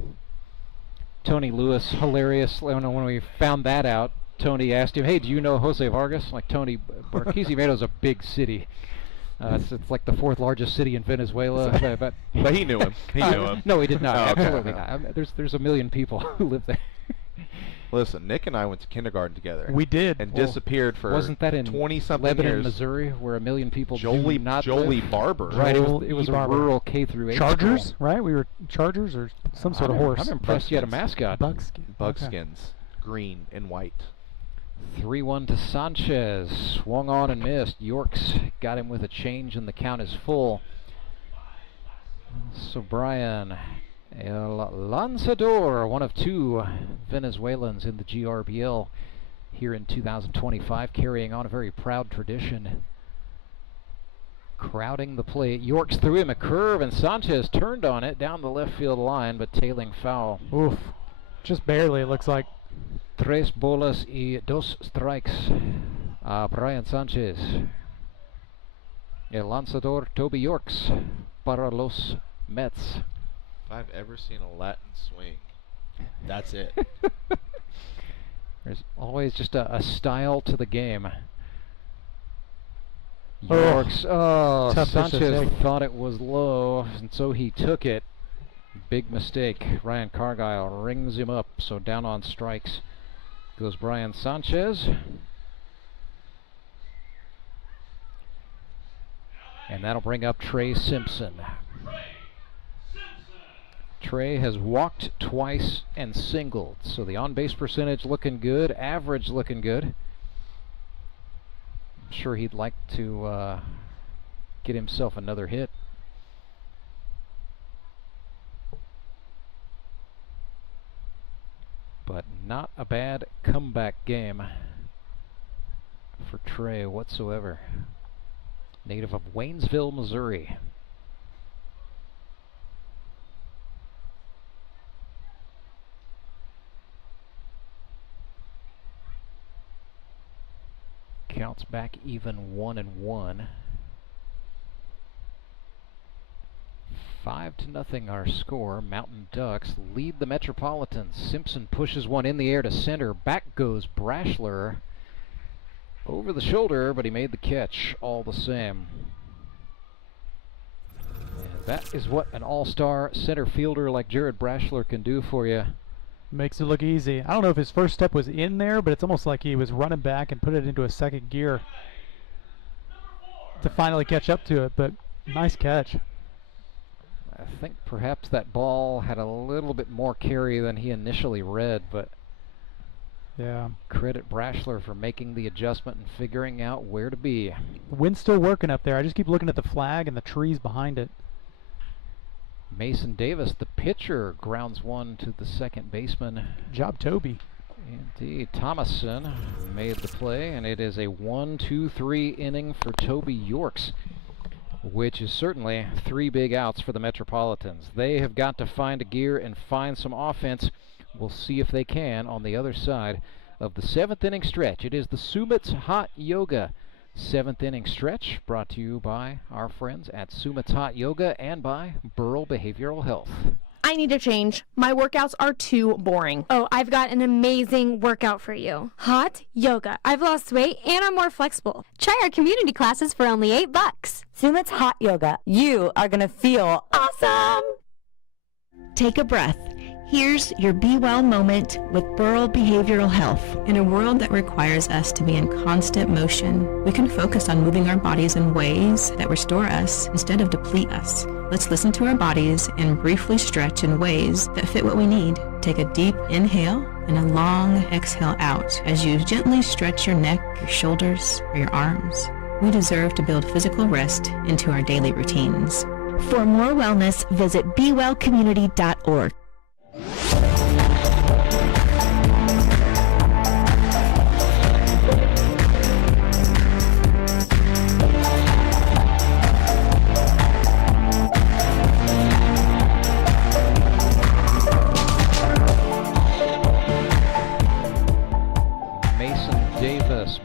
Tony Lewis, hilarious. When we found that out, Tony asked him, hey, do you know Jose Vargas? Like, Tony, Barquisimeto's a big city. It's like the 4th largest city in Venezuela. But he knew him. He knew him. No, he did not. Oh, okay. Absolutely not. There's a million people who live there. Listen, Nick and I went to kindergarten together. We did. And disappeared for wasn't that in 20-something Lebanon, years. Missouri, where 1 million people Jolie do not Jolie live? Barber. Right, it was a rural K through 8 Chargers, school. right? We were Chargers or some sort of horse. I'm impressed you had a mascot. Bugskins. Okay. Green and white. 3-1 to Sanchez. Swung on and missed. Yorks got him with a change, and the count is full. So Brian El Lanzador, one of 2 Venezuelans in the GRBL here in 2025, carrying on a very proud tradition. Crowding the plate. Yorks threw him a curve, and Sanchez turned on it down the left field line, but tailing foul. Oof. Just barely, it looks like. Tres bolas y dos strikes a Brian Sanchez. El lanzador Toby Yorks para los Mets. If I've ever seen a Latin swing, that's it. There's always just a style to the game. Oh, Yorks, tough pitch to Sanchez take. thought it was low, and so he took it. Big mistake. Ryan Cargyle rings him up, so down on strikes goes Brian Sanchez. And that'll bring up Trey Simpson. Trey has walked twice and singled, so the on-base percentage looking good, average looking good. I'm sure he'd like to get himself another hit. But not a bad comeback game for Trey whatsoever. Native of Waynesville, Missouri. Counts back even 1-1. 5-0 our score. Mountain Ducks lead the Metropolitans. Simpson pushes one in the air to center. Back goes Brashler. Over the shoulder, but he made the catch all the same. And that is what an all-star center fielder like Jared Brashler can do for you. Makes it look easy. I don't know if his first step was in there, but it's almost like he was running back and put it into a second gear to finally catch up to it, but nice catch. I think perhaps that ball had a little bit more carry than he initially read, but yeah, credit Brashler for making the adjustment and figuring out where to be. The wind's still working up there. I just keep looking at the flag and the trees behind it. Mason Davis, the pitcher, grounds one to the second baseman. Job, Toby. Indeed. Thomason made the play, and it is a 1-2-3 inning for Toby Yorks, which is certainly 3 big outs for the Metropolitans. They have got to find a gear and find some offense. We'll see if they can on the other side of the 7th inning stretch. It is the Sumit's Hot Yoga 7th inning stretch, brought to you by our friends at Sumit's Hot Yoga and by Burl Behavioral Health. I need a change. My workouts are too boring. Oh, I've got an amazing workout for you. Hot yoga. I've lost weight and I'm more flexible. Try our community classes for only $8. Sumit's Hot Yoga. You are going to feel awesome. Take a breath. Here's your Be Well moment with Burl Behavioral Health. In a world that requires us to be in constant motion, we can focus on moving our bodies in ways that restore us instead of deplete us. Let's listen to our bodies and briefly stretch in ways that fit what we need. Take a deep inhale and a long exhale out as you gently stretch your neck, your shoulders, or your arms. We deserve to build physical rest into our daily routines. For more wellness, visit BeWellCommunity.org.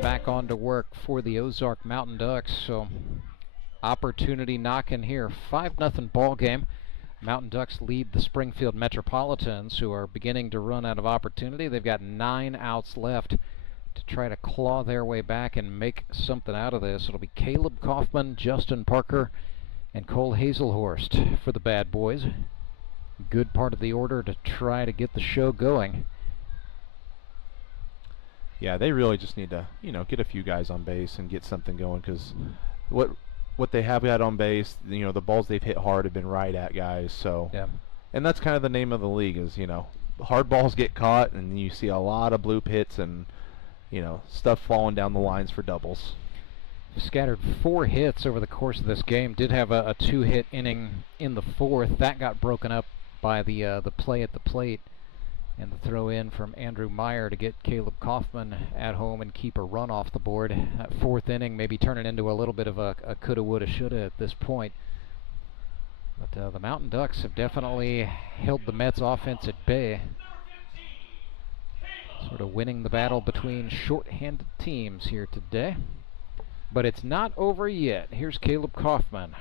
Back on to work for the Ozark Mountain Ducks, so opportunity knocking here. 5-0 ball game. Mountain Ducks lead the Springfield Metropolitans, who are beginning to run out of opportunity. They've got 9 outs left to try to claw their way back and make something out of this. It'll be Caleb Kaufman, Justin Parker, and Cole Hazelhorst for the Bad Boys. Good part of the order to try to get the show going. Yeah, they really just need to, get a few guys on base and get something going, because what they have got on base, the balls they've hit hard have been right at guys. So, yeah. And that's kind of the name of the league is, hard balls get caught, and you see a lot of bloop hits and, stuff falling down the lines for doubles. Scattered 4 hits over the course of this game. Did have a 2-hit inning in the 4th. That got broken up by the play at the plate. And the throw in from Andrew Meyer to get Caleb Kaufman at home and keep a run off the board. That 4th inning maybe turning into a little bit of a coulda, woulda, shoulda at this point. But the Mountain Ducks have definitely held the Mets offense at bay. So Sort of winning the battle between short-handed teams here today. But it's not over yet. Here's Caleb Kaufman.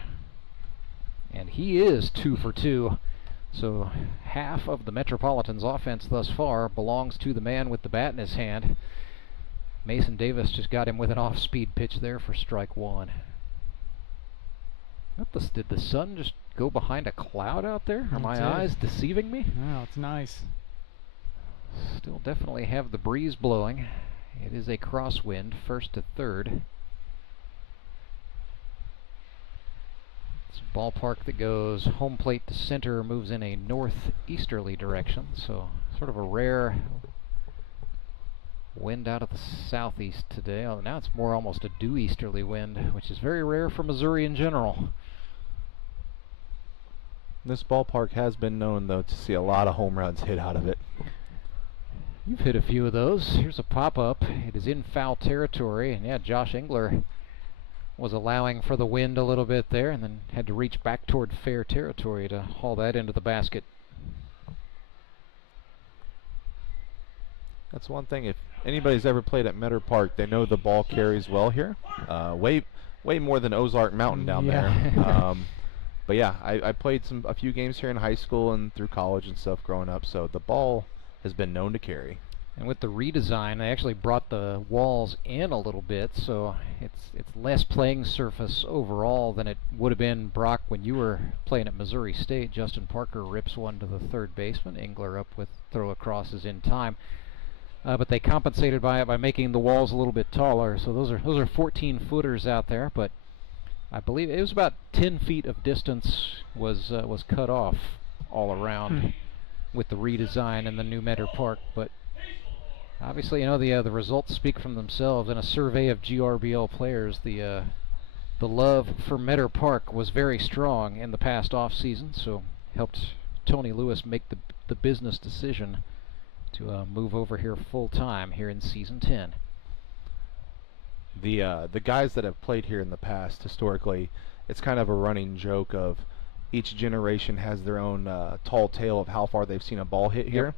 And he is 2 for 2. So half of the Metropolitans' offense thus far belongs to the man with the bat in his hand. Mason Davis just got him with an off-speed pitch there for strike 1. Did the sun just go behind a cloud out there? Are my eyes deceiving me? No, it's nice. Still definitely have the breeze blowing. It is a crosswind, first to third. It's a ballpark that goes home plate to center, moves in a northeasterly direction, so sort of a rare wind out of the southeast today. Oh, now it's more almost a due easterly wind, which is very rare for Missouri in general. This ballpark has been known, though, to see a lot of home runs hit out of it. You've hit a few of those. Here's a pop-up. It is in foul territory, and yeah, Josh Engler was allowing for the wind a little bit there and then had to reach back toward fair territory to haul that into the basket. That's one thing. If anybody's ever played at Meadow Park, they know the ball carries well here. Way more than Ozark Mountain down there. But yeah, I played a few games here in high school and through college and stuff growing up, so the ball has been known to carry. And with the redesign, they actually brought the walls in a little bit, so it's less playing surface overall than it would have been, Brock, when you were playing at Missouri State. Justin Parker rips one to the third baseman. Engler up with throw across is in time. But they compensated by it by making the walls a little bit taller. So those are 14-footers out there, but I believe it was about 10 feet of distance was cut off all around with the redesign and the new Meadow Park. But obviously, you know, the results speak for themselves. In a survey of GRBL players, the love for Meadow Park was very strong in the past off season. So helped Tony Lewis make the business decision to move over here full time here in season 10. The guys that have played here in the past, historically, it's kind of a running joke of each generation has their own tall tale of how far they've seen a ball hit here.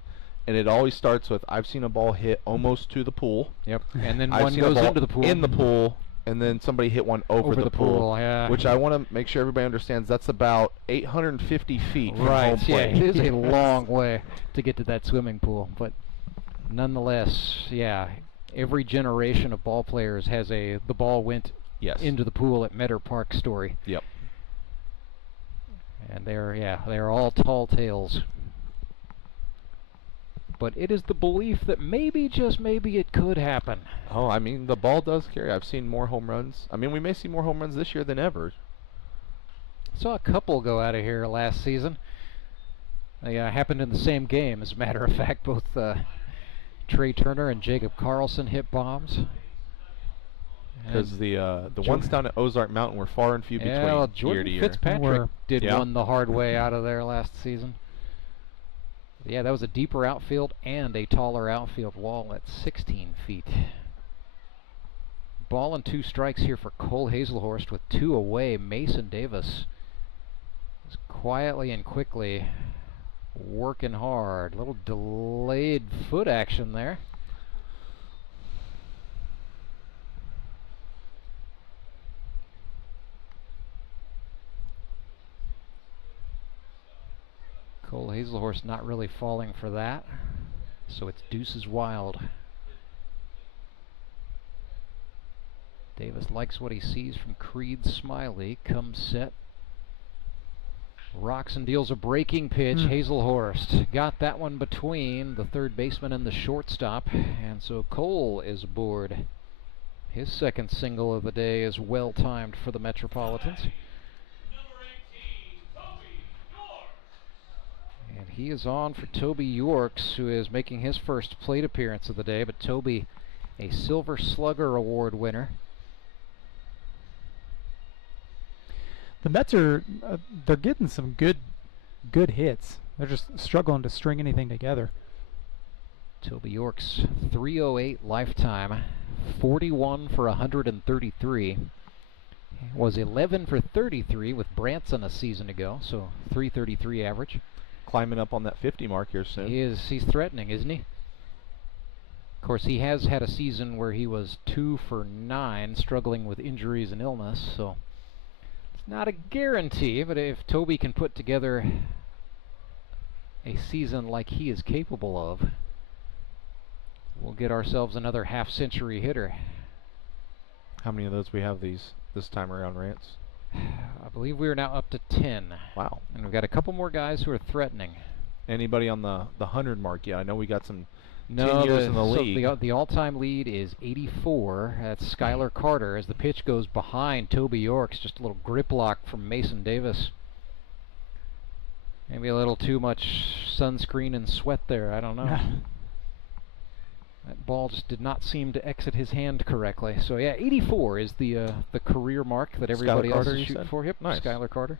And it always starts with, I've seen a ball hit almost to the pool. Yep. And then one goes into the pool. In the pool, and then somebody hit one over the pool. Yeah. Which I want to make sure everybody understands that's about 850 feet from home plate. Yeah, it is a long way to get to that swimming pool. But nonetheless, yeah, every generation of ball players has the ball went into the pool at Meadow Park story. Yep. And they're all tall tales. But it is the belief that maybe, just maybe, it could happen. Oh, I mean, the ball does carry. I've seen more home runs. I mean, we may see more home runs this year than ever. Saw a couple go out of here last season. They happened in the same game, as a matter of fact. Both Trey Turner and Jacob Carlson hit bombs. Because the ones down at Ozark Mountain were far and few between well, year to year. Fitzpatrick did one the hard way out of there last season. Yeah, that was a deeper outfield and a taller outfield wall at 16 feet. Ball and 2 strikes here for Cole Hazelhorst with 2 away. Mason Davis is quietly and quickly working hard. Little delayed foot action there. Cole Hazelhorst not really falling for that, so it's deuces wild. Davis likes what he sees from Creed Smiley. Comes set. Rocks and deals a breaking pitch. Hazelhorst got that one between the third baseman and the shortstop, and so Cole is aboard. His second single of the day is well timed for the Metropolitans. And he is on for Toby Yorks, who is making his first plate appearance of the day. But Toby, a Silver Slugger Award winner. The Mets are they're getting some good hits. They're just struggling to string anything together. Toby Yorks, 308 lifetime, 41 for 133. Was 11 for 33 with Branson a season ago, so 333 average. Climbing up on that 50 mark here soon. He's threatening, isn't he? Of course, he has had a season where he was 2 for 9, struggling with injuries and illness, so it's not a guarantee, but if Toby can put together a season like he is capable of, we'll get ourselves another half-century hitter. How many of those we have this time around, Rance? I believe we are now up to 10. Wow. And we've got a couple more guys who are threatening. Anybody on the 100 mark? Yeah, I know we got some 10 No, years in the league. The all-time lead is 84. That's Skylar Carter as the pitch goes behind Toby Yorks. Just a little grip lock from Mason Davis. Maybe a little too much sunscreen and sweat there. I don't know. That ball just did not seem to exit his hand correctly. So yeah, 84 is the career mark that everybody else is shooting for. Yep, nice. Skylar Carter.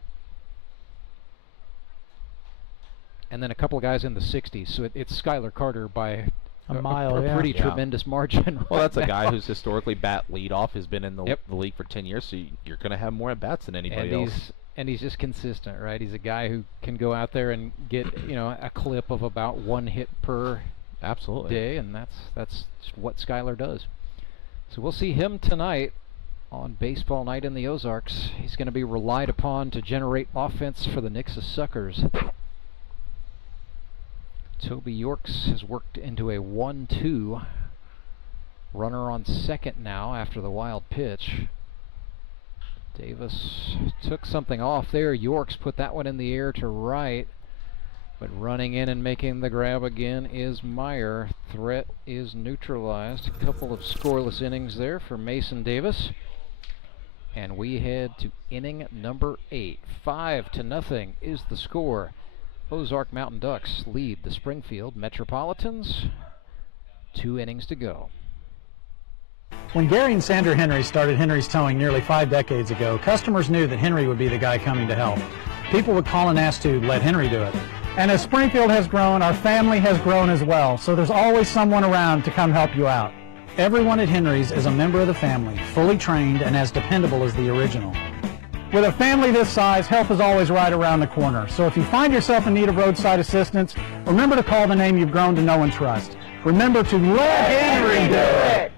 And then a couple of guys in the 60s. So it's Skylar Carter by a mile, a pretty tremendous margin. Well, that's right a guy now. who's historically bat leadoff, has been in the league for 10 years, so you're going to have more at-bats than anybody else. And he's just consistent, right? He's a guy who can go out there and get, a clip of about 1 hit per day, and that's just what Skylar does. So we'll see him tonight on baseball night in the Ozarks. He's going to be relied upon to generate offense for the Nix's Suckers. Toby Yorks has worked into a 1-2. Runner on second now after the wild pitch. Davis took something off there. Yorks put that one in the air to right. But running in and making the grab again is Meyer. Threat is neutralized. A couple of scoreless innings there for Mason Davis. And we head to inning number 8. 5-0 is the score. Ozark Mountain Ducks lead the Springfield Metropolitans. 2 innings to go. When Gary and Sandra Henry started Henry's Towing nearly 5 decades ago, customers knew that Henry would be the guy coming to help. People would call and ask to let Henry do it. And as Springfield has grown, our family has grown as well, so there's always someone around to come help you out. Everyone at Henry's is a member of the family, fully trained and as dependable as the original. With a family this size, help is always right around the corner. So if you find yourself in need of roadside assistance, remember to call the name you've grown to know and trust. Remember to let Henry do it!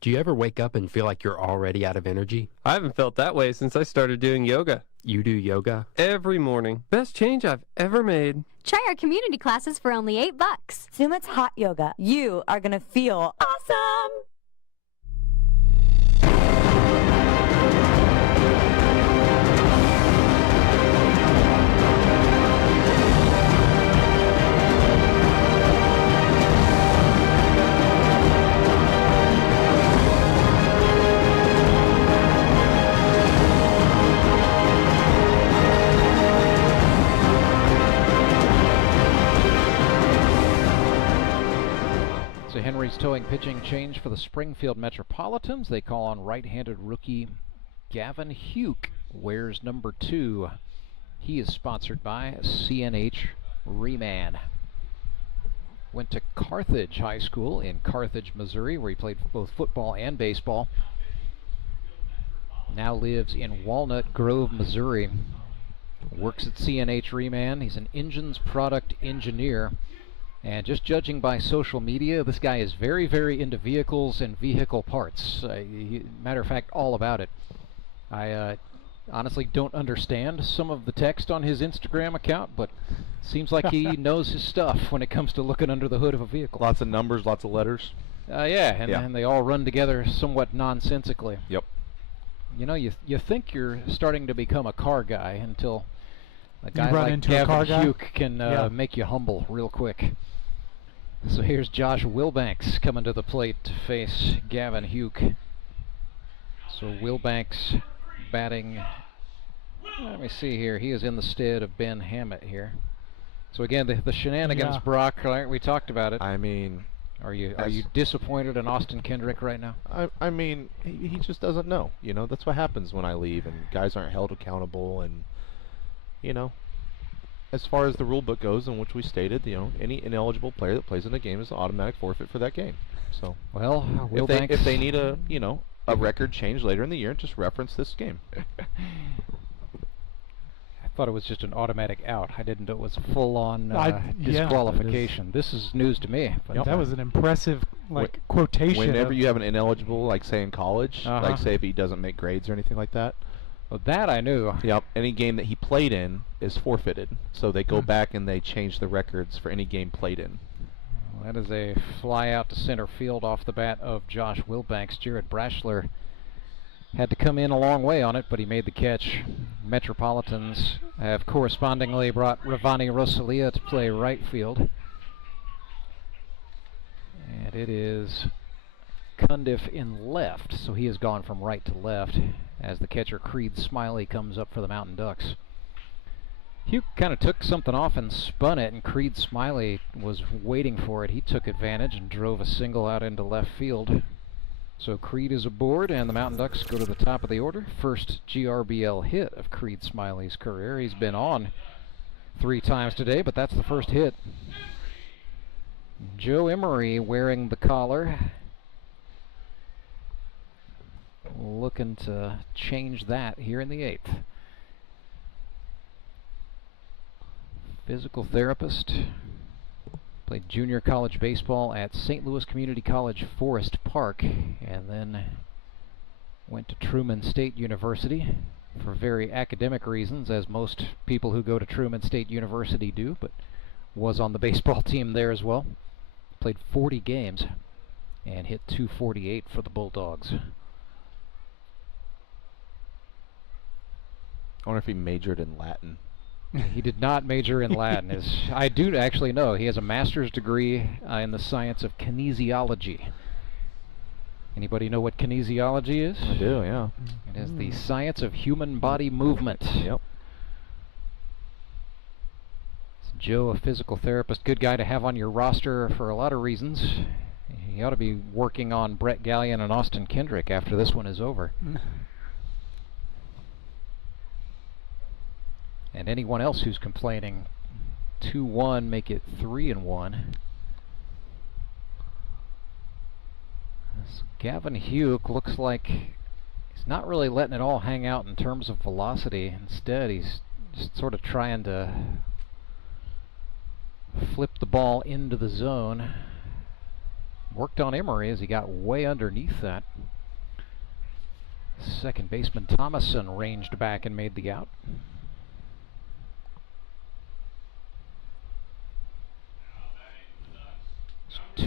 Do you ever wake up and feel like you're already out of energy? I haven't felt that way since I started doing yoga. You do yoga? Every morning. Best change I've ever made. Try our community classes for only $8. Sumit's Hot Yoga. You are going to feel awesome! So Henry's towing pitching change for the Springfield Metropolitans. They call on right-handed rookie Gavin Huke, wears number 2. He is sponsored by CNH Reman. Went to Carthage High School in Carthage, Missouri, where he played both football and baseball. Now lives in Walnut Grove, Missouri. Works at CNH Reman. He's an engines product engineer. And just judging by social media, this guy is very, very into vehicles and vehicle parts. Matter of fact, all about it. I honestly don't understand some of the text on his Instagram account, but seems like he knows his stuff when it comes to looking under the hood of a vehicle. Lots of numbers, lots of letters. And they all run together somewhat nonsensically. Yep. You know, you think you're starting to become a car guy until a guy You run like into a car Gavin guy? Huke can make you humble real quick. So here's Josh Wilbanks coming to the plate to face Gavin Huke. So Wilbanks batting, let me see here, he is in the stead of Ben Hammett here. So again, the shenanigans, Brock, we talked about it. I mean, are you disappointed in Austin Kendrick right now? I mean, he just doesn't know. You know, that's what happens when I leave and guys aren't held accountable. And, you know, as far as the rule book goes, in which we stated, you know, any ineligible player that plays in a game is an automatic forfeit for that game. So, well, if they need a, you know, a record change later in the year, just reference this game. I thought it was just an automatic out. I didn't know it was a full-on Yeah. disqualification. This is news to me. But That was an impressive quotation. Whenever you have an ineligible, like say in college, Uh-huh. like say if he doesn't make grades or anything like that. Well, that I knew. Yep. Any game that he played in is forfeited. So they go back and they change the records for any game played in. Well, that is a fly out to center field off the bat of Josh Wilbanks. Jared Brashler had to come in a long way on it, but he made the catch. Metropolitans have correspondingly brought Ravani Rosalia to play right field. And it is Cundiff in left, so he has gone from right to left as the catcher Creed Smiley comes up for the Mountain Ducks. Hugh kind of took something off and spun it, and Creed Smiley was waiting for it. He took advantage and drove a single out into left field. So Creed is aboard, and the Mountain Ducks go to the top of the order. First GRBL hit of Creed Smiley's career. He's been on 3 times today, but that's the first hit. Joe Emery wearing the collar, looking to change that here in the 8th. Physical therapist, played junior college baseball at St. Louis Community College Forest Park, and then went to Truman State University for very academic reasons, as most people who go to Truman State University do, but was on the baseball team there as well. Played 40 games and hit .248 for the Bulldogs. I wonder if he majored in Latin. He did not major in Latin. I do actually know he has a master's degree in the science of kinesiology. Anybody know what kinesiology is? I do, yeah. It is the science of human body movement. Yep. Joe, a physical therapist, good guy to have on your roster for a lot of reasons. He ought to be working on Brett Gallion and Austin Kendrick after this one is over. And anyone else who's complaining, 2-1, make it 3-1. So Gavin Hugh looks like he's not really letting it all hang out in terms of velocity. Instead, he's just sort of trying to flip the ball into the zone. Worked on Emery as he got way underneath that. Second baseman Thomason ranged back and made the out.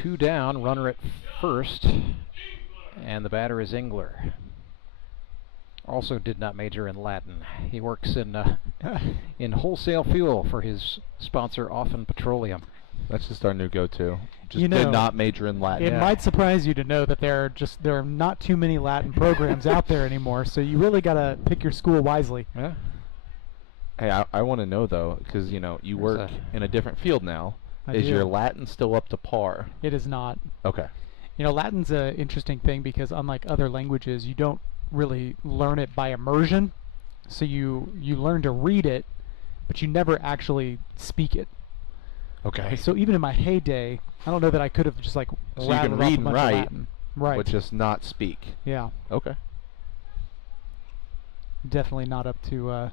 2 down, runner at first, and the batter is Engler. Also did not major in Latin. He works in wholesale fuel for his sponsor, Often Petroleum. That's just our new go-to. Just You know, did not major in Latin. It might surprise you to know that there are not too many Latin programs out there anymore, so you really got to pick your school wisely. Yeah. Hey, I want to know though, because you work in a different field now. Is your Latin still up to par? It is not. Okay. Latin's an interesting thing because unlike other languages, you don't really learn it by immersion. So you learn to read it, but you never actually speak it. Okay. So even in my heyday, I don't know that I could have just like So you rattled can off read a and bunch of write, Latin. Right. but just not speak. Yeah. Okay. Definitely not up to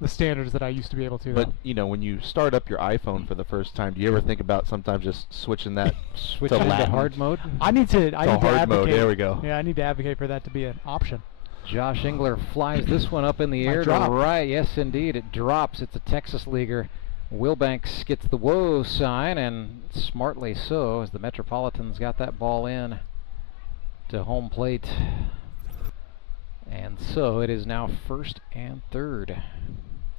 the standards that I used to be able to. But when you start up your iPhone for the first time, do you ever think about sometimes just switching that Switch to into Latin? hard mode? I need to hard advocate. mode, there we go. Yeah, I need to advocate for that to be an option. Josh Engler flies this one up in the air to drop. right. Yes, indeed, it drops. It's a Texas leaguer. Wilbanks gets the whoa sign, and smartly so, as the Metropolitans got that ball in to home plate. And so it is now first and third.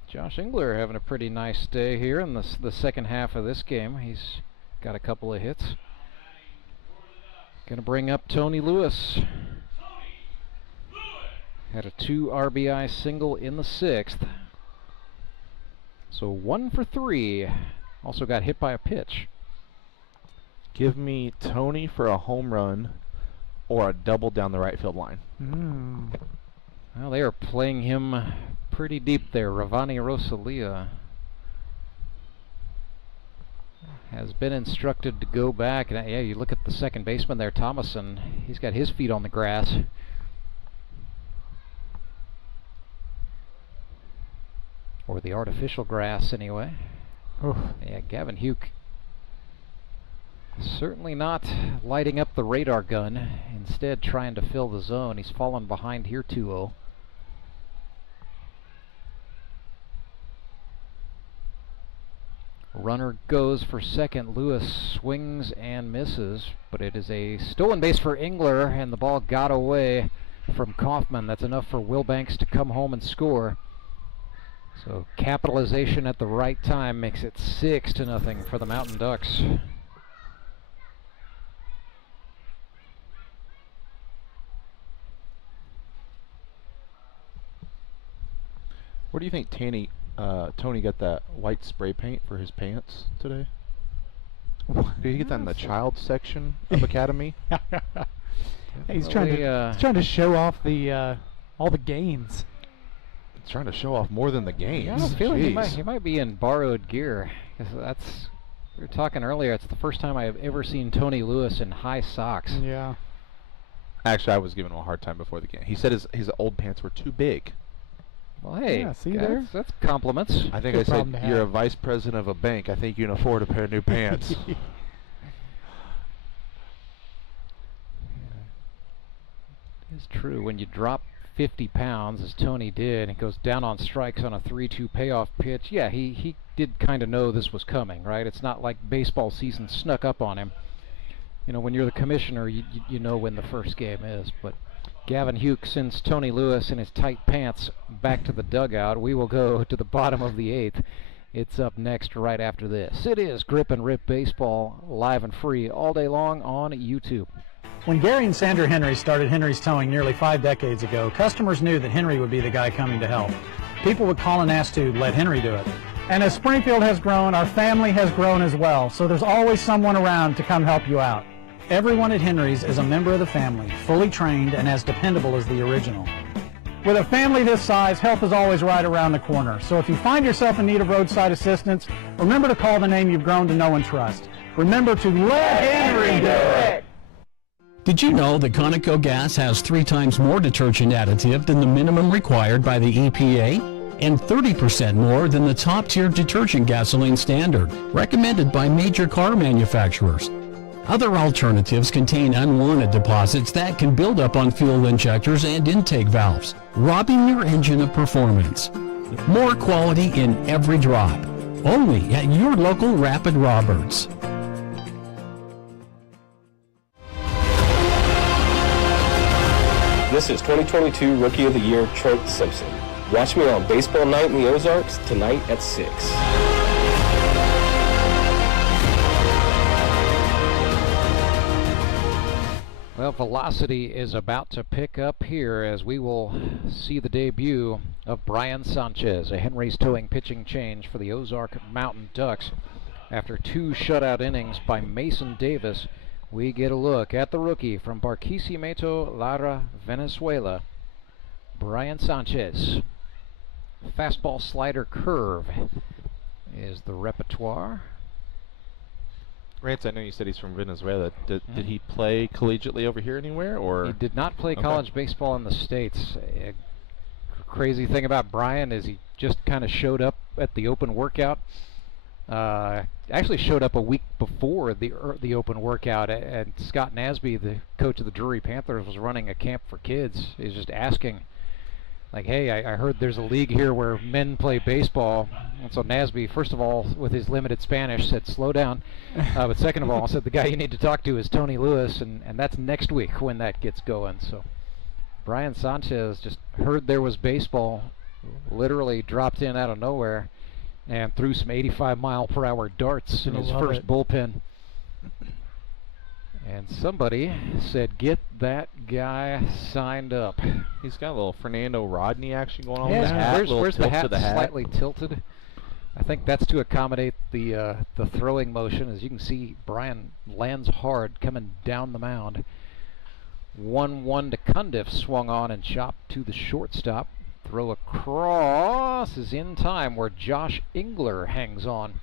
Josh Engler having a pretty nice day here in the second half of this game. He's got a couple of hits. Gonna bring up Tony Lewis. Had a 2 RBI single in the 6th. So 1 for 3. Also got hit by a pitch. Give me Tony for a home run or a double down the right field line. Well, they are playing him pretty deep there. Ravani Rosalia has been instructed to go back. And yeah, you look at the second baseman there, Thomason. He's got his feet on the grass. or the artificial grass anyway. Oof. Yeah, Gavin Hugh certainly not lighting up the radar gun, instead trying to fill the zone. He's fallen behind here 2-0. Runner goes for second. Lewis swings and misses, but it is a stolen base for Engler, and the ball got away from Kaufman. That's enough for Wilbanks to come home and score. So capitalization at the right time makes it 6-0 for the Mountain Ducks. Where do you think Tony got that white spray paint for his pants today? Did he get that in the child section of Academy? Hey, he's trying to show off the all the gains. He's trying to show off more than the gains. Yeah, I have a feeling he might be in borrowed gear. That's, we were talking earlier, it's the first time I've ever seen Tony Lewis in high socks. Yeah. Actually, I was giving him a hard time before the game. He said his old pants were too big. Well, hey, yeah, see there? That's compliments. I think I said, you're a vice president of a bank. I think you can afford a pair of new pants. It's true. When you drop 50 pounds, as Tony did, and goes down on strikes on a 3-2 payoff pitch, yeah, he did kind of know this was coming, right? It's not like baseball season snuck up on him. You know, when you're the commissioner, you know when the first game is. But Gavin Hugh sends Tony Lewis in his tight pants back to the dugout. We will go to the bottom of the 8th. It's up next right after this. It is Grip and Rip Baseball, live and free all day long on YouTube. When Gary and Sandra Henry started Henry's Towing nearly 5 decades ago, customers knew that Henry would be the guy coming to help. People would call and ask to let Henry do it. And as Springfield has grown, our family has grown as well, so there's always someone around to come help you out. Everyone at Henry's is a member of the family, fully trained and as dependable as the original. With a family this size, help is always right around the corner. So if you find yourself in need of roadside assistance, remember to call the name you've grown to know and trust. Remember to let Henry do it! Did you know that Conoco gas has 3 times more detergent additive than the minimum required by the EPA? And 30% more than the top-tier detergent gasoline standard, recommended by major car manufacturers. Other alternatives contain unwanted deposits that can build up on fuel injectors and intake valves, robbing your engine of performance. More quality in every drop. Only at your local Rapid Roberts. This is 2022 Rookie of the Year Trent Simpson. Watch me on Baseball Night in the Ozarks tonight at 6. Well, velocity is about to pick up here as we will see the debut of Brian Sanchez, a Henry's Towing pitching change for the Ozark Mountain Ducks. After 2 shutout innings by Mason Davis, we get a look at the rookie from Barquisimeto, Lara, Venezuela, Brian Sanchez. Fastball, slider, curve is the repertoire. Rance, I know you said he's from Venezuela. Did he play collegiately over here anywhere, or? He did not play college baseball in the States. A crazy thing about Brian is he just kind of showed up at the open workout. Actually showed up a week before the open workout, and Scott Nasby, the coach of the Drury Panthers, was running a camp for kids. He's just asking, like, hey, I heard there's a league here where men play baseball. And so Nasby, first of all, with his limited Spanish, said, slow down. But second of all, said the guy you need to talk to is Tony Lewis, and that's next week when that gets going. So Brian Sanchez just heard there was baseball, literally dropped in out of nowhere, and threw some 85-mile-per-hour darts in his first bullpen. And somebody said, get that guy signed up. He's got a little Fernando Rodney action going on with the hat. Where's the hat slightly tilted? I think that's to accommodate the throwing motion. As you can see, Brian lands hard coming down the mound. 1-1 to Cundiff, swung on and chopped to the shortstop. Throw across is in time where Josh Engler hangs on.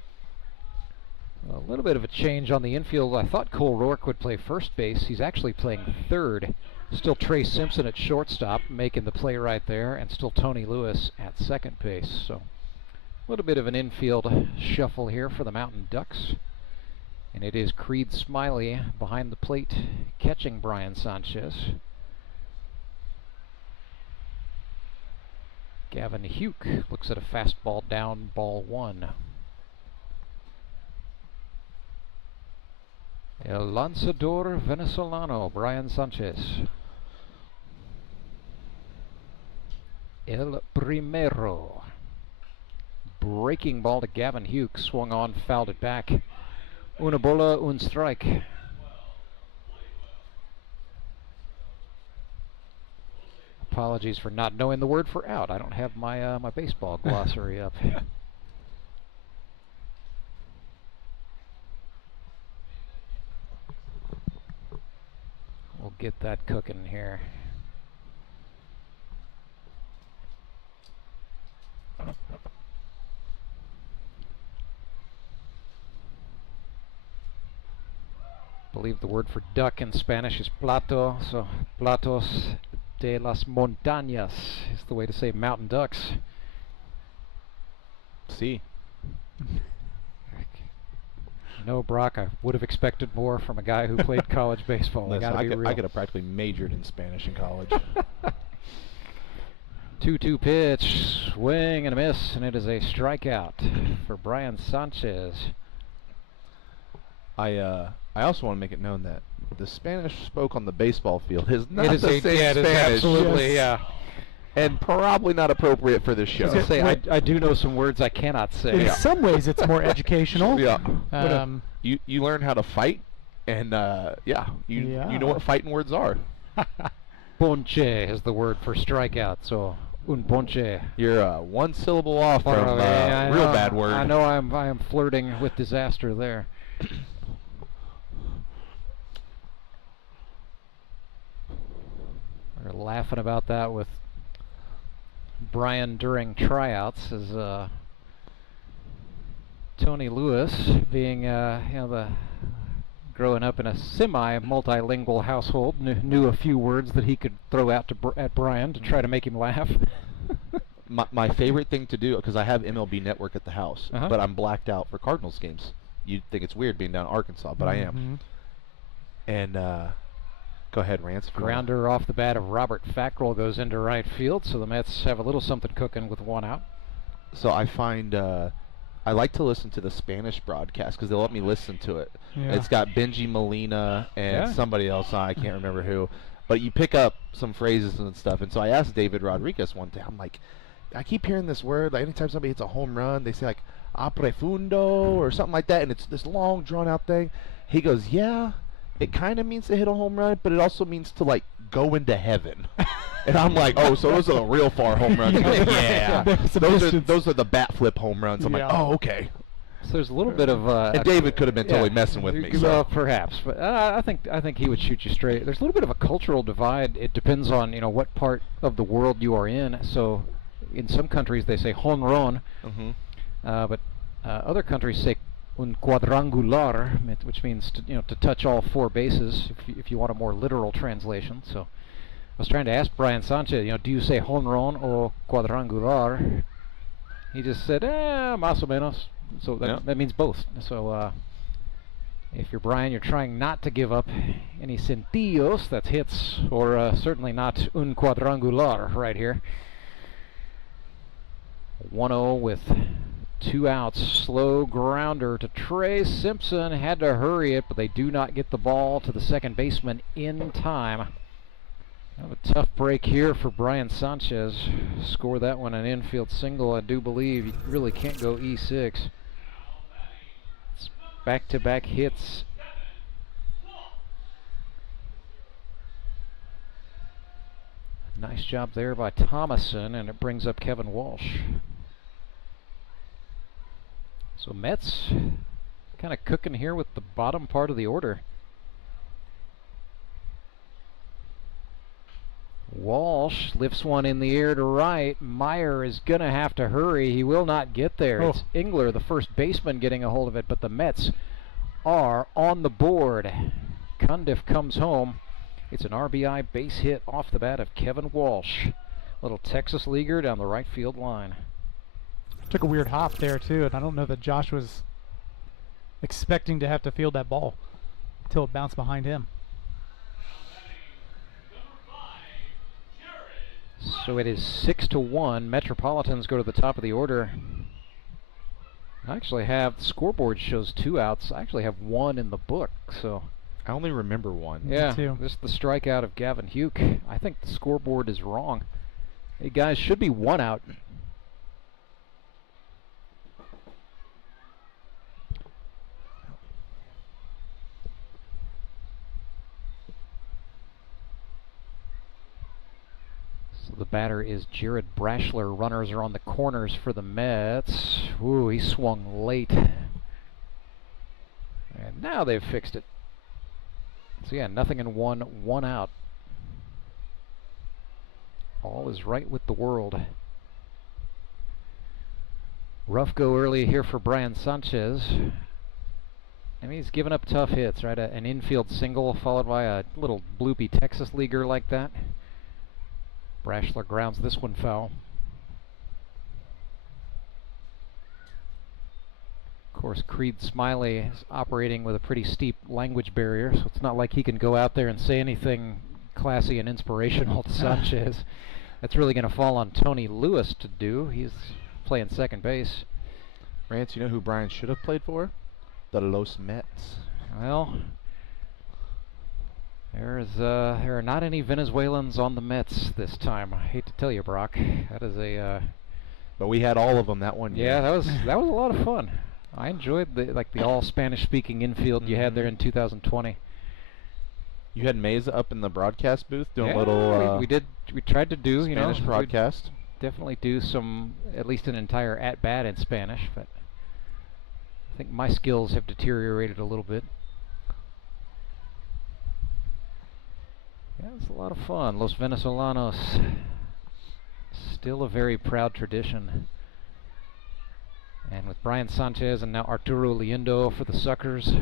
A little bit of a change on the infield. I thought Cole Roark would play first base. He's actually playing third. Still Trey Simpson at shortstop, making the play right there, and still Tony Lewis at second base. So A little bit of an infield shuffle here for the Mountain Ducks. And it is Creed Smiley behind the plate catching Brian Sanchez. Gavin Huke looks at a fastball down, ball 1. El lanzador venezolano, Brian Sanchez. El primero. Breaking ball to Gavin Huke, swung on, fouled it back. Una bola, un strike. Apologies for not knowing the word for out. I don't have my my baseball glossary up. We'll get that cooking here. I believe the word for duck in Spanish is plato, so platos de las montañas is the way to say mountain ducks. See. No, Brock, I would have expected more from a guy who played college baseball. Listen, I could have practically majored in Spanish in college. 2-2 pitch, swing and a miss, and it is a strikeout for Brian Sanchez. I also want to make it known that the Spanish spoke on the baseball field is not the same Spanish. Absolutely, yeah. And probably not appropriate for this show. I do know some words I cannot say. In some ways, it's more educational. Yeah. You learn how to fight, and you know what fighting words are. Ponche is the word for strikeout, so un ponche. You're one syllable off from a real bad word. I know I am flirting with disaster there. We're laughing about that with Brian during tryouts as Tony Lewis being growing up in a semi-multilingual household knew a few words that he could throw out at Brian to try to make him laugh. my favorite thing to do, because I have MLB Network at the house, but I'm blacked out for Cardinals games. You'd think it's weird being down in Arkansas, but I am. And go ahead, Rance. Grounder off the bat of Robert Fackrell goes into right field, so the Mets have a little something cooking with 1 out. So I find I like to listen to the Spanish broadcast because they'll let me listen to it. Yeah. It's got Benji Molina and somebody else, I can't remember who. But you pick up some phrases and stuff. And so I asked David Rodriguez one day, I'm like, I keep hearing this word, like anytime somebody hits a home run, they say like, a profundo or something like that, and it's this long, drawn-out thing. He goes, yeah, it kind of means to hit a home run, but it also means to, like, go into heaven. And I'm like, oh, so those are the real far home runs. Yeah. Those are the bat flip home runs. I'm like, oh, okay. So there's a little bit of and David could have been totally messing with me. Well, perhaps, but I think he would shoot you straight. There's a little bit of a cultural divide. It depends on what part of the world you are in. So in some countries they say honron, but other countries say un cuadrangular, which means to touch all 4 bases. If you want a more literal translation. So I was trying to ask Brian Sanchez, do you say honron or cuadrangular? He just said, más o menos. So that means both. So if you're Brian, you're trying not to give up any centillos, that's hits, or certainly not un cuadrangular right here. 1-0 with 2 outs. Slow grounder to Trey Simpson. Had to hurry it, but they do not get the ball to the second baseman in time. Have a tough break here for Brian Sanchez. Score that one an infield single, I do believe. You really can't go E6. It's back-to-back hits. Nice job there by Thomason, and it brings up Kevin Walsh. So Mets kind of cooking here with the bottom part of the order. Walsh lifts one in the air to right. Meyer is going to have to hurry. He will not get there. It's Engler, the first baseman, getting a hold of it, but the Mets are on the board. Cundiff comes home. It's an RBI base hit off the bat of Kevin Walsh. Little Texas leaguer down the right field line. Took a weird hop there too, and I don't know that Josh was expecting to have to field that ball until it bounced behind him. So it is 6-1. Metropolitans go to the top of the order. I actually have, the scoreboard shows 2 outs. I actually have 1 in the book, so. I only remember 1. Yeah, this is the strikeout of Gavin Huke. I think the scoreboard is wrong. Hey guys, should be 1 out. The batter is Jared Brashler. Runners are on the corners for the Mets. Ooh, he swung late. And now they've fixed it. So yeah, 0-1, 1 out. All is right with the world. Rough go early here for Brian Sanchez. I mean, he's given up tough hits, right? An infield single followed by a little bloopy Texas leaguer like that. Brashler grounds this one foul. Of course, Creed Smiley is operating with a pretty steep language barrier, so it's not like he can go out there and say anything classy and inspirational to Sanchez. That's really going to fall on Tony Lewis to do. He's playing second base. Rance, you know who Brian should have played for? The Los Mets. Well, there are not any Venezuelans on the Mets this time. I hate to tell you, Brock. That is a. But we had all of them that one year. Yeah, that was a lot of fun. I enjoyed the all Spanish-speaking infield you had there in 2020. You had Meza up in the broadcast booth doing a Yeah, little. we tried to do Spanish broadcast. Definitely do some, at least an entire at-bat in Spanish, but I think my skills have deteriorated a little bit. Yeah, it's a lot of fun. Los Venezolanos, still a very proud tradition. And with Brian Sanchez and now Arturo Liendo for the Suckers,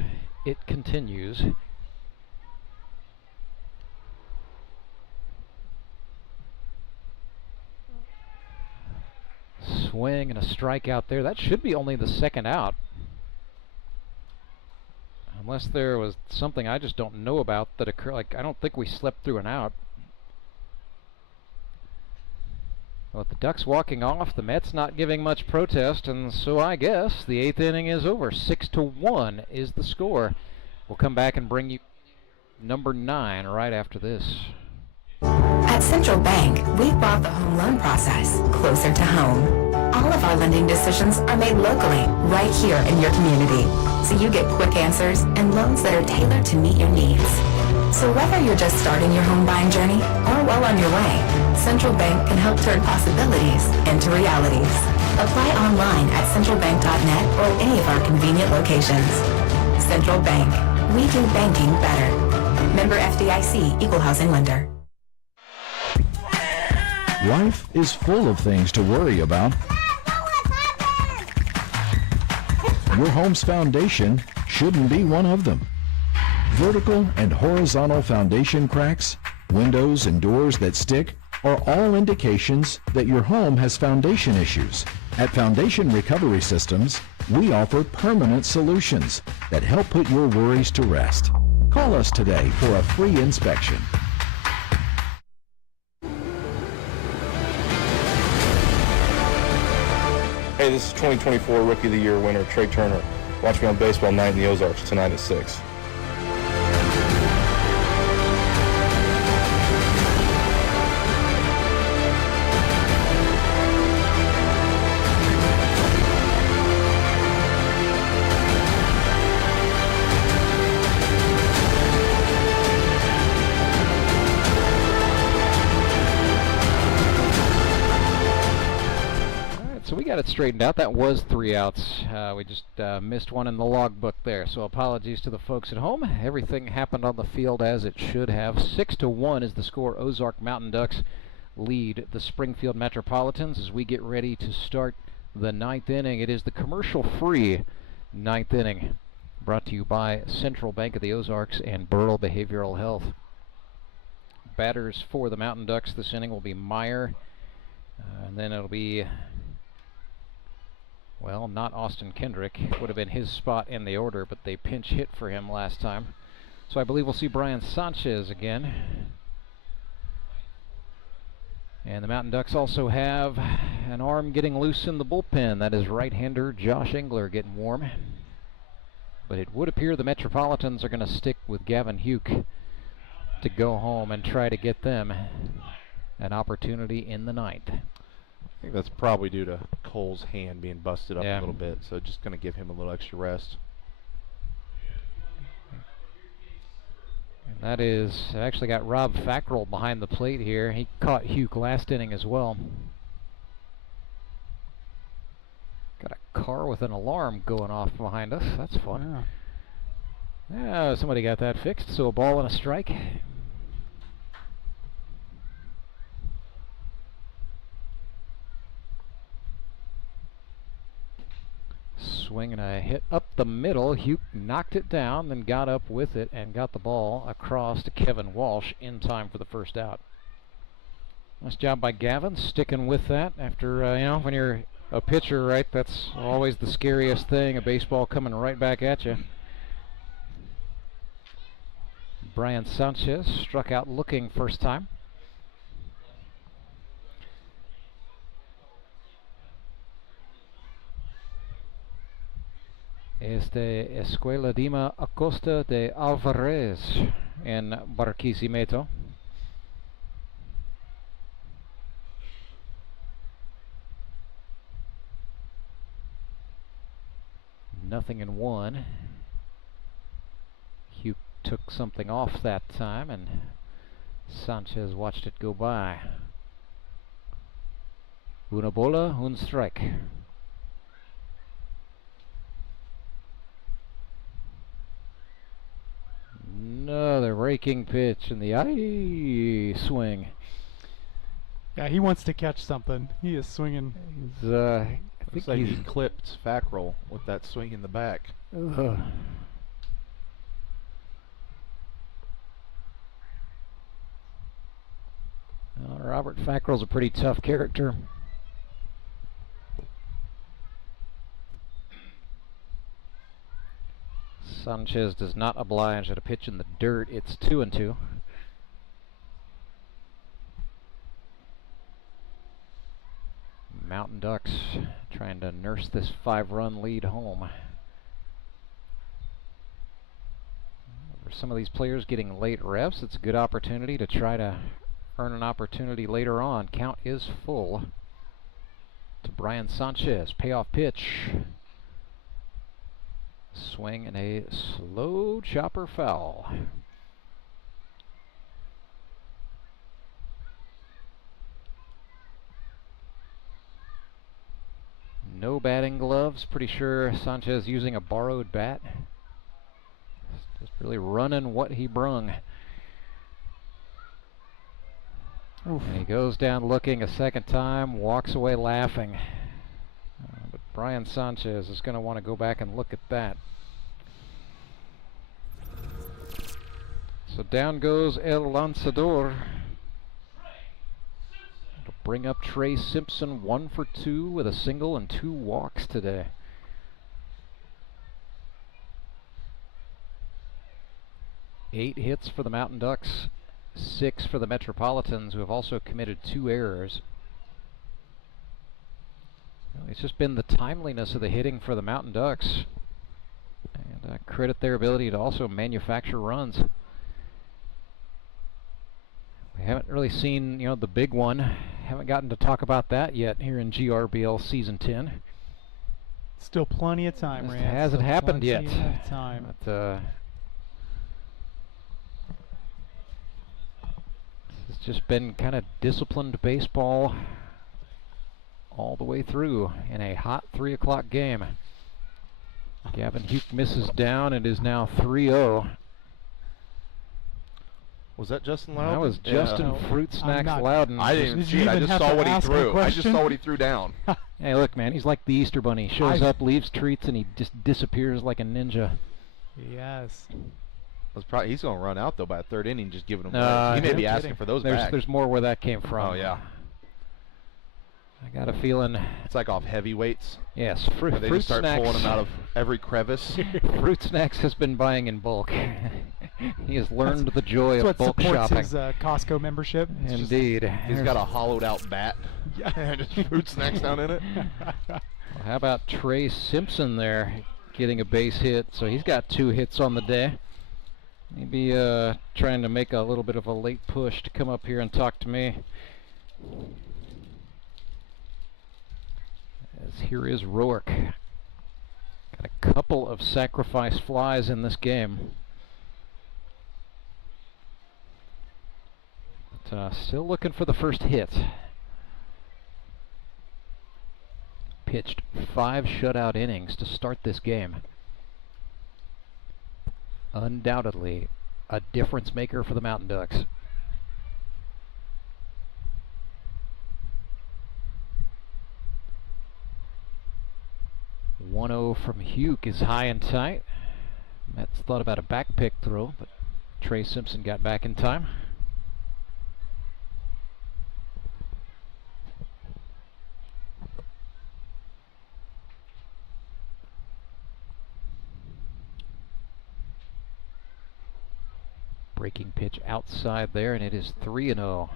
it continues. Swing and a strikeout there. That should be only the second out. Unless there was something I just don't know about that occurred. Like, I don't think we slept through an out. With the Ducks walking off, the Mets not giving much protest, and so I guess the 8th inning is over. 6-1 is the score. We'll come back and bring you number 9 right after this. At Central Bank, we've brought the home loan process closer to home. All of our lending decisions are made locally, right here in your community, so you get quick answers and loans that are tailored to meet your needs. So whether you're just starting your home buying journey or well on your way, Central Bank can help turn possibilities into realities. Apply online at centralbank.net or any of our convenient locations. Central Bank. We do banking better. Member FDIC, Equal Housing Lender. Life is full of things to worry about. Your home's foundation shouldn't be one of them. Vertical and horizontal foundation cracks, windows and doors that stick are all indications that your home has foundation issues. At Foundation Recovery Systems, we offer permanent solutions that help put your worries to rest. Call us today for a free inspection. Hey, this is 2024 Rookie of the Year winner Trey Turner. Watch me on Baseball Night in the Ozarks tonight at 6. So we got it straightened out. That was 3 outs. We just missed one in the logbook there. So apologies to the folks at home. Everything happened on the field as it should have. 6-1 is the score. Ozark Mountain Ducks lead the Springfield Metropolitans as we get ready to start the 9th inning. It is the commercial-free 9th inning, brought to you by Central Bank of the Ozarks and Burl Behavioral Health. Batters for the Mountain Ducks this inning will be Meyer, and then it'll be Well, not Austin Kendrick. Would have been his spot in the order, but they pinch hit for him last time. So I believe we'll see Brian Sanchez again. And the Mountain Ducks also have an arm getting loose in the bullpen. That is right-hander Josh Engler getting warm. But it would appear the Metropolitans are going to stick with Gavin Huke to go home and try to get them an opportunity in the ninth. I think that's probably due to Cole's hand being busted up a little bit, so just going to give him a little extra rest. And that is, I actually got Rob Fackrell behind the plate here. He caught Huke last inning as well. Got a car with an alarm going off behind us. That's fun. Yeah, somebody got that fixed, so a ball and a strike. Swing and a hit up the middle. Huke knocked it down, then got up with it and got the ball across to Kevin Walsh in time for the first out. Nice job by Gavin, sticking with that after, you know, when you're a pitcher, right, that's always the scariest thing, a baseball coming right back at you. Brian Sanchez struck out looking first time. Este Escuela Dima Acosta de Alvarez en Barquisimeto. Nothing in one. Huke took something off that time and Sanchez watched it go by. Una bola, un strike. Another raking pitch in the eye swing. Yeah, he wants to catch something. He is swinging. He's, I Looks think like he's he clipped Fackrell with that swing in the back. Robert Fackrell's a pretty tough character. Sanchez does not oblige at a pitch in the dirt. It's 2-2. Mountain Ducks trying to nurse this 5-run lead home. For some of these players getting late reps, it's a good opportunity to try to earn an opportunity later on. Count is full to Brian Sanchez. Payoff pitch. Swing and a slow chopper foul. No batting gloves. Pretty sure Sanchez using a borrowed bat. Just really running what he brung. And he goes down looking a second time, walks away laughing. But Brian Sanchez is going to want to go back and look at that. So down goes El Lanzador. It'll bring up Trey Simpson, 1 for 2 with a single and 2 walks today. Eight hits for the Mountain Ducks, 6 for the Metropolitans, who have also committed 2 errors. It's just been the timeliness of the hitting for the Mountain Ducks. And credit their ability to also manufacture runs. We haven't really seen, you know, the big one. Haven't gotten to talk about that yet here in GRBL Season 10. Still plenty of time, It hasn't happened yet. Time. But, it's just been kind of disciplined baseball all the way through in a hot 3 o'clock game. Gavin Huke misses down. It is now 3-0. Was that Justin Loudon? That was Justin Fruit Snacks Loudon. I didn't see it. I just saw what he threw. I just saw what he threw down. Hey, look, man, he's like the Easter Bunny. Shows up, leaves treats, and he just disappears like a ninja. Yes. He's going to run out, though, by a third inning, just giving him he may be asking for those back. There's more where that came from. Oh, yeah. I got a feeling it's like off heavyweights. Yes, They fruit just start snacks. pulling them out of every crevice. Fruit Snacks has been buying in bulk. He has learned the joy of That's what bulk supports shopping. his Costco membership. It's just- Indeed. He's got a hollowed out bat. Yeah. And just Fruit Snacks down in it. Well, how about Trey Simpson there getting a base hit? So he's got 2 hits on the day. Maybe trying to make a little bit of a late push to come up here and talk to me. As here is Roark. Got a couple of sacrifice flies in this game. But still looking for the first hit. Pitched 5 shutout innings to start this game. Undoubtedly a difference maker for the Mountain Ducks. .1-0 from Hugh is high and tight. Mets thought about a back pick throw, but Trey Simpson got back in time. Breaking pitch outside there, and it is 3-0.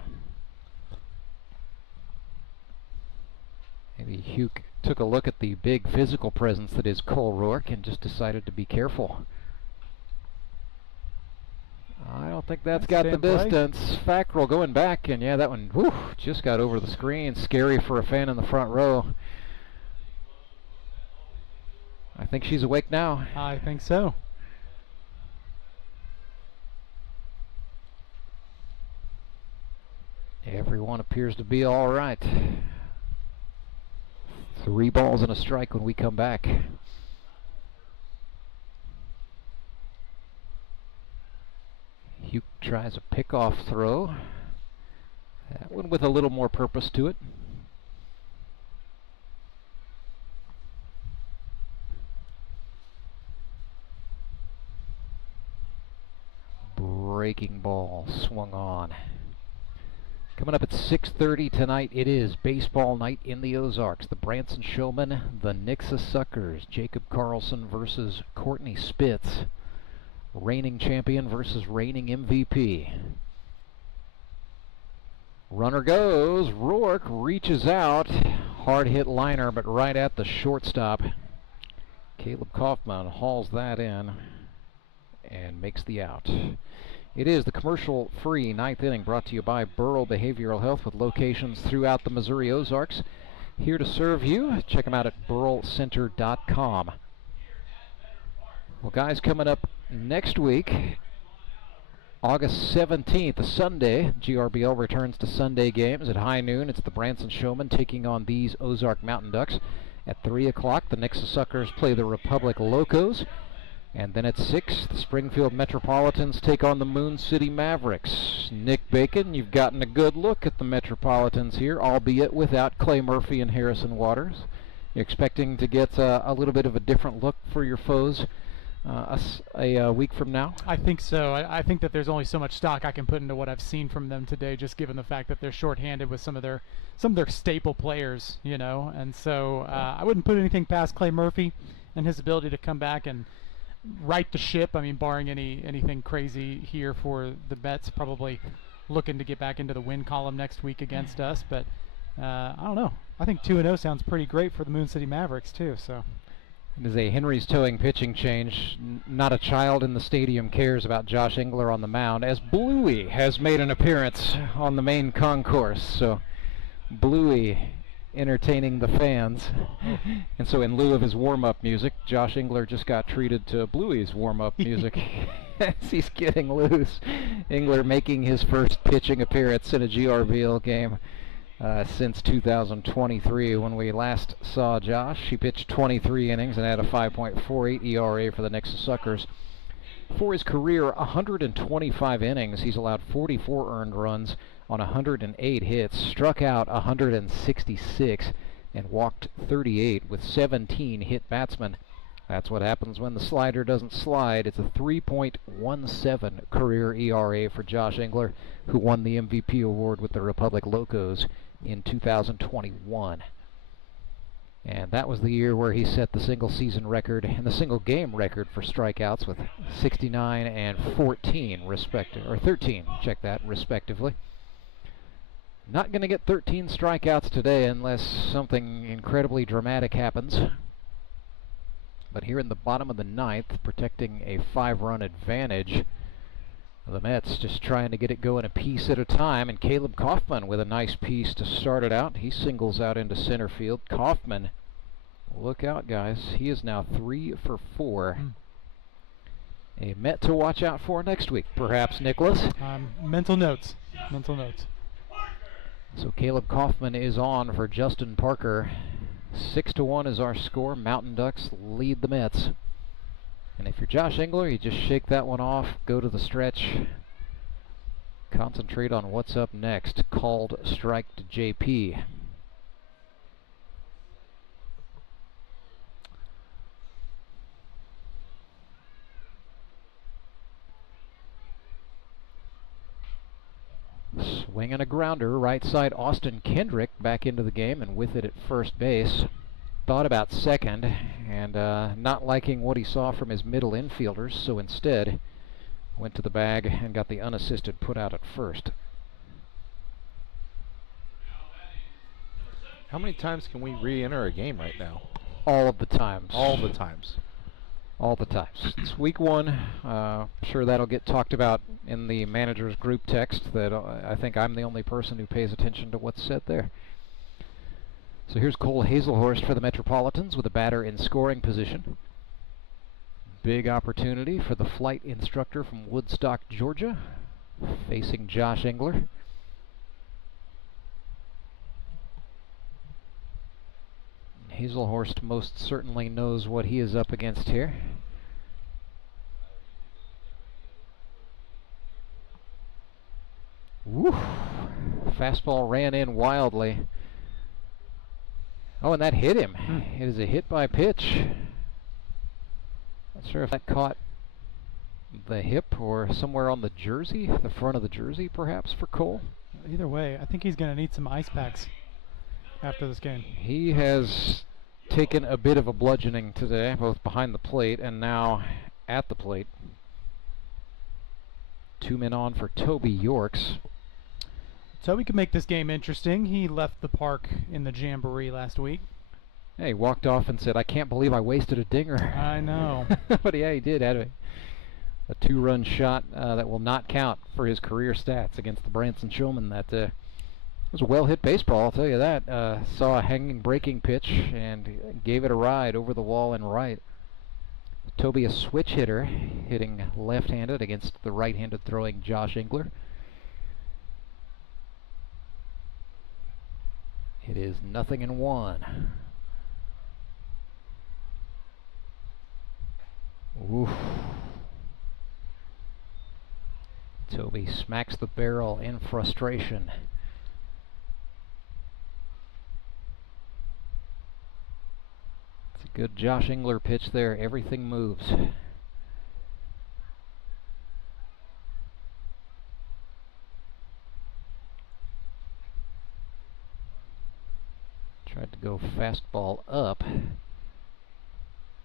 Maybe Hugh took a look at the big physical presence that is Cole Roark and just decided to be careful. I don't think that's got the distance. Fackrell going back, and yeah, that one just got over the screen. Scary for a fan in the front row. I think she's awake now. I think so. Everyone appears to be all right. 3 balls and a strike when we come back. Hugh tries a pickoff throw. That one with a little more purpose to it. Breaking ball swung on. Coming up at 6:30 tonight, it is baseball night in the Ozarks. The Branson Showmen, the Nixa Suckers, Jacob Carlson versus Courtney Spitz. Reigning champion versus reigning MVP. Runner goes, Roark reaches out. Hard hit liner, but right at the shortstop. Caleb Kaufman hauls that in and makes the out. It is the commercial-free 9th inning brought to you by Burrell Behavioral Health with locations throughout the Missouri Ozarks. Here to serve you. Check them out at burrellcenter.com. Well, guys, coming up next week, August 17th, a Sunday, GRBL returns to Sunday games at high noon. It's the Branson Showmen taking on these Ozark Mountain Ducks. At 3 o'clock, the Nixa Suckers play the Republic Locos. And then at 6, the Springfield Metropolitans take on the Moon City Mavericks. Nick Bacon, you've gotten a good look at the Metropolitans here, albeit without Clay Murphy and Harrison Waters. You're expecting to get a little bit of a different look for your foes a week from now? I think so. I think that there's only so much stock I can put into what I've seen from them today, just given the fact that they're shorthanded with some of their staple players, you know. And so I wouldn't put anything past Clay Murphy and his ability to come back and right the ship. I mean, barring anything crazy here for the Mets, probably looking to get back into the win column next week against us. But I don't know. I think 2-0 sounds pretty great for the Moon City Mavericks too. So it is a Henry's towing pitching change. Not a child in the stadium cares about Josh Engler on the mound, as Bluey has made an appearance on the main concourse. So Bluey entertaining the fans. And so in lieu of his warm-up music, Josh Engler just got treated to Bluey's warm-up music as he's getting loose. Engler making his first pitching appearance in a GRBL game since 2023. When we last saw Josh, he pitched 23 innings and had a 5.48 ERA for the Nixa Suckers. For his career, 125 innings, he's allowed 44 earned runs on 108 hits, struck out 166, and walked 38 with 17 hit batsmen. That's what happens when the slider doesn't slide. It's a 3.17 career ERA for Josh Engler, who won the MVP award with the Republic Locos in 2021. And that was the year where he set the single season record and the single game record for strikeouts with 69 and 14 13, check that, respectively. Not going to get 13 strikeouts today unless something incredibly dramatic happens. But here in the bottom of the ninth, protecting a 5-run advantage, the Mets just trying to get it going a piece at a time, and Caleb Kaufman with a nice piece to start it out. He singles out into center field. Kaufman, look out, guys. He is now 3 for 4. A Met to watch out for next week, perhaps, Nicholas. Mental notes. Mental notes. So Caleb Kaufman is on for Justin Parker. 6-1 is our score. Mountain Ducks lead the Mets. And if you're Josh Engler, you just shake that one off, go to the stretch, concentrate on what's up next. Called strike to JP. Swinging a grounder, right side Austin Kendrick back into the game, and with it at first base. Thought about second, and not liking what he saw from his middle infielders, so instead went to the bag and got the unassisted put out at first. How many times can we re-enter a game right now? All of the times. All the times. All the times. It's week 1. Sure that'll get talked about in the manager's group text. That I think I'm the only person who pays attention to what's said there. So here's Cole Hazelhorst for the Metropolitans with a batter in scoring position. Big opportunity for the flight instructor from Woodstock, Georgia, facing Josh Engler. Hazelhorst most certainly knows what he is up against here. Woo! Fastball ran in wildly. Oh, and that hit him. It is a hit by pitch. Not sure if that caught the hip or somewhere on the jersey, the front of the jersey perhaps for Cole. Either way, I think he's going to need some ice packs after this game. He has taken a bit of a bludgeoning today, both behind the plate and now at the plate. 2 men on for Toby Yorks. Toby could make this game interesting. He left the park in the Jamboree last week. Yeah, he walked off and said, "I can't believe I wasted a dinger." I know. But yeah, he did. Had a 2-run shot that will not count for his career stats against the Branson Showmen. That was a well-hit baseball, I'll tell you that. Saw a hanging breaking pitch and gave it a ride over the wall and right. Toby, a switch hitter, hitting left-handed against the right-handed throwing Josh Engler. It is 0-1. Oof. Toby smacks the barrel in frustration. It's a good Josh Engler pitch there. Everything moves. Tried to go fastball up.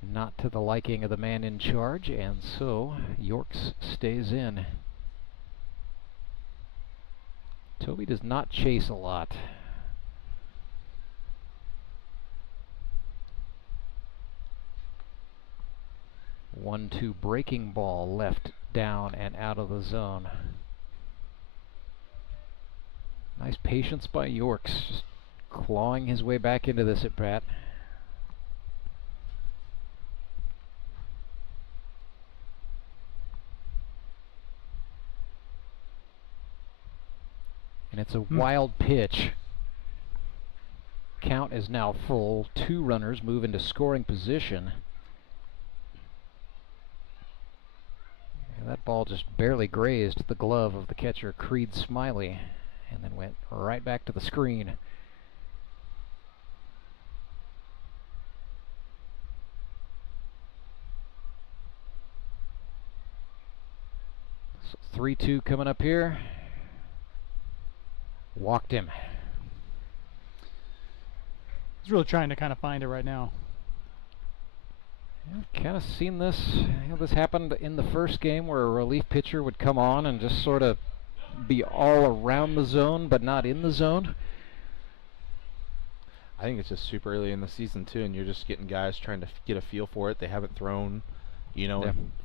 Not to the liking of the man in charge, and so Yorks stays in. Toby does not chase a lot. One-two breaking ball left down and out of the zone. Nice patience by Yorks, just clawing his way back into this at bat. And it's a wild pitch. Count is now full. 2 runners move into scoring position. And that ball just barely grazed the glove of the catcher, Creed Smiley, and then went right back to the screen. So 3-2 coming up here. Walked him. He's really trying to kind of find it right now. Kind of seen this. This happened in the first game where a relief pitcher would come on and just sort of be all around the zone, but not in the zone. I think it's just super early in the season too, and you're just getting guys trying to get a feel for it. They haven't thrown,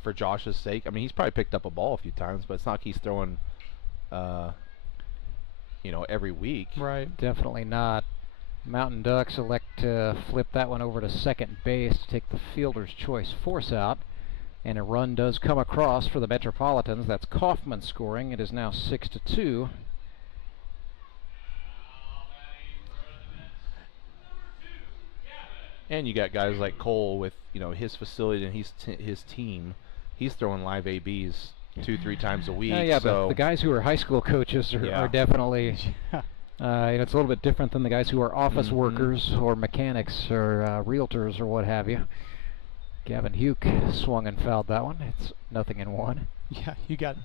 for Josh's sake. I mean, he's probably picked up a ball a few times, but it's not like he's throwing, every week. Right. Definitely not. Mountain Ducks elect to flip that one over to second base to take the fielder's choice force out. And a run does come across for the Metropolitans. That's Kaufman scoring. It is now 6-2. And you got guys like Cole with his facility and his team. He's throwing live ABs 2-3 times a week. Yeah, so but the guys who are high school coaches are definitely. It's a little bit different than the guys who are office workers or mechanics or realtors or what have you. Gavin Huke swung and fouled that one. It's 0-1. Yeah, you got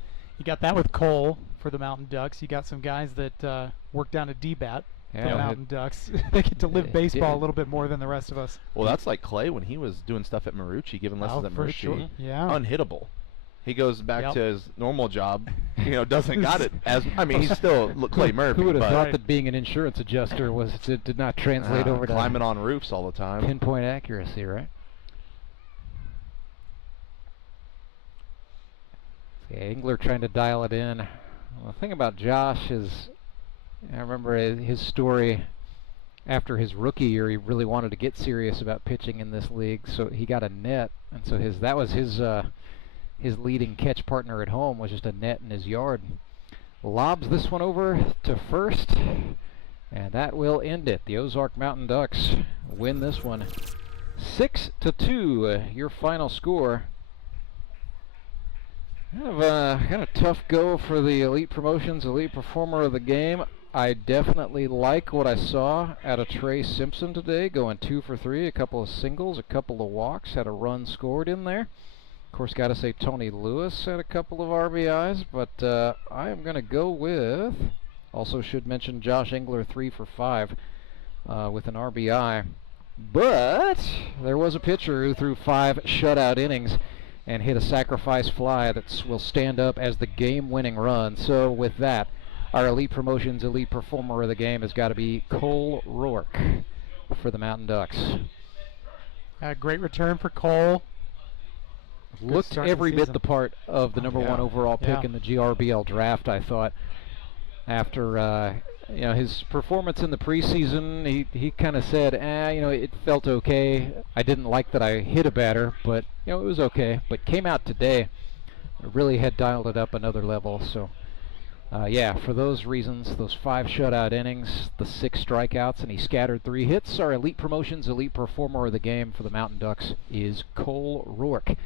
that with Cole for the Mountain Ducks. You got some guys that work down at D-BAT for the Mountain Ducks. They get to live baseball a little bit more than the rest of us. Well, that's like Clay when he was doing stuff at Marucci, giving lessons at Marucci. Sure. Yeah. Unhittable. He goes back to his normal job, doesn't got it as. I mean, he's still Clay Murphy. Who would have thought that being an insurance adjuster did not translate over to climbing on roofs all the time? Pinpoint accuracy, right? See, Engler trying to dial it in. Well, the thing about Josh is, I remember his story. After his rookie year, he really wanted to get serious about pitching in this league, so he got a net, and so that was his leading catch partner at home was just a net in his yard. Lobs this one over to first, and that will end it. The Ozark Mountain Ducks win this one 6-2. Your final score. Kind of tough go for the Elite Promotions Elite Performer of the game. I definitely like what I saw out of Trey Simpson today, going 2 for 3, a couple of singles, a couple of walks, had a run scored in there. Of course, got to say Tony Lewis had a couple of RBIs, but I am going to go with, also should mention Josh Engler 3 for 5 with an RBI. But there was a pitcher who threw 5 shutout innings and hit a sacrifice fly that will stand up as the game-winning run. So with that, our Elite Promotions Elite Performer of the game has got to be Cole Roark for the Mountain Ducks. Great return for Cole. Looked every bit the part of the number 1 overall pick in the GRBL draft, I thought. After his performance in the preseason, he kind of said, it felt okay. I didn't like that I hit a batter, but it was okay. But came out today, really had dialed it up another level. So for those reasons, those 5 shutout innings, the 6 strikeouts, and he scattered 3 hits, our Elite Promotions Elite Performer of the game for the Mountain Ducks is Cole Roark.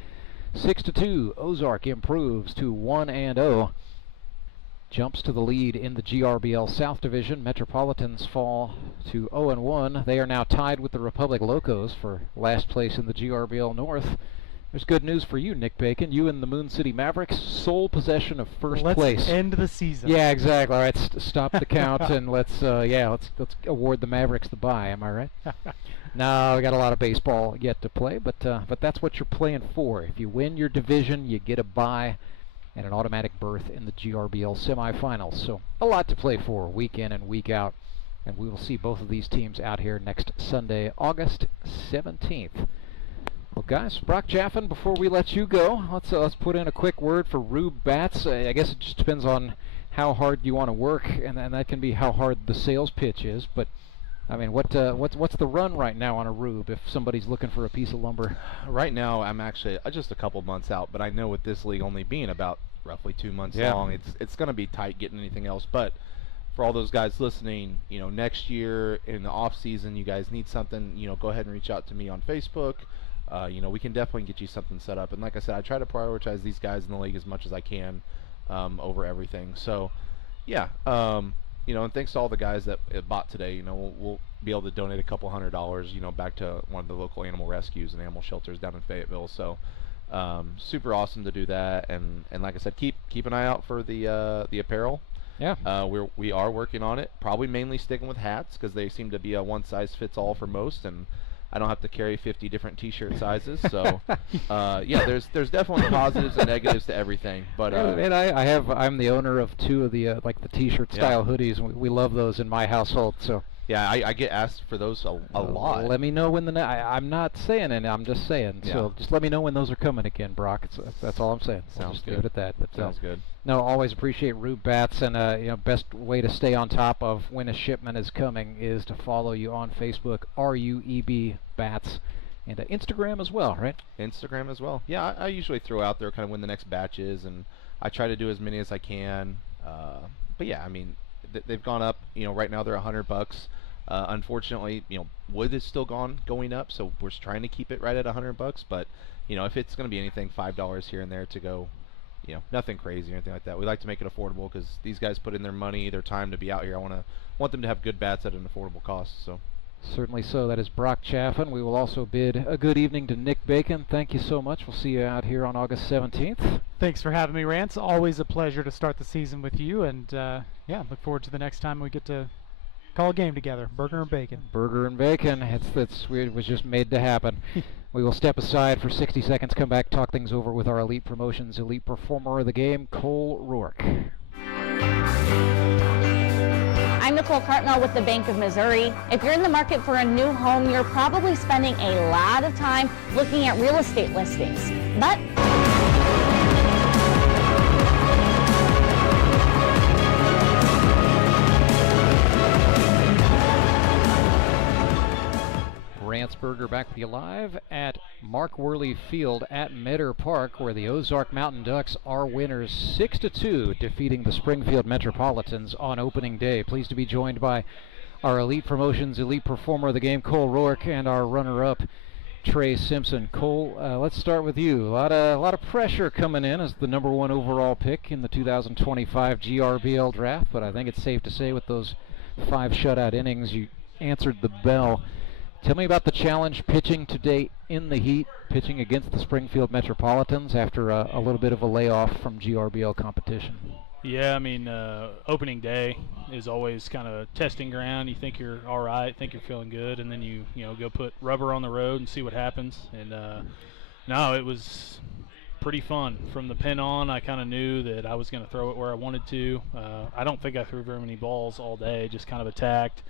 6-2, Ozark improves to 1-0. Jumps to the lead in the GRBL South Division. Metropolitans fall to 0-1. They are now tied with the Republic Locos for last place in the GRBL North. There's good news for you, Nick Bacon. You and the Moon City Mavericks, sole possession of first place. Let's end the season. Yeah, exactly. All right, stop the count and let's award the Mavericks the bye. Am I right? No, we got a lot of baseball yet to play, but that's what you're playing for. If you win your division, you get a bye and an automatic berth in the GRBL semifinals. So a lot to play for week in and week out, and we will see both of these teams out here next Sunday, August 17th. Well, guys, Brock Chaffin, before we let you go, let's put in a quick word for Rube Bats. I guess it just depends on how hard you want to work, and that can be how hard the sales pitch is. But I mean, what's the run right now on a Rube if somebody's looking for a piece of lumber? Right now, I'm actually just a couple months out, but I know with this league only being about roughly 2 months long, it's going to be tight getting anything else. But for all those guys listening, next year in the off season, you guys need something, go ahead and reach out to me on Facebook. We can definitely get you something set up. And like I said, I try to prioritize these guys in the league as much as I can over everything. So, and thanks to all the guys that bought today. We'll be able to donate a couple $100, back to one of the local animal rescues and animal shelters down in Fayetteville. So, super awesome to do that. And like I said, keep an eye out for the apparel. Yeah. We are working on it. Probably mainly sticking with hats because they seem to be a one-size-fits-all for most, and I don't have to carry 50 different T-shirt sizes. So, yeah, there's definitely positives and negatives to everything. But and I'm the owner of 2 of the like the T-shirt style hoodies. We love those in my household. So. Yeah, I get asked for those a lot. Let me know when I'm not saying it. I'm just saying. Yeah. So just let me know when those are coming again, Brock. That's all I'm saying. Sounds just good. Leave it at that. But, Sounds good. No, always appreciate Rube Bats, and best way to stay on top of when a shipment is coming is to follow you on Facebook, RUEB Bats, and Instagram as well, right? Instagram as well. Yeah, I usually throw out there kind of when the next batch is, and I try to do as many as I can. But yeah, I mean, they've gone up. Right now they're $100. Unfortunately, wood is still going up, so we're trying to keep it right at $100. But if it's going to be anything $5 here and there to go, nothing crazy or anything like that. We like to make it affordable because these guys put in their money, their time to be out here. I want them to have good bats at an affordable cost. So. Certainly so. That is Brock Chaffin. We will also bid a good evening to Nick Bacon. Thank you so much. We'll see you out here on August 17th. Thanks for having me, Rance. Always a pleasure to start the season with you, and yeah, look forward to the next time we get to call a game together. Burger and bacon. Burger and bacon. It was just made to happen. We will step aside for 60 seconds, come back, talk things over with our Elite Promotions Elite Performer of the Game, Cole Roark. I'm Nicole Cartmel with the Bank of Missouri. If you're in the market for a new home, you're probably spending a lot of time looking at real estate listings. But Ranceberger back with you live at Mark Worley Field at Meadow Park, where the Ozark Mountain Ducks are winners 6-2, defeating the Springfield Metropolitans on opening day. Pleased to be joined by our Elite Promotions Elite Performer of the Game, Cole Roark, and our runner-up, Trey Simpson. Cole, let's start with you. A lot of pressure coming in as the #1 overall pick in the 2025 GRBL draft, but I think it's safe to say with those 5 shutout innings, you answered the bell. Tell me about the challenge pitching today in the heat, pitching against the Springfield Metropolitans after a little bit of a layoff from GRBL competition. Yeah, I mean, opening day is always kind of testing ground. You think you're all right, think you're feeling good, and then you go put rubber on the road and see what happens. And no, it was pretty fun. From the pen on, I kind of knew that I was going to throw it where I wanted to. I don't think I threw very many balls all day, just kind of attacked.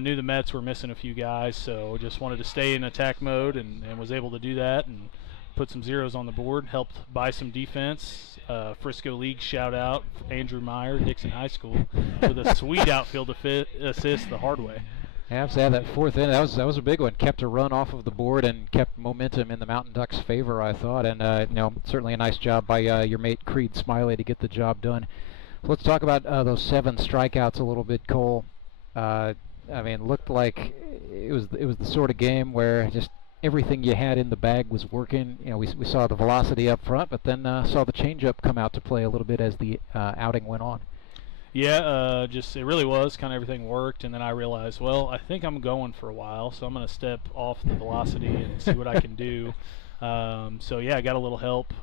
Knew the Mets were missing a few guys, so just wanted to stay in attack mode and was able to do that and put some zeros on the board, helped buy some defense. Frisco League shout out for Andrew Meyer, Dixon High School, with a sweet outfield assist the hard way. Absolutely, that 4th inning, that was a big one. Kept a run off of the board and kept momentum in the Mountain Ducks' favor, I thought. And certainly a nice job by your mate Creed Smiley to get the job done. So let's talk about those 7 strikeouts a little bit, Cole. I mean, looked like it was the sort of game where just everything you had in the bag was working. We saw the velocity up front, but then saw the changeup come out to play a little bit as the outing went on. Yeah, it really was kind of everything worked, and then I realized, well, I think I'm going for a while, so I'm going to step off the velocity and see what I can do. So yeah, I got a little help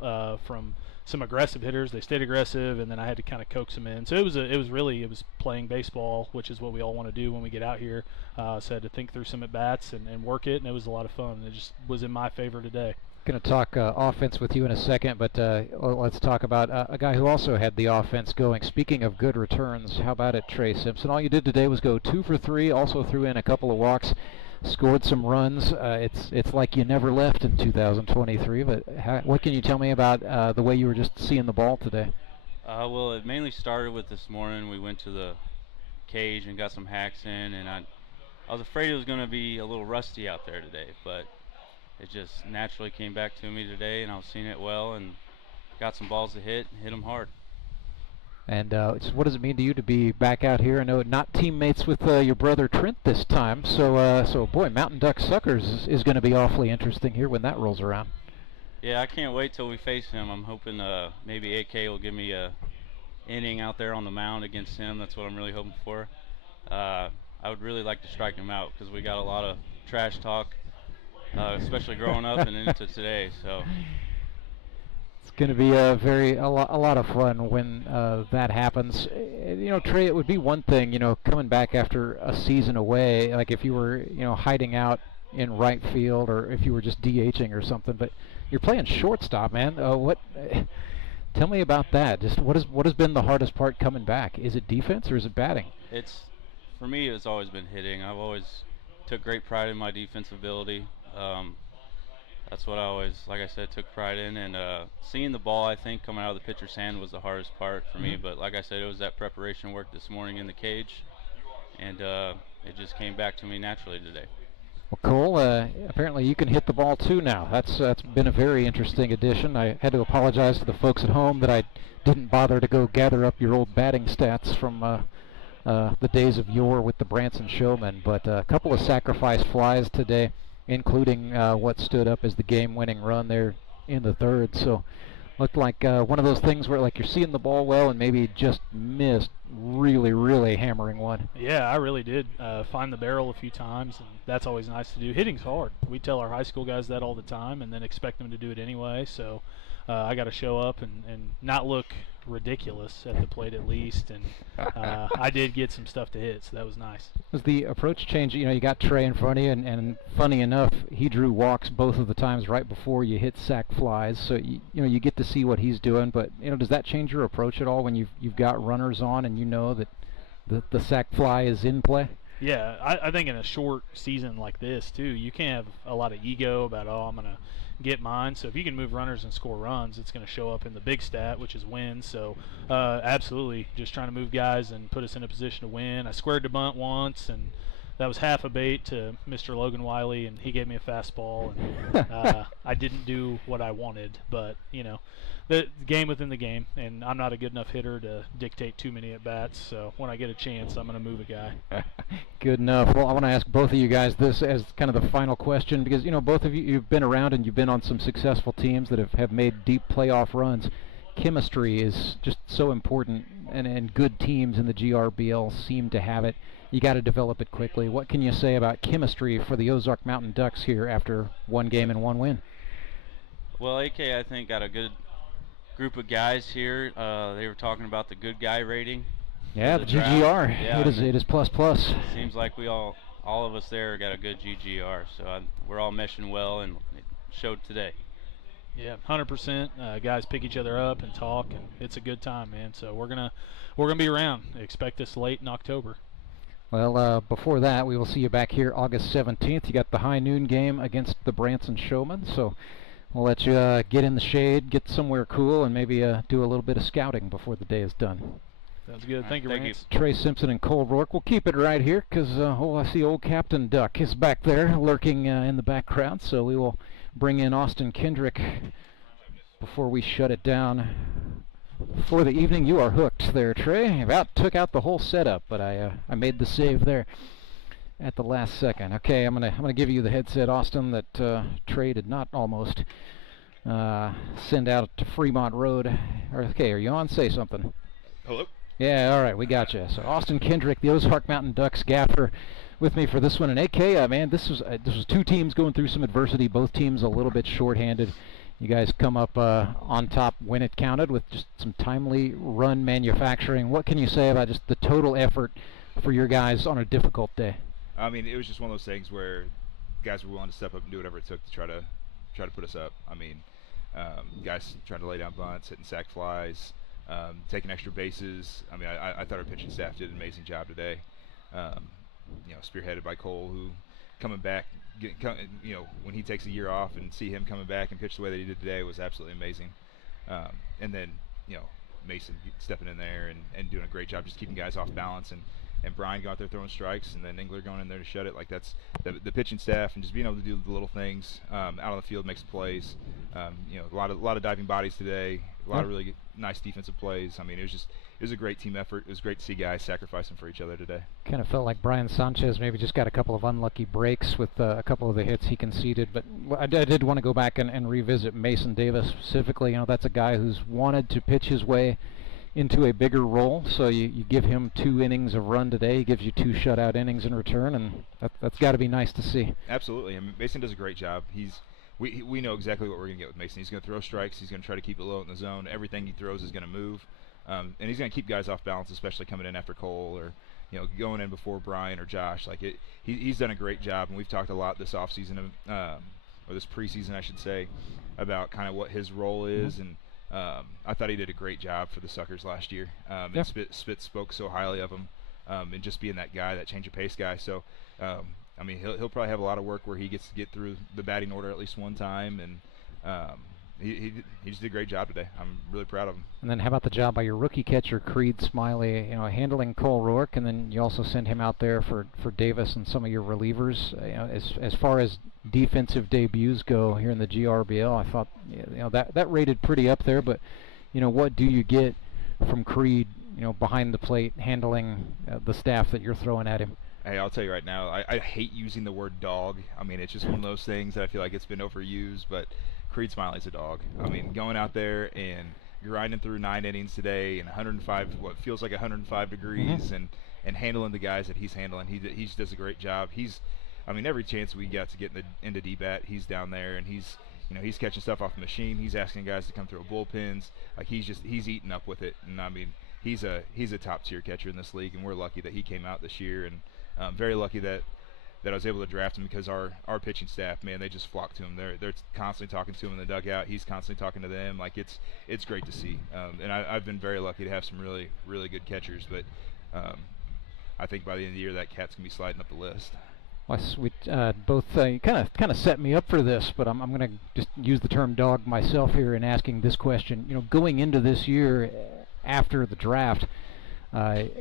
from some aggressive hitters. They stayed aggressive, and then I had to kind of coax them in. So it was playing baseball, which is what we all want to do when we get out here. So I had to think through some at bats and work it, and it was a lot of fun. It just was in my favor today. Going to talk offense with you in a second, but let's talk about a guy who also had the offense going. Speaking of good returns, how about it, Trey Simpson? All you did today was go 2 for 3, also threw in a couple of walks, scored some runs. It's like you never left in 2023, but what can you tell me about the way you were just seeing the ball today? Well, it mainly started with this morning. We went to the cage and got some hacks in, and I was afraid it was going to be a little rusty out there today, but it just naturally came back to me today, and I was seeing it well and got some balls to hit them hard. And what does it mean to you to be back out here? I know not teammates with your brother Trent this time, so boy, Mountain Duck Suckers is going to be awfully interesting here when that rolls around. Yeah, I can't wait till we face him. I'm hoping maybe AK will give me a inning out there on the mound against him. That's what I'm really hoping for. I would really like to strike him out because we got a lot of trash talk, especially growing up and into today. So going to be a lot of fun when that happens. You know, Trey, it would be one thing, you know, coming back after a season away, like if you were, you know, hiding out in right field or if you were just DHing or something, but you're playing shortstop, man. Tell me about that. Just what has been the hardest part coming back? Is it defense or is it batting? For me, it's always been hitting. I've always took great pride in my defensive ability. That's what I always, like I said, took pride in. And seeing the ball, I think, coming out of the pitcher's hand was the hardest part for me. But like I said, it was that preparation work this morning in the cage. And it just came back to me naturally today. Well, Cole, apparently you can hit the ball too now. That's been a very interesting addition. I had to apologize to the folks at home that I didn't bother to go gather up your old batting stats from the days of yore with the Branson Showmen. But a couple of sacrifice flies today, including what stood up as the game-winning run there in the third. So looked like one of those things where like you're seeing the ball well and maybe just missed really hammering one. Yeah, I really did find the barrel a few times, and that's always nice to do. Hitting's hard. We tell our high school guys that all the time and then expect them to do it anyway. So I got to show up and not look ridiculous at the plate at least, and I did get some stuff to hit, so that was nice. Was the approach change? You know, you got Trey in front of you, and funny enough, he drew walks both of the times right before you hit sac flies, so you know you get to see what he's doing. But you know, does that change your approach at all when you've got runners on and you know that the sac fly is in play? Yeah, I think in a short season like this too, you can't have a lot of ego about, oh, I'm gonna get mine. So if you can move runners and score runs, it's going to show up in the big stat, which is wins. So absolutely, just trying to move guys and put us in a position to win. I squared the bunt once, and that was half a bait to Mr. Logan Wiley, and he gave me a fastball, and I didn't do what I wanted. But you know, the game within the game, and I'm not a good enough hitter to dictate too many at bats. So when I get a chance, I'm going to move a guy. Good enough. Well, I want to ask both of you guys this as kind of the final question, because you know both of you've been around and you've been on some successful teams that have made deep playoff runs. Chemistry is just so important, and good teams in the GRBL seem to have it. You got to develop it quickly. What can you say about chemistry for the Ozark Mountain Ducks here after one game and one win? Well, AK, I think, got a good group of guys here. They were talking about the good guy rating. Yeah, the GGR. Yeah, it is plus. Seems like we all of us there got a good GGR. So we're all meshing well, and it showed today. Yeah, 100%. Guys pick each other up and talk, and it's a good time, man. So we're gonna be around. Expect us late in October. Well, before that, we will see you back here August 17th. You got the high noon game against the Branson Showmen, so we'll let you get in the shade, get somewhere cool, and maybe do a little bit of scouting before the day is done. Sounds good. Thank you, Rance. Trey Simpson and Cole Roark. We'll keep it right here because I see old Captain Duck is back there lurking in the background, so we will bring in Austin Kendrick before we shut it down for the evening. You are hooked there, Trey. About took out the whole setup, but I made the save there at the last second. Okay, I'm gonna give you the headset, Austin, that Trey did not almost send out to Fremont Road. Okay, are you on? Say something. Hello. Yeah, all right, we got you. So Austin Kendrick, the Ozark Mountain Ducks gaffer, with me for this one. And AK, man, this was two teams going through some adversity. Both teams a little bit shorthanded. You guys come up on top when it counted with just some timely run manufacturing. What can you say about just the total effort for your guys on a difficult day? I mean, it was just one of those things where guys were willing to step up and do whatever it took to try to put us up. I mean, guys trying to lay down bunts, hitting sac flies, taking extra bases. I mean, I thought our pitching staff did an amazing job today. Spearheaded by Cole, who coming back, when he takes a year off and see him coming back and pitch the way that he did today was absolutely amazing. And then, Mason stepping in there and doing a great job just keeping guys off balance, and Brian going out there throwing strikes, and then Engler going in there to shut it. Like, that's the pitching staff, and just being able to do the little things out on the field, make some plays. A lot of diving bodies today, a lot of really nice defensive plays. I mean, it was a great team effort. It was great to see guys sacrificing for each other today. Kind of felt like Brian Sanchez maybe just got a couple of unlucky breaks with a couple of the hits he conceded. But I did want to go back and revisit Mason Davis specifically. That's a guy who's wanted to pitch his way into a bigger role. So you give him 2 innings of run today. He gives you 2 shutout innings in return, and that's got to be nice to see. Absolutely. I mean, Mason does a great job. He's we know exactly what we're going to get with Mason. He's going to throw strikes. He's going to try to keep it low in the zone. Everything he throws is going to move. And he's going to keep guys off balance, especially coming in after Cole or going in before Brian or Josh. Like he's done a great job, and we've talked a lot this offseason, or this preseason, I should say, about kind of what his role is. And I thought he did a great job for the Suckers last year. And Spitz spoke so highly of him, and just being that guy, that change of pace guy. So, I mean, he'll probably have a lot of work where he gets to get through the batting order at least one time, and he just did a great job today. I'm really proud of him. And then how about the job by your rookie catcher, Creed Smiley, handling Cole Roark, and then you also send him out there for Davis and some of your relievers. As far as defensive debuts go here in the GRBL, I thought that rated pretty up there, but what do you get from Creed, behind the plate, handling the staff that you're throwing at him? Hey, I'll tell you right now, I hate using the word dog. I mean, it's just one of those things that I feel like it's been overused, but Creed Smiley's a dog. I mean, going out there and grinding through 9 innings today and what feels like 105 degrees, and handling the guys that he's handling, he just does a great job. I mean, every chance we got to get into D-bat, he's down there, and he's catching stuff off the machine. He's asking guys to come through bullpens. Like he's eating up with it, and I mean, he's a top tier catcher in this league, and we're lucky that he came out this year, and very lucky that I was able to draft him, because our pitching staff, man, they just flock to him. They're constantly talking to him in the dugout. He's constantly talking to them. Like it's great to see. And I've been very lucky to have some really, really good catchers. But I think by the end of the year, that cat's gonna be sliding up the list. Well, we both kind of set me up for this, but I'm going to just use the term dog myself here in asking this question. Going into this year after the draft, I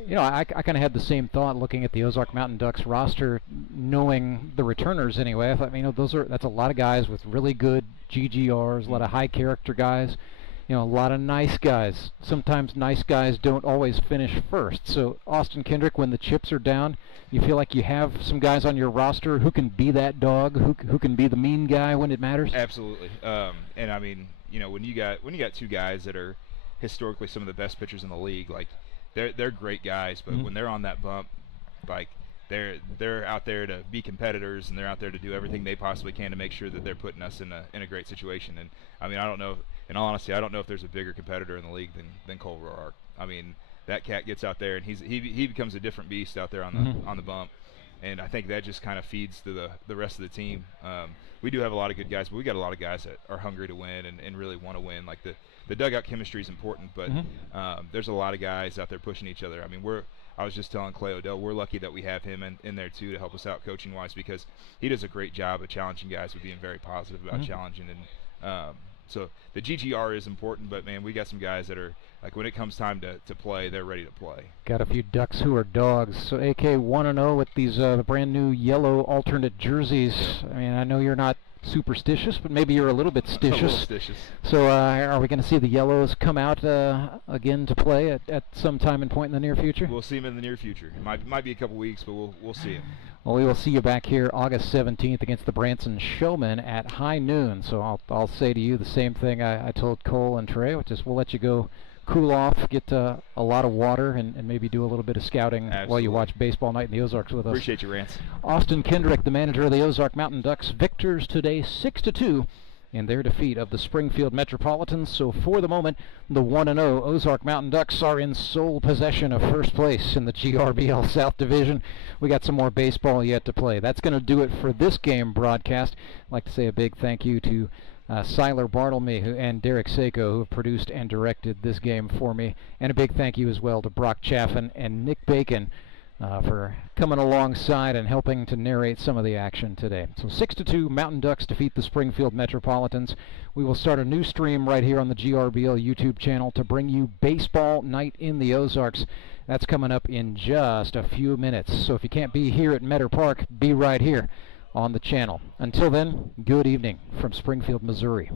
kind of had the same thought looking at the Ozark Mountain Ducks roster, knowing the returners anyway. I thought, that's a lot of guys with really good GGRs, a lot of high character guys, a lot of nice guys. Sometimes nice guys don't always finish first. So Austin Kendrick, when the chips are down, you feel like you have some guys on your roster who can be that dog, who can be the mean guy when it matters? Absolutely. And I mean, when you got two guys that are historically some of the best pitchers in the league, like they're great guys, but when they're on that bump, like they're out there to be competitors, and they're out there to do everything they possibly can to make sure that they're putting us in a great situation. And I mean, I don't know, in all honesty, I don't know if there's a bigger competitor in the league than Cole Roark. I mean, that cat gets out there and he becomes a different beast out there on the bump, and I think that just kind of feeds to the rest of the team. We do have a lot of good guys, but we got a lot of guys that are hungry to win and really want to win. Like the dugout chemistry is important, but there's a lot of guys out there pushing each other. I mean, I was just telling Clay Odell, we're lucky that we have him in there too to help us out coaching wise, because he does a great job of challenging guys, with being very positive about challenging. And so the GGR is important, but man, we got some guys that are, like, when it comes time to play, they're ready to play. Got a few Ducks who are dogs. So AK 1-0 with these the brand new yellow alternate jerseys. I mean, I know you're not superstitious, but maybe you're a little bit stitious. A little stitious. So are we going to see the yellows come out again to play at some time and point in the near future? We'll see them in the near future. It might be a couple weeks, but we'll see them. Well, we will see you back here August 17th against the Branson Showmen at high noon. So I'll say to you the same thing I told Cole and Trey, which is we'll let you go cool off, get a lot of water, and maybe do a little bit of scouting while you watch Baseball Night in the Ozarks with us. Appreciate you, Rance. Austin Kendrick, the manager of the Ozark Mountain Ducks, victors today 6-2 in their defeat of the Springfield Metropolitans. So for the moment, the 1-0 Ozark Mountain Ducks are in sole possession of first place in the GRBL South Division. We got some more baseball yet to play. That's going to do it for this game broadcast. I'd like to say a big thank you to Siler Bartlemy and Derek Seiko, who have produced and directed this game for me. And a big thank you as well to Brock Chaffin and Nick Bacon for coming alongside and helping to narrate some of the action today. So 6-2, Mountain Ducks defeat the Springfield Metropolitans. We will start a new stream right here on the GRBL YouTube channel to bring you Baseball Night in the Ozarks. That's coming up in just a few minutes. So if you can't be here at Metter Park, be right here on the channel. Until then, good evening from Springfield, Missouri.